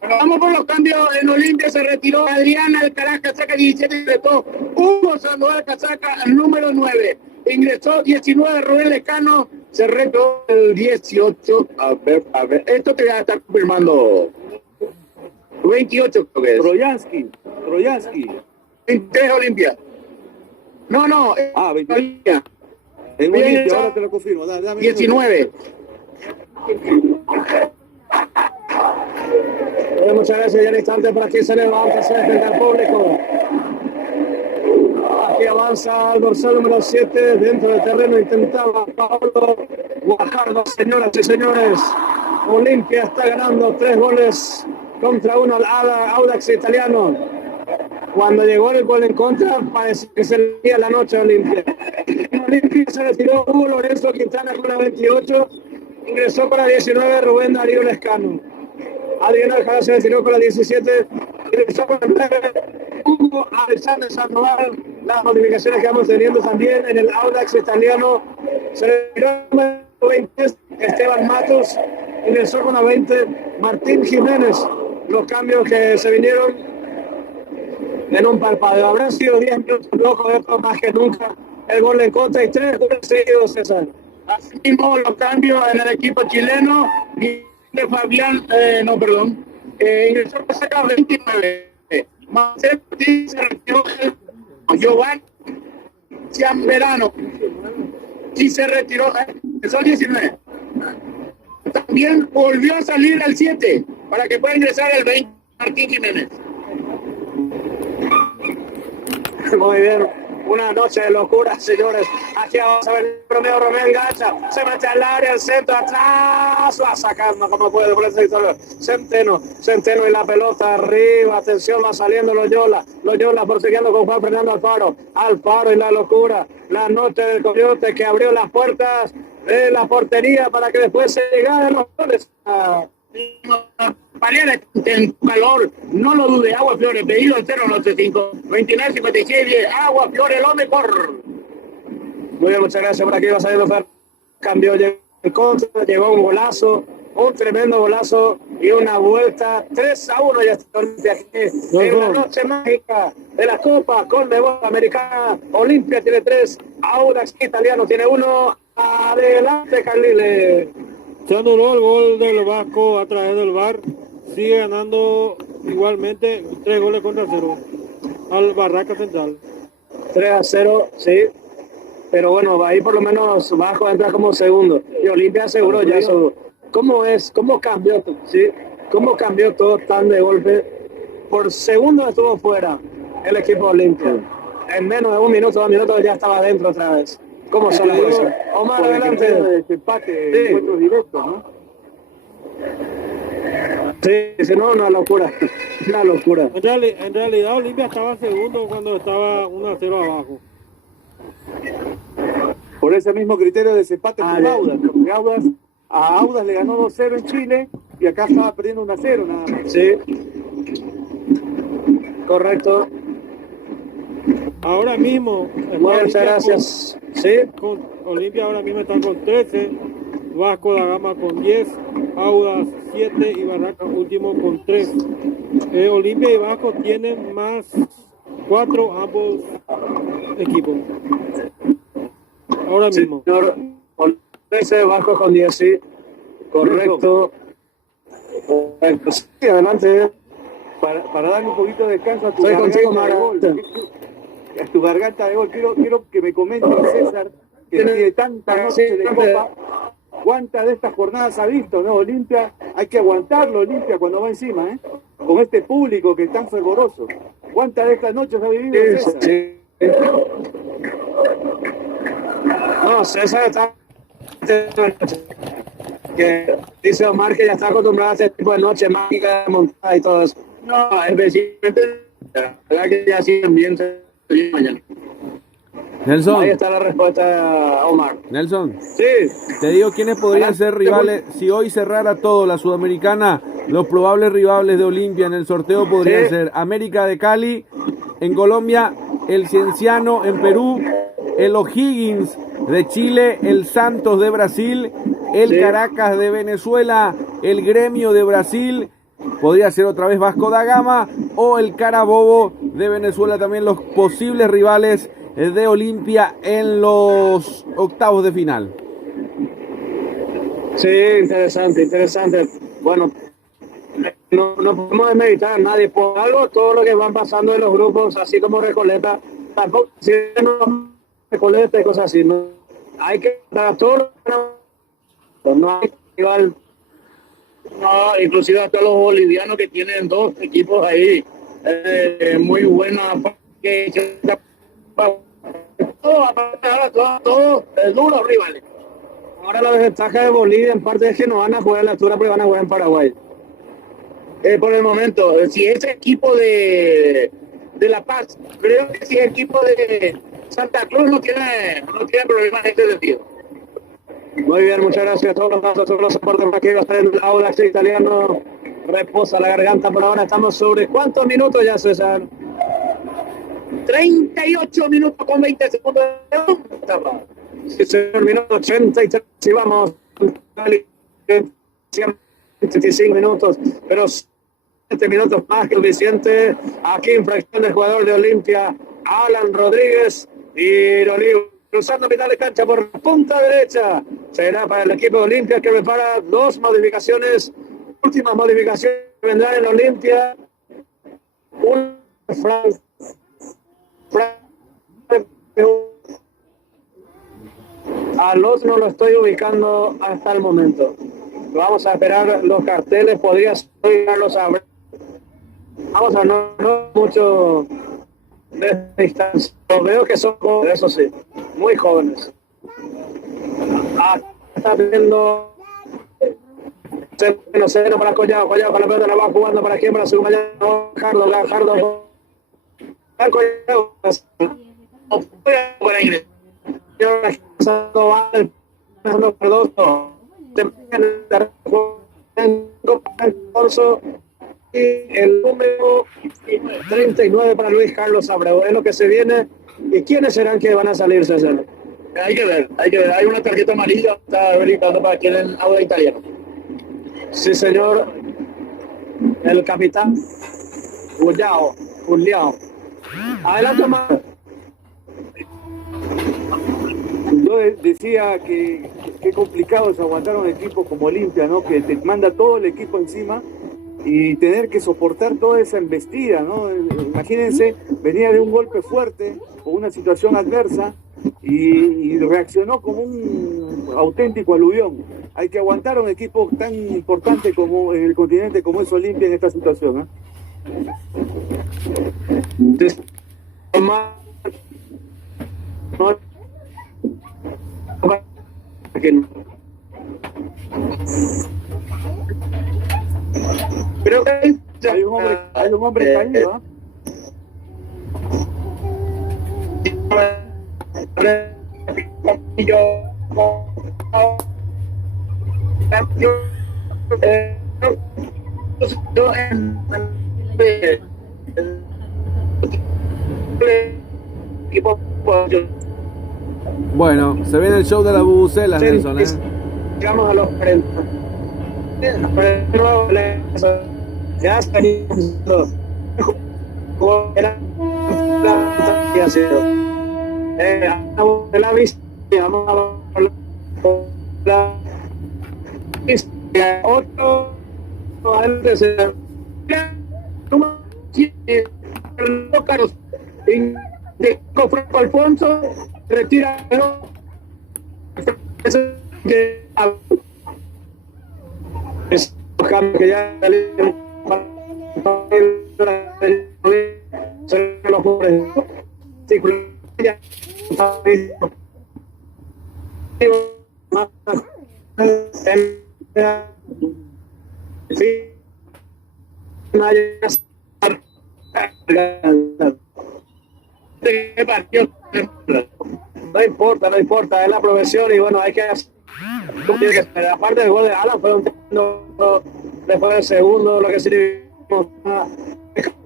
Vamos con los cambios. En Olimpia se retiró Adrián Alcaraz, casaca 17, ingresó Hugo Sandoval, casaca número 9. Ingresó 19 Rubén Lescano, se retiró el 18. A ver, esto te va a estar confirmando. 28 creo que es. Troyansky. 23 Olimpia. No. 22. Olimpia. En Olimpia, ahora te lo confirmo. Dame 19. Muchas gracias, ya en instante por aquí se le va a empezar frente al público. Aquí avanza el dorsal número 7 dentro del terreno, intentaba Pablo Guajardo, señoras y señores. Olimpia está ganando 3 goles contra 1 al Audax italiano. Cuando llegó el gol en contra, parece que se le dio la noche a Olimpia. Olimpia se retiró Hugo Lorenzo Quintana con la 28, ingresó con la 19 Rubén Darío Lescano. Adrián Alcaraz se retiró con la 17, ingresó con la 9 Hugo Alexander Sandoval. Las modificaciones que vamos teniendo también en el Audax italiano. Se retiró con la 20 Esteban Matos, ingresó con la 20 Martín Jiménez. Los cambios que se vinieron en un parpadeo. Habrán sido 10 minutos locos de esto más que nunca. El gol en contra y 3 goles seguidos, César. Asimismo, los cambios en el equipo chileno. De Fabián, ingresó a sacar 29. Marcelo Ortiz se retiró Giovanni Ciamberano y se retiró, son 19. También volvió a salir al 7 para que pueda ingresar el 20 Martín Jiménez. Muy bien, una noche de locura, señores. Aquí vamos a ver Romeo engancha, se mete al área, el centro atrás, va sacando como puede por el sector. Centeno y la pelota arriba, atención, va saliendo Loyola persiguiendo con Juan Fernando Alfaro y la locura, la noche del Coyote que abrió las puertas de la portería para que después se llegaran los goles. Paliar en calor, no lo dude. Agua Flores, pedido 095 29 56 10. Agua Flores, lo mejor. Muy bien, muchas gracias. Por aquí va saliendo Fer. Cambió, llegó el contra, llegó un golazo, un tremendo golazo y una vuelta 3-1. Ya está aquí en la noche mágica de la Copa Conmebol Americana. Olimpia tiene 3, Audax italiano tiene 1. Adelante, Carliles. Se anuló el gol del Vasco a través del VAR. Sigue ganando igualmente 3 goles contra 0 al Barraca Central. 3-0, sí. Pero bueno, ahí por lo menos Vasco entra como segundo. Y Olimpia aseguró ya eso. ¿Cómo es? ¿Cómo cambió? ¿Sí? ¿Cómo cambió todo tan de golpe? Por segundo estuvo fuera el equipo Olimpia. En menos de 1 minuto, 2 minutos ya estaba dentro otra vez. ¿Cómo son las cosas? Omar, adelante. De empate, encuentros directos, ¿no? Sí, no, una locura. Una locura. En realidad Olimpia estaba segundo cuando estaba 1-0 abajo. Por ese mismo criterio de desempate con Audax, porque a Audax le ganó 2-0 en Chile y acá estaba perdiendo 1-0 nada más. Sí. Correcto. Ahora mismo. Muchas gracias. Olimpia ahora mismo está con 13. Vasco da Gama con 10. Audax 7 y Barraca último con 3. Olimpia y Vasco tienen más 4 ambos equipos. Ahora mismo. Señor, 13, Vasco con 10, sí. Correcto. Sí, adelante. Para darle un poquito de descanso a tu Estoy contigo, garganta de gol. A tu garganta de gol. Quiero que me comente, César, que tiene tanta noche de Copa. ¿Cuántas de estas jornadas ha visto, no? Olimpia, hay que aguantarlo, Olimpia, cuando va encima, ¿eh? Con este público que es tan fervoroso. ¿Cuántas de estas noches ha vivido César? Sí. No, César está... que dice Omar que ya está acostumbrado a este tipo de noche mágica, montada y todo eso. No, especialmente, la verdad que ya siguen bien mañana. Nelson. Ahí está la respuesta, Omar. Nelson, Sí, te digo quiénes podrían ser rivales. Si hoy cerrara todo la Sudamericana, los probables rivales de Olimpia en el sorteo podrían Sí. ser América de Cali en Colombia, el Cienciano en Perú, el O'Higgins de Chile, el Santos de Brasil, el Sí. Caracas de Venezuela, el Gremio de Brasil, podría ser otra vez Vasco da Gama o el Carabobo de Venezuela, también los posibles rivales de Olimpia en los octavos de final. sí, interesante. Bueno, no podemos desmeditar a nadie por algo, todo lo que van pasando en los grupos, así como Recoleta, tampoco si no Recoleta y cosas así, no hay que dar a todos no hay rival, no, inclusive hasta los bolivianos que tienen dos equipos ahí muy buenos, que todos duros rivales. Ahora la desventaja de Bolivia en parte es que no van a jugar en la altura, pero van a jugar en Paraguay. Por el momento, si ese equipo de La Paz, creo que si el equipo de Santa Cruz no tiene problemas en este sentido. Muy bien, muchas gracias a todos los datos, todos los soportes para que va a estar en el Audax italiano. Reposa la garganta por ahora. Estamos sobre ¿cuántos minutos ya, César? 38 minutos con 20 segundos. Sí, señor, minuto 83. Sí, vamos. 25 minutos, pero 7 minutos más que suficiente. Aquí infracción del jugador de Olimpia, Alan Rodríguez, y Olivo cruzando mitad de cancha por punta derecha. Será para el equipo de Olimpia, que prepara dos modificaciones, últimas modificaciones que vendrán en Olimpia. Un al otro no lo estoy ubicando hasta el momento. Vamos a esperar los carteles, podría Carlos Abreu. Vamos a no mucho de distancia. Los veo que son jóvenes, eso sí, muy jóvenes. Está viendo cero para Collado con la pelota la va jugando para quién, para su compañero Gajardo. Y el número 39 para Luis Carlos Abreu es lo que se viene. ¿Y quiénes serán que van a salir, César? Hay que ver. Hay una tarjeta amarilla, está verificando para quien en Audax italiano. Sí, señor. El capitán Juliao. Adelante, Mar. Yo decía que qué complicado es aguantar un equipo como Olimpia, ¿no? Que te manda todo el equipo encima y tener que soportar toda esa embestida, ¿no? Imagínense, venía de un golpe fuerte o una situación adversa y reaccionó como un auténtico aluvión. Hay que aguantar a un equipo tan importante como en el continente como es Olimpia en esta situación, ¿eh? Creo que hay un hombre caído, ¿eh? Bueno, se viene el show de la bubucela, Nelson, ¿eh? Llegamos a los 40. Ya está era la vista, vamos a la otro antes Carlos de Franco Alfonso retira que ya los pobres No importa, no importa, es la profesión y bueno, hay que hacer. Aparte del gol de Alan, fue un después del segundo, lo que sirvió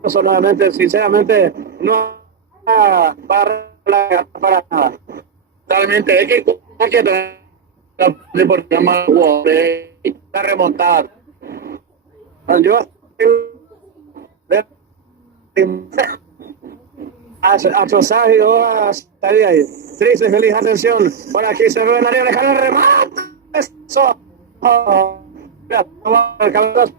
solamente, sinceramente, no para nada. Totalmente, es que hay que tener la remontada. Yo a Trozaje y a salir ahí. Triste, feliz, atención. Por aquí se ve en área, dejar el remate. Eso. El cabezazo.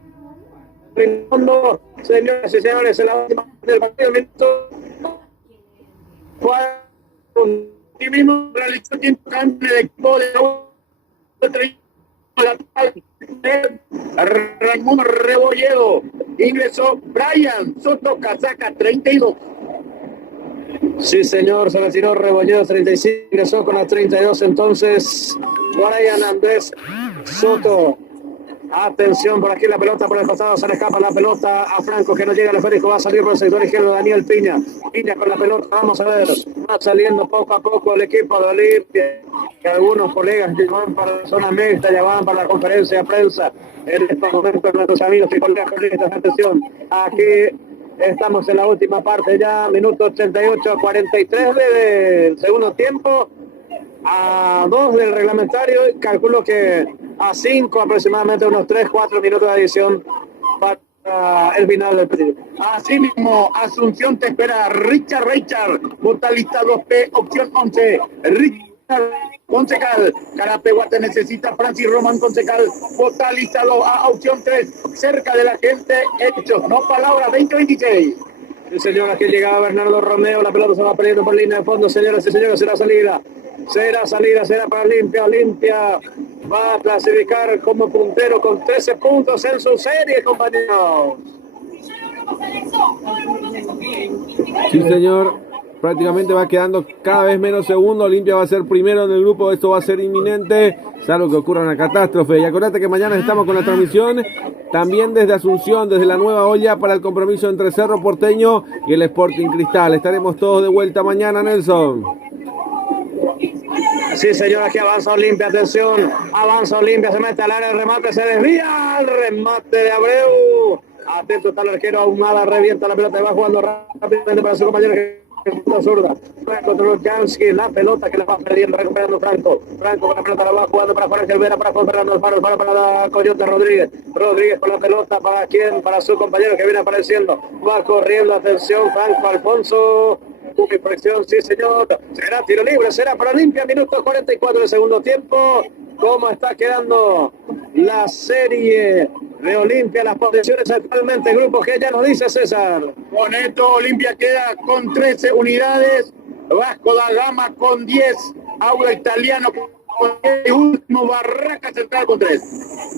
Señoras y señores, en la última parte del partido, minuto. Y mismo realizó tiempo cambio de equipo de Raimundo Rebolledo. Ingresó Brian Soto Casaca, 32. Sí, señor, se retiró Rebolledo, 35, ingresó con las 32, entonces Brian Andrés Soto. Atención, por aquí la pelota por el costado, se le escapa la pelota a Franco, que no llega al esférico, va a salir por el sector izquierdo Daniel Piña. Piña con la pelota, vamos a ver, va saliendo poco a poco el equipo de Olimpia, que algunos colegas ya van para la zona mixta, ya van para la conferencia de prensa. En estos momentos nuestros amigos y colegas, atención, aquí estamos en la última parte ya, minuto 88 a 43 del segundo tiempo. A 2 del reglamentario, calculo que a 5 aproximadamente, unos 3-4 minutos de adición para el final del partido. Así mismo, Asunción te espera. Richard, botalista 2P, opción 11. Richard Concecal, Carapeguá te necesita. Francis Román Concecal, botalista 2A, opción 3. Cerca de la gente, hechos, no palabras, 20-26. Sí, señor, aquí llegaba Bernardo Romeo, la pelota se va perdiendo por línea de fondo, señoras y señores, será salida para Olimpia. Olimpia va a clasificar como puntero con 13 puntos en su serie, compañeros. Sí, señor, prácticamente va quedando cada vez menos segundo. Olimpia va a ser primero en el grupo, esto va a ser inminente, salvo que ocurra una catástrofe. Y acuérdate que mañana estamos con la transmisión también desde Asunción, desde la Nueva Olla, para el compromiso entre Cerro Porteño y el Sporting Cristal. Estaremos todos de vuelta mañana, Nelson. Sí, señor, aquí avanza Olimpia, atención, avanza Olimpia, se mete al área, el remate, se desvía, el remate de Abreu. Atento está el arquero, Ahumada revienta la pelota y va jugando rápidamente para su compañero que zurda. Contra Jansky, la pelota que la va perdiendo, recuperando Franco con la pelota la va jugando para Jorge Elvera, para Juan Fernando Alfaro para Coyote Rodríguez con la pelota, ¿para quién? Para su compañero que viene apareciendo, va corriendo, atención, Franco Alfonso. Una infracción, sí señor, será tiro libre, será para Olimpia, minuto 44 del segundo tiempo. ¿Cómo está quedando la serie de Olimpia? Las posiciones actualmente, grupo G, ya nos dice César. Con esto Olimpia queda con 13 unidades, Vasco da Gama con 10, Aula Italiano con 10 y último Barraca Central con 3.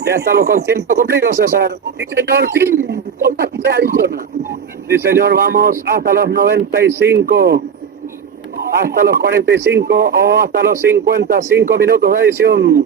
Ya estamos con tiempo cumplido, César. Sí señor, 5 más se adiciona. Sí señor, vamos hasta los 95, hasta los 45 o hasta los 55 minutos de edición.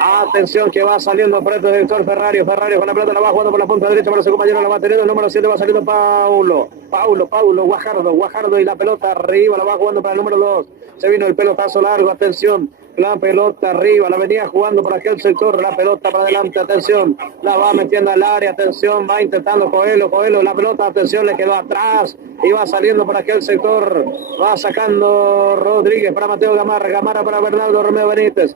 Atención que va saliendo por el director Ferrario con la pelota, la va jugando por la punta derecha para su compañero, la va teniendo el número 7, va saliendo Paulo, Guajardo y la pelota arriba, la va jugando para el número 2, se vino el pelotazo largo, atención, la pelota arriba, la venía jugando por aquel sector, la pelota para adelante, atención, la va metiendo al área, atención, va intentando Coelho, la pelota, atención, le quedó atrás y va saliendo por aquel sector, va sacando Rodríguez para Mateo Gamarra para Bernardo Romeo Benítez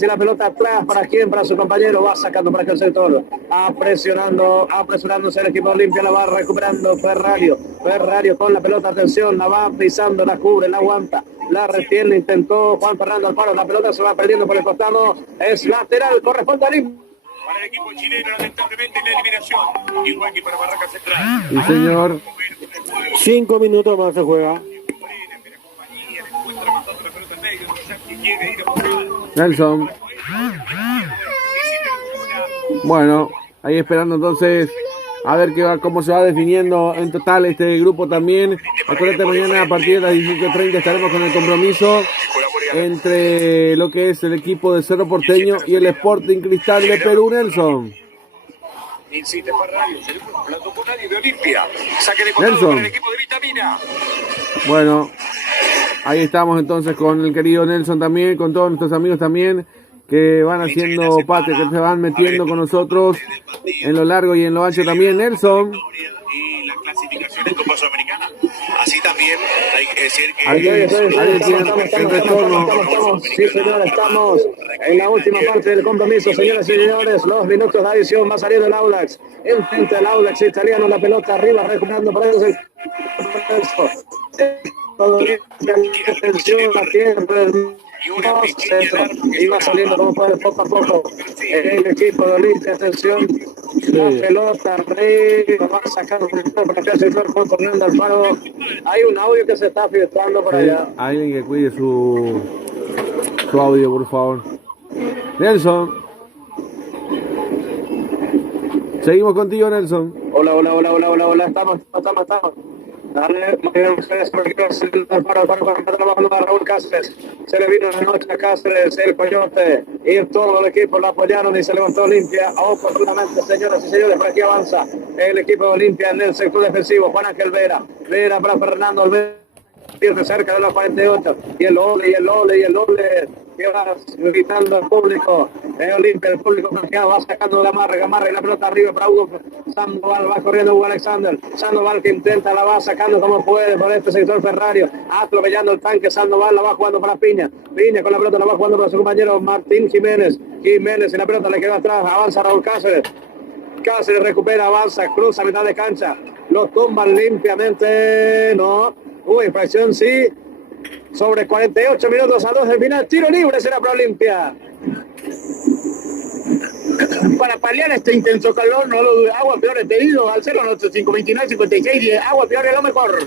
y la pelota atrás, ¿para quién? Para su compañero, va sacando para aquel sector, apresurándose el equipo Olimpia, la va recuperando Ferrario con la pelota, atención, la va pisando, la cubre, la aguanta, la retiene, intentó Juan Fernando Alfaro, la pelota se va perdiendo por el costado, es lateral, corresponde a Olimpia. Para el equipo chileno, lamentablemente, la eliminación, igual que para Barraca Central. Sí, señor. 5 minutos más se juega. Nelson. Bueno, ahí esperando entonces a ver cómo se va definiendo en total este grupo también. Acuérdate, mañana a partir de las 18:30 estaremos con el compromiso entre lo que es el equipo de Cerro Porteño y el Sporting Cristal de Perú, Nelson. Insiste Ferrari, la tocó nadie de Olimpia. Saque de costado Nelson. para el equipo de Vitamina. Bueno, ahí estamos entonces con el querido Nelson también, con todos nuestros amigos también, que van haciendo patria, que se van metiendo con nosotros en lo largo y en lo ancho también. Nelson. Y la clasificación en Copa Sudamericana. Así también hay que decir que Alguien tiene el retorno. Sí, señor, estamos en la última parte del compromiso, señoras y señores. Los minutos de adición, va a salir el Audax. Enfrente del Audax italiano, la pelota arriba, recuperando para ellos atención, la tierra iba saliendo como puede poco a poco el equipo de Olimpia. Atención, la pelota arriba, va a sacar para que el sector con Fernando Alfaro. Hay un audio que se está filtrando por allá. Alguien que cuide su audio, por favor. Nelson. Seguimos contigo, Nelson. Hola, estamos. Dale, para Raúl Cáceres. Se le vino la noche a Cáceres, el Coyote, y todo el equipo lo apoyaron y se levantó Olimpia oportunamente, señoras y señores. Por aquí avanza el equipo de Olimpia en el sector defensivo. Juan Ángel Vera para Fernando Alves, pierde cerca de los 48, y el ole, que va gritando al público de Olimpia, el público confiado, va sacando la marra y la pelota arriba para Hugo Sandoval, va corriendo Hugo Alexander, Sandoval que intenta, la va sacando como puede por este sector Ferrario, atropellando el tanque, Sandoval la va jugando para Piña con la pelota la va jugando para su compañero Martín Jiménez y la pelota le quedó atrás, avanza Raúl Cáceres recupera, avanza, cruza a mitad de cancha, lo tumban limpiamente, no, infracción sí, sobre 48 minutos a 2 del final, tiro libre será para Olimpia. Para paliar este intenso calor, no lo dudes, Agua Peor te digo, al 085295610, Agua Peor es lo mejor.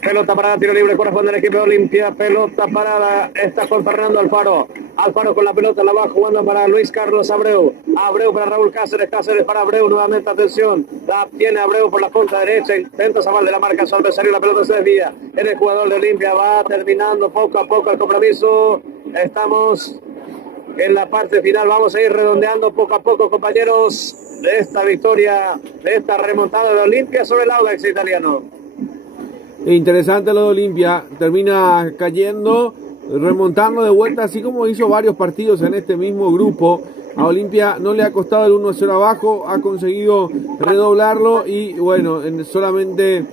Pelota parada, tiro libre, corresponde al equipo de Olimpia. Pelota parada, está con Fernando Alfaro. Alfaro con la pelota, la va jugando para Luis Carlos Abreu. Abreu para Raúl Cáceres, Cáceres para Abreu, nuevamente atención. La tiene Abreu por la punta derecha, intenta salvar de la marca su adversario, la pelota se desvía. El jugador de Olimpia va terminando poco a poco el compromiso. Estamos en la parte final, vamos a ir redondeando poco a poco, compañeros, de esta victoria, de esta remontada de Olimpia sobre el Audax italiano. Interesante lo de Olimpia, termina cayendo, remontando de vuelta, así como hizo varios partidos en este mismo grupo. A Olimpia no le ha costado el 1-0 abajo, ha conseguido redoblarlo y bueno, solamente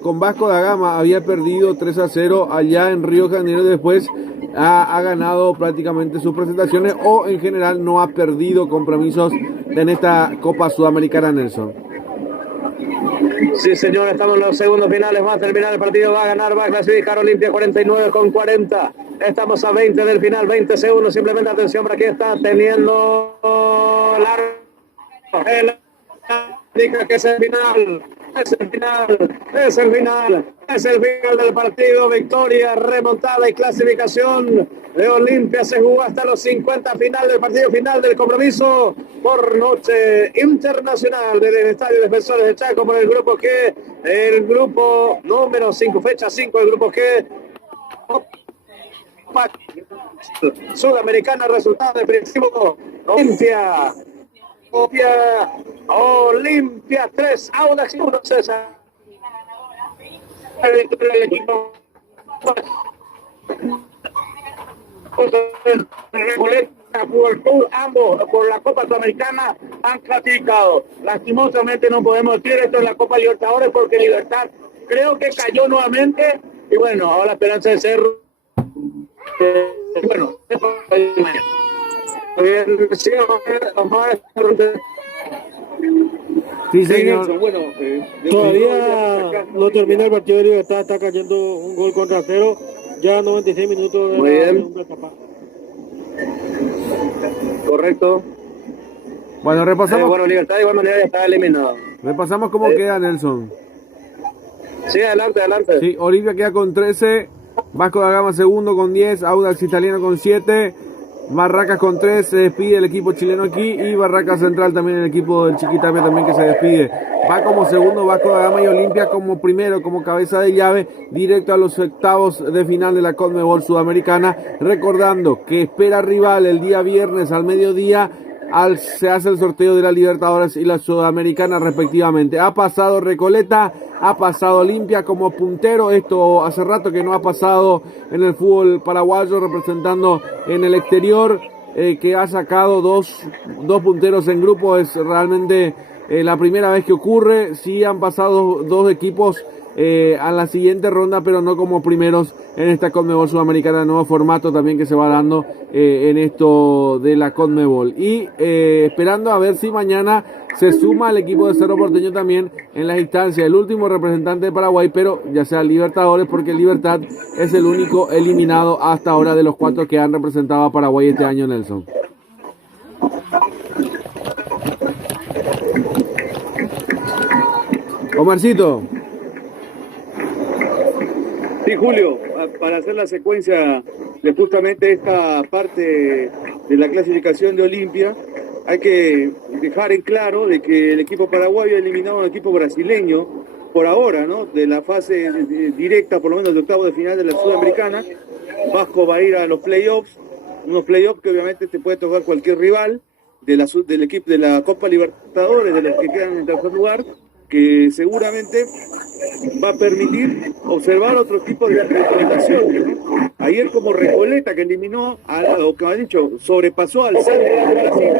con Vasco da Gama había perdido 3-0 allá en Río de Janeiro. Después ha ganado prácticamente sus presentaciones o en general no ha perdido compromisos en esta Copa Sudamericana, Nelson. Sí, señor, estamos en los segundos finales, va a terminar el partido, va a ganar, va a clasificar Olimpia 49-40. Estamos a 20 del final, 20 segundos, simplemente atención, por aquí está teniendo largo. Diga que es el final. Es el final del partido, victoria, remontada y clasificación de Olimpia. Se jugó hasta los 50 final del partido final del compromiso por noche internacional del Estadio Defensores de Chaco por el grupo G, el grupo número 5, fecha 5 del grupo G. Sudamericana, resultado definitivo, Olimpia 3, Audax 1, César. El equipo ambos por la Copa Sudamericana han clasificado. Lastimosamente no podemos decir esto en la Copa Libertadores porque Libertad creo que cayó nuevamente y bueno, ahora la esperanza de Cerro. Bueno, sí, señor. Bueno, Todavía no termina el partido de Libertad, está cayendo un gol contra cero, ya 96 minutos de muy bien. segunda etapa. Correcto. Bueno, repasamos. Bueno, Libertad de igual manera ya está eliminado. Repasamos cómo queda, Nelson. Sí, adelante. Sí, Olimpia queda con 13, Vasco da Gama segundo con 10, Audax Italiano con 7, Barracas con 3, se despide el equipo chileno aquí y Barracas Central también, el equipo del Chiquitapia también que se despide. Va como segundo Vasco da Gama y Olimpia como primero, como cabeza de llave, directo a los octavos de final de la Conmebol Sudamericana. Recordando que espera rival el día viernes al mediodía se hace el sorteo de la Libertadores y la Sudamericana respectivamente. Ha pasado Recoleta, ha pasado Olimpia como puntero. Esto hace rato que no ha pasado en el fútbol paraguayo, representando en el exterior, que ha sacado dos punteros en grupo. Es realmente la primera vez que ocurre. Sí han pasado dos equipos a la siguiente ronda, pero no como primeros en esta Conmebol Sudamericana, nuevo formato también que se va dando en esto de la Conmebol. Y esperando a ver si mañana se suma al equipo de Cerro Porteño también en las instancias, el último representante de Paraguay, pero ya sea Libertadores, porque Libertad es el único eliminado hasta ahora de los 4 que han representado a Paraguay este año, Nelson. Omarcito. Sí, Julio, para hacer la secuencia de justamente esta parte de la clasificación de Olimpia, hay que dejar en claro de que el equipo paraguayo ha eliminado a un equipo brasileño por ahora, ¿no? De la fase directa, por lo menos de octavo de final de la Sudamericana. Vasco va a ir a los playoffs, unos playoffs que obviamente te puede tocar cualquier rival del equipo de la Copa Libertadores, de los que quedan en tercer lugar, que seguramente va a permitir observar otro tipo de representación, ¿no? Ayer como Recoleta, que eliminó, o que me ha dicho, sobrepasó al Santos de Brasil,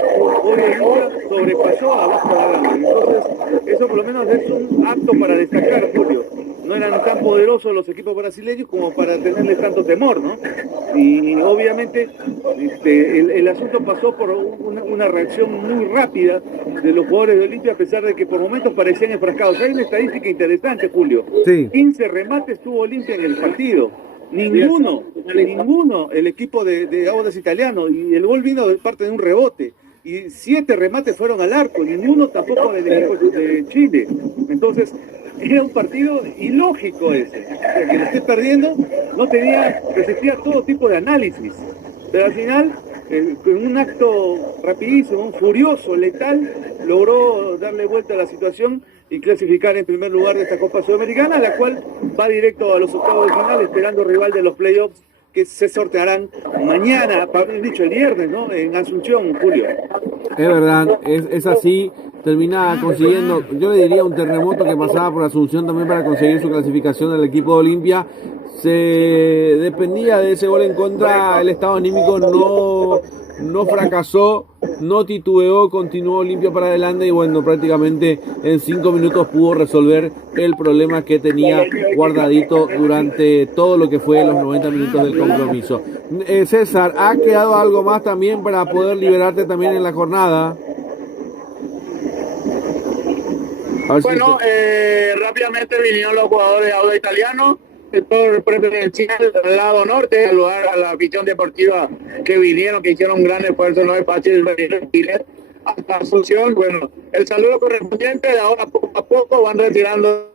hoy en día sobrepasó a Vasco da Gama. Entonces, eso por lo menos es un acto para destacar, Julio. No eran tan poderosos los equipos brasileños como para tenerles tanto temor, ¿no? Y obviamente el asunto pasó por una reacción muy rápida de los jugadores de Olimpia, a pesar de que por momentos parecían enfrascados. Hay una estadística interesante, Julio. Sí. 15 remates tuvo Olimpia en el partido. Ninguno, el equipo de Audax Italiano, y el gol vino de parte de un rebote. Y 7 remates fueron al arco, ninguno tampoco del equipo de Chile. Entonces, era un partido ilógico ese. O sea, que lo esté perdiendo, resistía todo tipo de análisis. Pero al final, con un acto rapidísimo, un furioso, letal, logró darle vuelta a la situación y clasificar en primer lugar de esta Copa Sudamericana, la cual va directo a los octavos de final, esperando rival de los playoffs que se sortearán mañana, el viernes, ¿no? En Asunción, Julio. Es verdad, es así. Termina consiguiendo, yo le diría, un terremoto que pasaba por Asunción también para conseguir su clasificación del equipo de Olimpia. Se dependía de ese gol en contra, el estado anímico no fracasó, no titubeó, continuó Olimpia para adelante y bueno, prácticamente en 5 minutos pudo resolver el problema que tenía guardadito durante todo lo que fue los 90 minutos del compromiso. César, ¿ha quedado algo más también para poder liberarte también en la jornada? Bueno, rápidamente vinieron los jugadores de Audax Italiano, sector presidencial del lado norte, saludar a la afición deportiva que vinieron, que hicieron un gran esfuerzo, no es fácil venir en Chile hasta Asunción. Bueno, el saludo correspondiente, de ahora poco a poco van retirando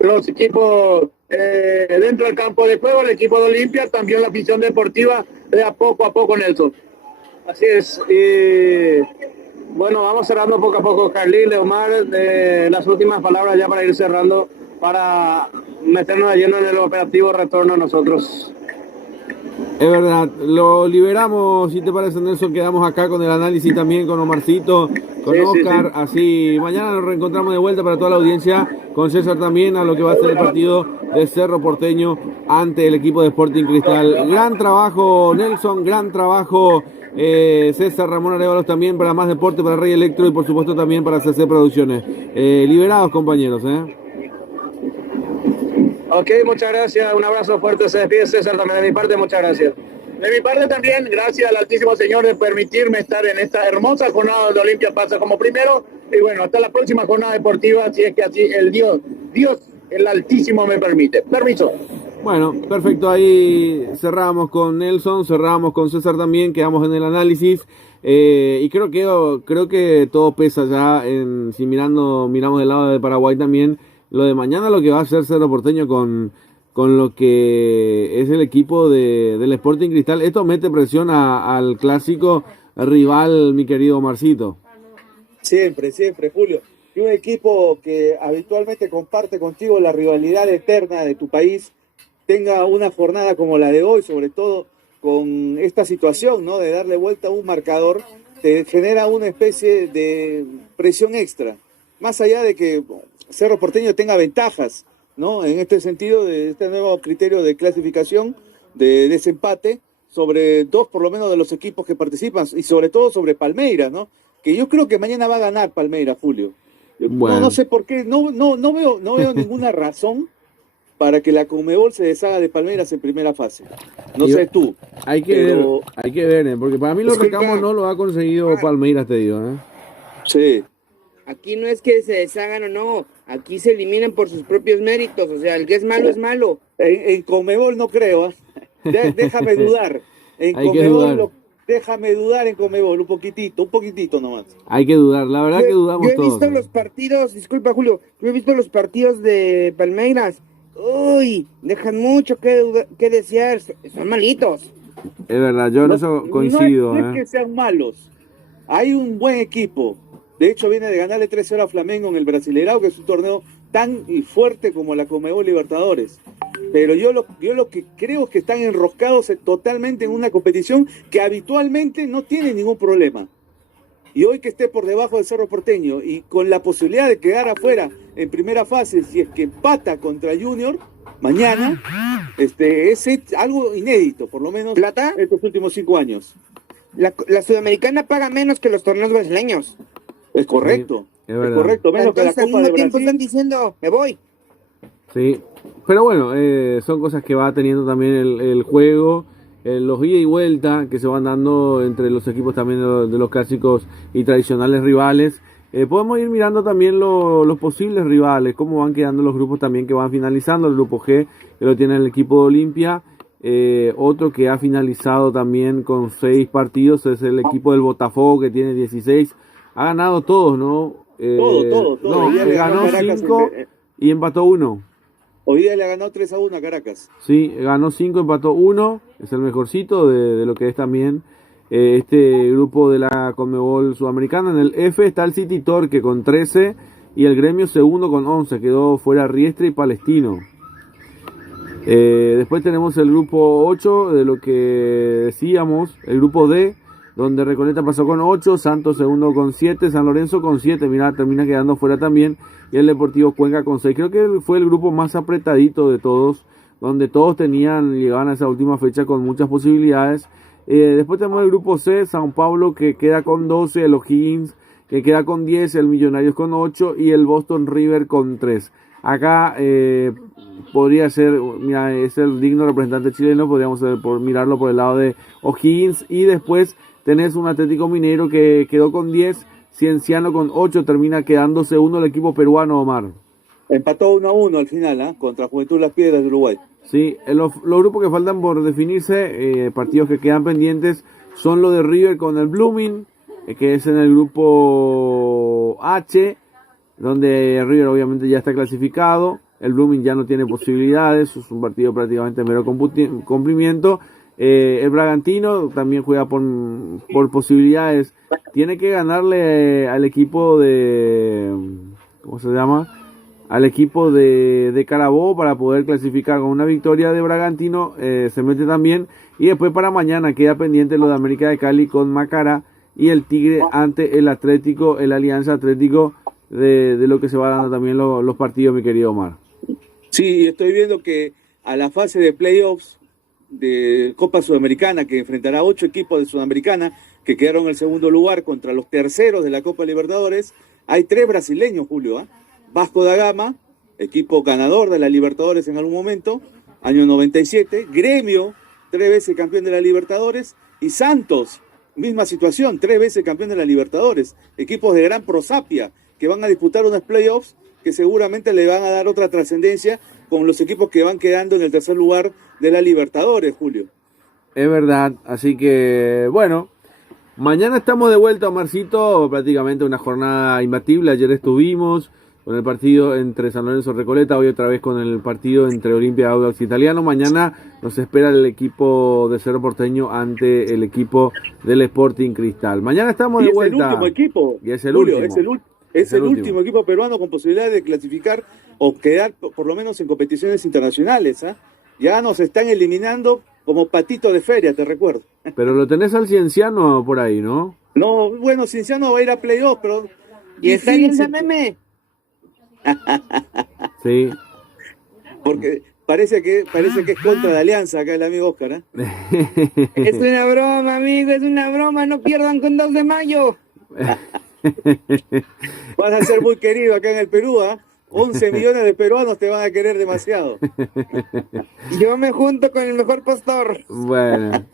los equipos dentro del campo de juego, el equipo de Olimpia, también la afición deportiva de a poco, Nelson. Así es. Bueno, vamos cerrando poco a poco. Carlín, Leomar, las últimas palabras ya para ir cerrando, para meternos de lleno en el operativo retorno a nosotros. Es verdad, lo liberamos, si te parece, Nelson, quedamos acá con el análisis también con Omarcito, con Oscar, sí. Así mañana nos reencontramos de vuelta para toda la audiencia, con César también, a lo que va a ser el partido de Cerro Porteño ante el equipo de Sporting Cristal. Gran trabajo, Nelson, gran trabajo, César, Ramón Arevalos también para Más Deporte, para Rey Electro y por supuesto también para CC Producciones. Liberados, compañeros, Ok, muchas gracias, un abrazo fuerte, se despide César también de mi parte, muchas gracias. De mi parte también, gracias al Altísimo Señor de permitirme estar en esta hermosa jornada de Olimpia pasa como primero, y bueno, hasta la próxima jornada deportiva, si es que así el Dios, el Altísimo me permite. Permiso. Bueno, perfecto, ahí cerramos con Nelson, cerramos con César también, quedamos en el análisis, y creo que todo pesa ya, si miramos del lado de Paraguay también, lo de mañana, lo que va a hacer Cerro Porteño con lo que es el equipo del Sporting Cristal. Esto mete presión al clásico rival, mi querido Marcito. Siempre, Julio. Y un equipo que habitualmente comparte contigo la rivalidad eterna de tu país, tenga una jornada como la de hoy, sobre todo con esta situación, ¿no? De darle vuelta a un marcador te genera una especie de presión extra. Más allá de que Cerro Porteño tenga ventajas, ¿no? En este sentido, de este nuevo criterio de clasificación, de desempate, sobre dos por lo menos de los equipos que participan, y sobre todo sobre Palmeiras, ¿no? Que yo creo que mañana va a ganar Palmeiras, Julio. Bueno. No sé por qué, no veo ninguna razón para que la Conmebol se deshaga de Palmeiras en primera fase. No sé tú. Hay que ver, porque para mí los recamos no lo ha conseguido Palmeiras, te digo, ¿eh? Sí. Aquí no es que se deshagan o no, aquí se eliminan por sus propios méritos, o sea, el que es malo es malo. En Conmebol no creo, ¿eh? Déjame dudar. En Conmebol déjame dudar en Conmebol, un poquitito nomás. Hay que dudar, la verdad que dudamos todos. Yo he visto los partidos, disculpa Julio, yo he visto los partidos de Palmeiras. Uy, dejan mucho que desear, son malitos. Es verdad, yo en eso coincido. No es que sean malos, hay un buen equipo. De hecho, viene de ganarle 3-0 a Flamengo en el Brasileirao, que es un torneo tan fuerte como la Conmebol Libertadores. Pero yo lo que creo es que están enroscados totalmente en una competición que habitualmente no tiene ningún problema. Y hoy que esté por debajo del Cerro Porteño y con la posibilidad de quedar afuera en primera fase, si es que empata contra Junior mañana, es algo inédito, por lo menos ¿Plata? estos últimos 5 años. La Sudamericana paga menos que los torneos brasileños. Es correcto, sí, es correcto, menos que la Entonces, al Copa mismo de tiempo Brasil. están diciendo, me voy. Sí, pero bueno, son cosas que va teniendo también el juego, los ida y vuelta que se van dando entre los equipos también de los clásicos y tradicionales rivales. Podemos ir mirando también los posibles rivales, cómo van quedando los grupos también que van finalizando. El grupo G, que lo tiene el equipo de Olimpia. Otro que ha finalizado también con 6 partidos es el equipo del Botafogo, que tiene 16. Ha ganado todos, ¿no? Todo. No, Hoy día le ganó Caracas 5 y empató 1. Hoy día le ha ganado 3-1 a Caracas. Sí, ganó 5, empató 1. Es el mejorcito de lo que es también este grupo de la Conmebol Sudamericana. En el F está el City Torque con 13 y el Gremio segundo con 11. Quedó fuera Riestra y Palestino. Después tenemos el grupo 8, de lo que decíamos, el grupo D, donde Recoleta pasó con 8, Santos segundo con 7, San Lorenzo con 7, mira, termina quedando fuera también, y el Deportivo Cuenca con 6. Creo que fue el grupo más apretadito de todos, donde todos llegaban a esa última fecha con muchas posibilidades. Después tenemos el grupo C, Sao Paulo, que queda con 12, el O'Higgins que queda con 10, el Millonarios con 8 y el Boston River con 3. Acá podría ser, mira, es el digno representante chileno, podríamos mirarlo por el lado de O'Higgins, y después tenés un Atlético Mineiro que quedó con 10, Cienciano con 8, termina quedando segundo el equipo peruano, Omar. Empató 1-1 al final, contra Juventud Las Piedras de Uruguay. Sí, los grupos que faltan por definirse, partidos que quedan pendientes, son los de River con el Blooming, que es en el grupo H, donde River obviamente ya está clasificado, el Blooming ya no tiene posibilidades, es un partido prácticamente mero cumplimiento. El Bragantino también juega por posibilidades, tiene que ganarle al equipo de, ¿cómo se llama?, al equipo de Carabobo para poder clasificar. Con una victoria de Bragantino se mete también, y después para mañana queda pendiente lo de América de Cali con Macará y el Tigre ante el Atlético, el Alianza Atlético, de lo que se va dando también los partidos, mi querido Omar. Sí, estoy viendo que a la fase de playoffs de Copa Sudamericana, que enfrentará 8 equipos de Sudamericana que quedaron en el segundo lugar contra los terceros de la Copa Libertadores, hay 3 brasileños, Julio, Vasco da Gama, equipo ganador de la Libertadores en algún momento, año 97, Gremio, 3 veces campeón de la Libertadores, y Santos, misma situación, 3 veces campeón de la Libertadores, equipos de gran prosapia que van a disputar unos playoffs que seguramente le van a dar otra trascendencia con los equipos que van quedando en el tercer lugar de la Libertadores, Julio. Es verdad, así que bueno, mañana estamos de vuelta, Omarcito, prácticamente una jornada imbatible. Ayer estuvimos con el partido entre San Lorenzo y Recoleta, hoy otra vez con el partido entre Olimpia y Audax Italiano. Mañana nos espera el equipo de Cerro Porteño ante el equipo del Sporting Cristal. Mañana estamos de vuelta. Es el último equipo, y es el Julio, último. Es el último equipo peruano con posibilidad de clasificar o quedar por lo menos en competiciones internacionales. Ya nos están eliminando como patito de feria, te recuerdo. Pero lo tenés al Cienciano por ahí, ¿no? No, bueno, Cienciano va a ir a playoff, pero... ¿Y está Alianza Meme? Sí. Porque parece que es contra la Alianza acá el amigo Oscar, ¿eh? Es una broma, amigo, es una broma. No pierdan con 2 de mayo. Vas a ser muy querido acá en el Perú, ¿ah? 11 millones de peruanos te van a querer demasiado. Yo me junto con el mejor postor. Bueno.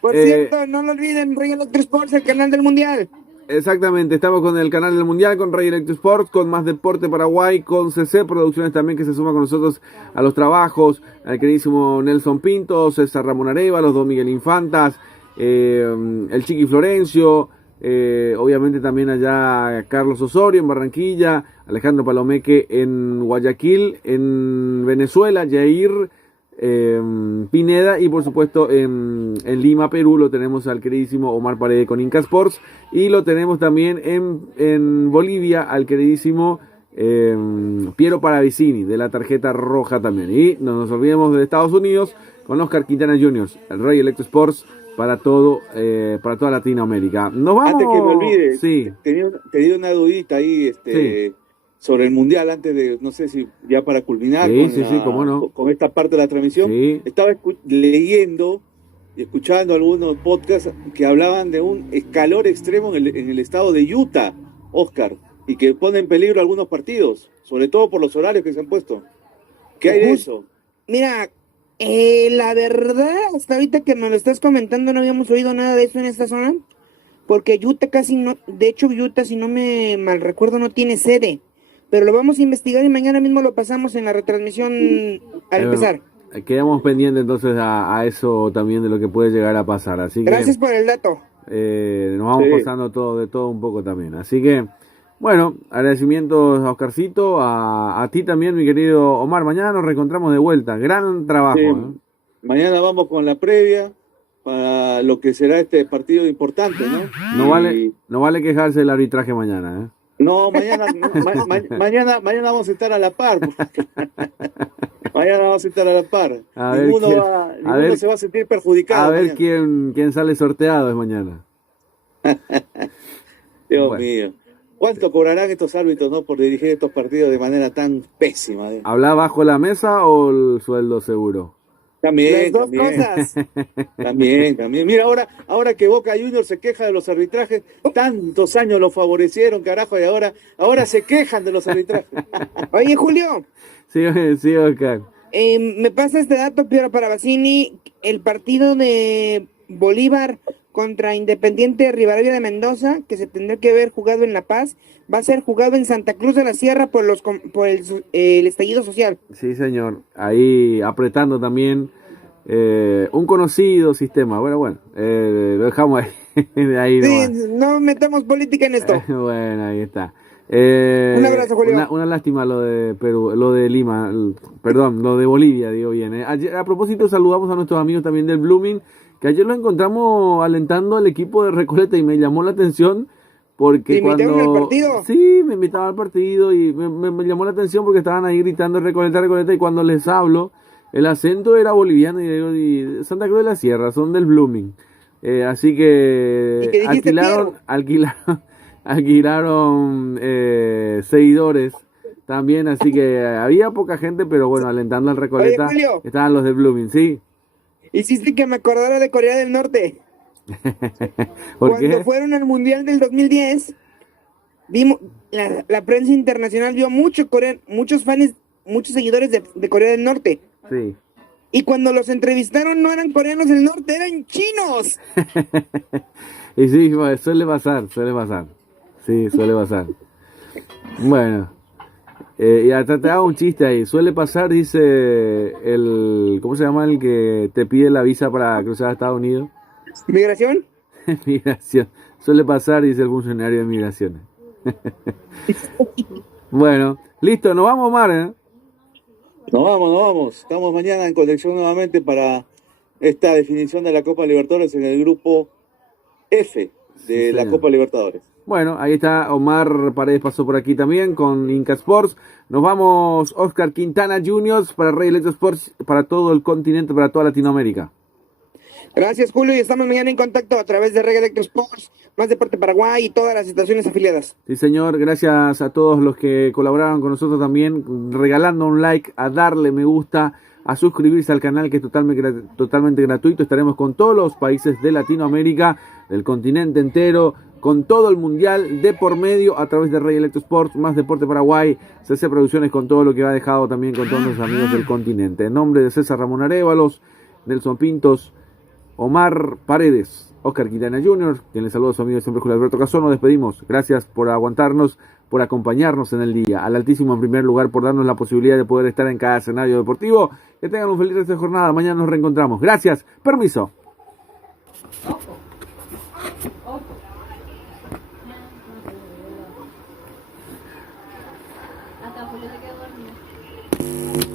Por cierto, no lo olviden, Rey Electro Sports, el canal del Mundial. Exactamente, estamos con el canal del Mundial, con Rey Electro Sports, con Más Deporte Paraguay, con CC Producciones también, que se suma con nosotros a los trabajos, al queridísimo Nelson Pinto, César Ramón Arévalos, Don Miguel Infantas, el Chiqui Florencio, obviamente también allá Carlos Osorio en Barranquilla, Alejandro Palomeque en Guayaquil, en Venezuela, Jair Pineda, y por supuesto en Lima, Perú, lo tenemos al queridísimo Omar Paredes con Inca Sports, y lo tenemos también en Bolivia al queridísimo Piero Paravicini de la tarjeta roja también. Y no nos olvidemos de Estados Unidos con Oscar Quintana Jr., el Rey Electro Sports para toda Latinoamérica. Nos vamos. Antes que me olvide, sí. tenía una dudita ahí, Sí. sobre el Mundial, antes de, no sé si ya para culminar cómo no. con esta parte de la transmisión. Sí. Estaba leyendo y escuchando algunos podcasts que hablaban de un calor extremo en el estado de Utah, Oscar, y que pone en peligro algunos partidos, sobre todo por los horarios que se han puesto. ¿Qué hay de eso? Mira, la verdad, hasta ahorita que me lo estás comentando, no habíamos oído nada de eso en esta zona, porque Utah casi no, de hecho Utah, si no me mal recuerdo, no tiene sede, pero lo vamos a investigar y mañana mismo lo pasamos en la retransmisión al empezar. Quedamos pendientes entonces a eso también de lo que puede llegar a pasar, así que gracias por el dato. Nos vamos pasando de todo un poco también, así que bueno, agradecimientos a Oscarcito, a ti también, mi querido Omar. Mañana nos reencontramos de vuelta, gran trabajo. Sí. Mañana vamos con la previa para lo que será este partido importante, ¿no? No vale quejarse del arbitraje mañana, ¿eh? No, mañana vamos a estar a la par. Mañana vamos a estar a la par. Ninguno se va a sentir perjudicado. A ver quién sale sorteado es mañana. Dios mío. ¿Cuánto cobrarán estos árbitros, no, por dirigir estos partidos de manera tan pésima? ¿Habla bajo la mesa o el sueldo seguro? También, las dos cosas. También. Mira, ahora que Boca Juniors se queja de los arbitrajes, tantos años lo favorecieron, carajo, y ahora se quejan de los arbitrajes. Oye, Julio. Sí, Oscar. Me pasa este dato, Piero Paravicini, el partido de Bolívar contra Independiente Rivadavia de Mendoza, que se tendrá que haber jugado en La Paz, va a ser jugado en Santa Cruz de la Sierra por el estallido social. Sí, señor. Ahí apretando también un conocido sistema. Bueno, lo dejamos ahí. Sí, no metamos política en esto. Bueno, ahí está. Un abrazo, Julio. Una lástima lo de Perú, lo de Lima, perdón, lo de Bolivia, digo bien. Ayer, a propósito, saludamos a nuestros amigos también del Blooming, que ayer lo encontramos alentando al equipo de Recoleta y me llamó la atención porque ¿Te invitaron al partido? Sí, me invitaban al partido y me llamó la atención porque estaban ahí gritando Recoleta, y cuando les hablo, el acento era boliviano y digo, y Santa Cruz de la Sierra, son del Blooming. Así que alquilaron seguidores también, así que había poca gente, pero bueno, alentando al Recoleta. Oye, Julio, estaban los de Blooming, sí. hiciste que me acordara de Corea del Norte. Cuando fueron al Mundial del 2010, vimos, la prensa internacional vio muchos fans, muchos seguidores de Corea del Norte. Sí. Y cuando los entrevistaron no eran coreanos del norte, eran chinos. Y sí, suele pasar. Sí, suele pasar. Bueno, y hasta te hago un chiste ahí. Suele pasar, dice ¿cómo se llama el que te pide la visa para cruzar a Estados Unidos? ¿Migración? Migración. Suele pasar, dice el funcionario de migraciones. Bueno, listo, nos vamos, Omar, ¿eh? Nos vamos. Estamos mañana en conexión nuevamente para esta definición de la Copa Libertadores en el grupo F de la Copa Libertadores. Bueno, ahí está, Omar Paredes pasó por aquí también con Inca Sports. Nos vamos, Oscar Quintana Jr. para Rey Electro Sports, para todo el continente, para toda Latinoamérica. Gracias, Julio, y estamos mañana en contacto a través de Reggae Electro Sports, Más Deporte Paraguay y todas las estaciones afiliadas. Sí, señor, gracias a todos los que colaboraron con nosotros también, regalando un like, a darle me gusta, a suscribirse al canal que es totalmente gratuito. Estaremos con todos los países de Latinoamérica, del continente entero, con todo el mundial de por medio a través de Reggae Electro Sports, Más Deporte Paraguay, CC Producciones, con todo lo que ha dejado también con todos los amigos del continente. En nombre de César Ramón Arévalos, Nelson Pintos, Omar Paredes, Oscar Quintana Jr., quien les saluda a su amigo siempre Julio Alberto Cazón. Nos despedimos. Gracias por aguantarnos, por acompañarnos en el día. Al Altísimo en primer lugar por darnos la posibilidad de poder estar en cada escenario deportivo. Que tengan un feliz resto de jornada. Mañana nos reencontramos. Gracias. Permiso.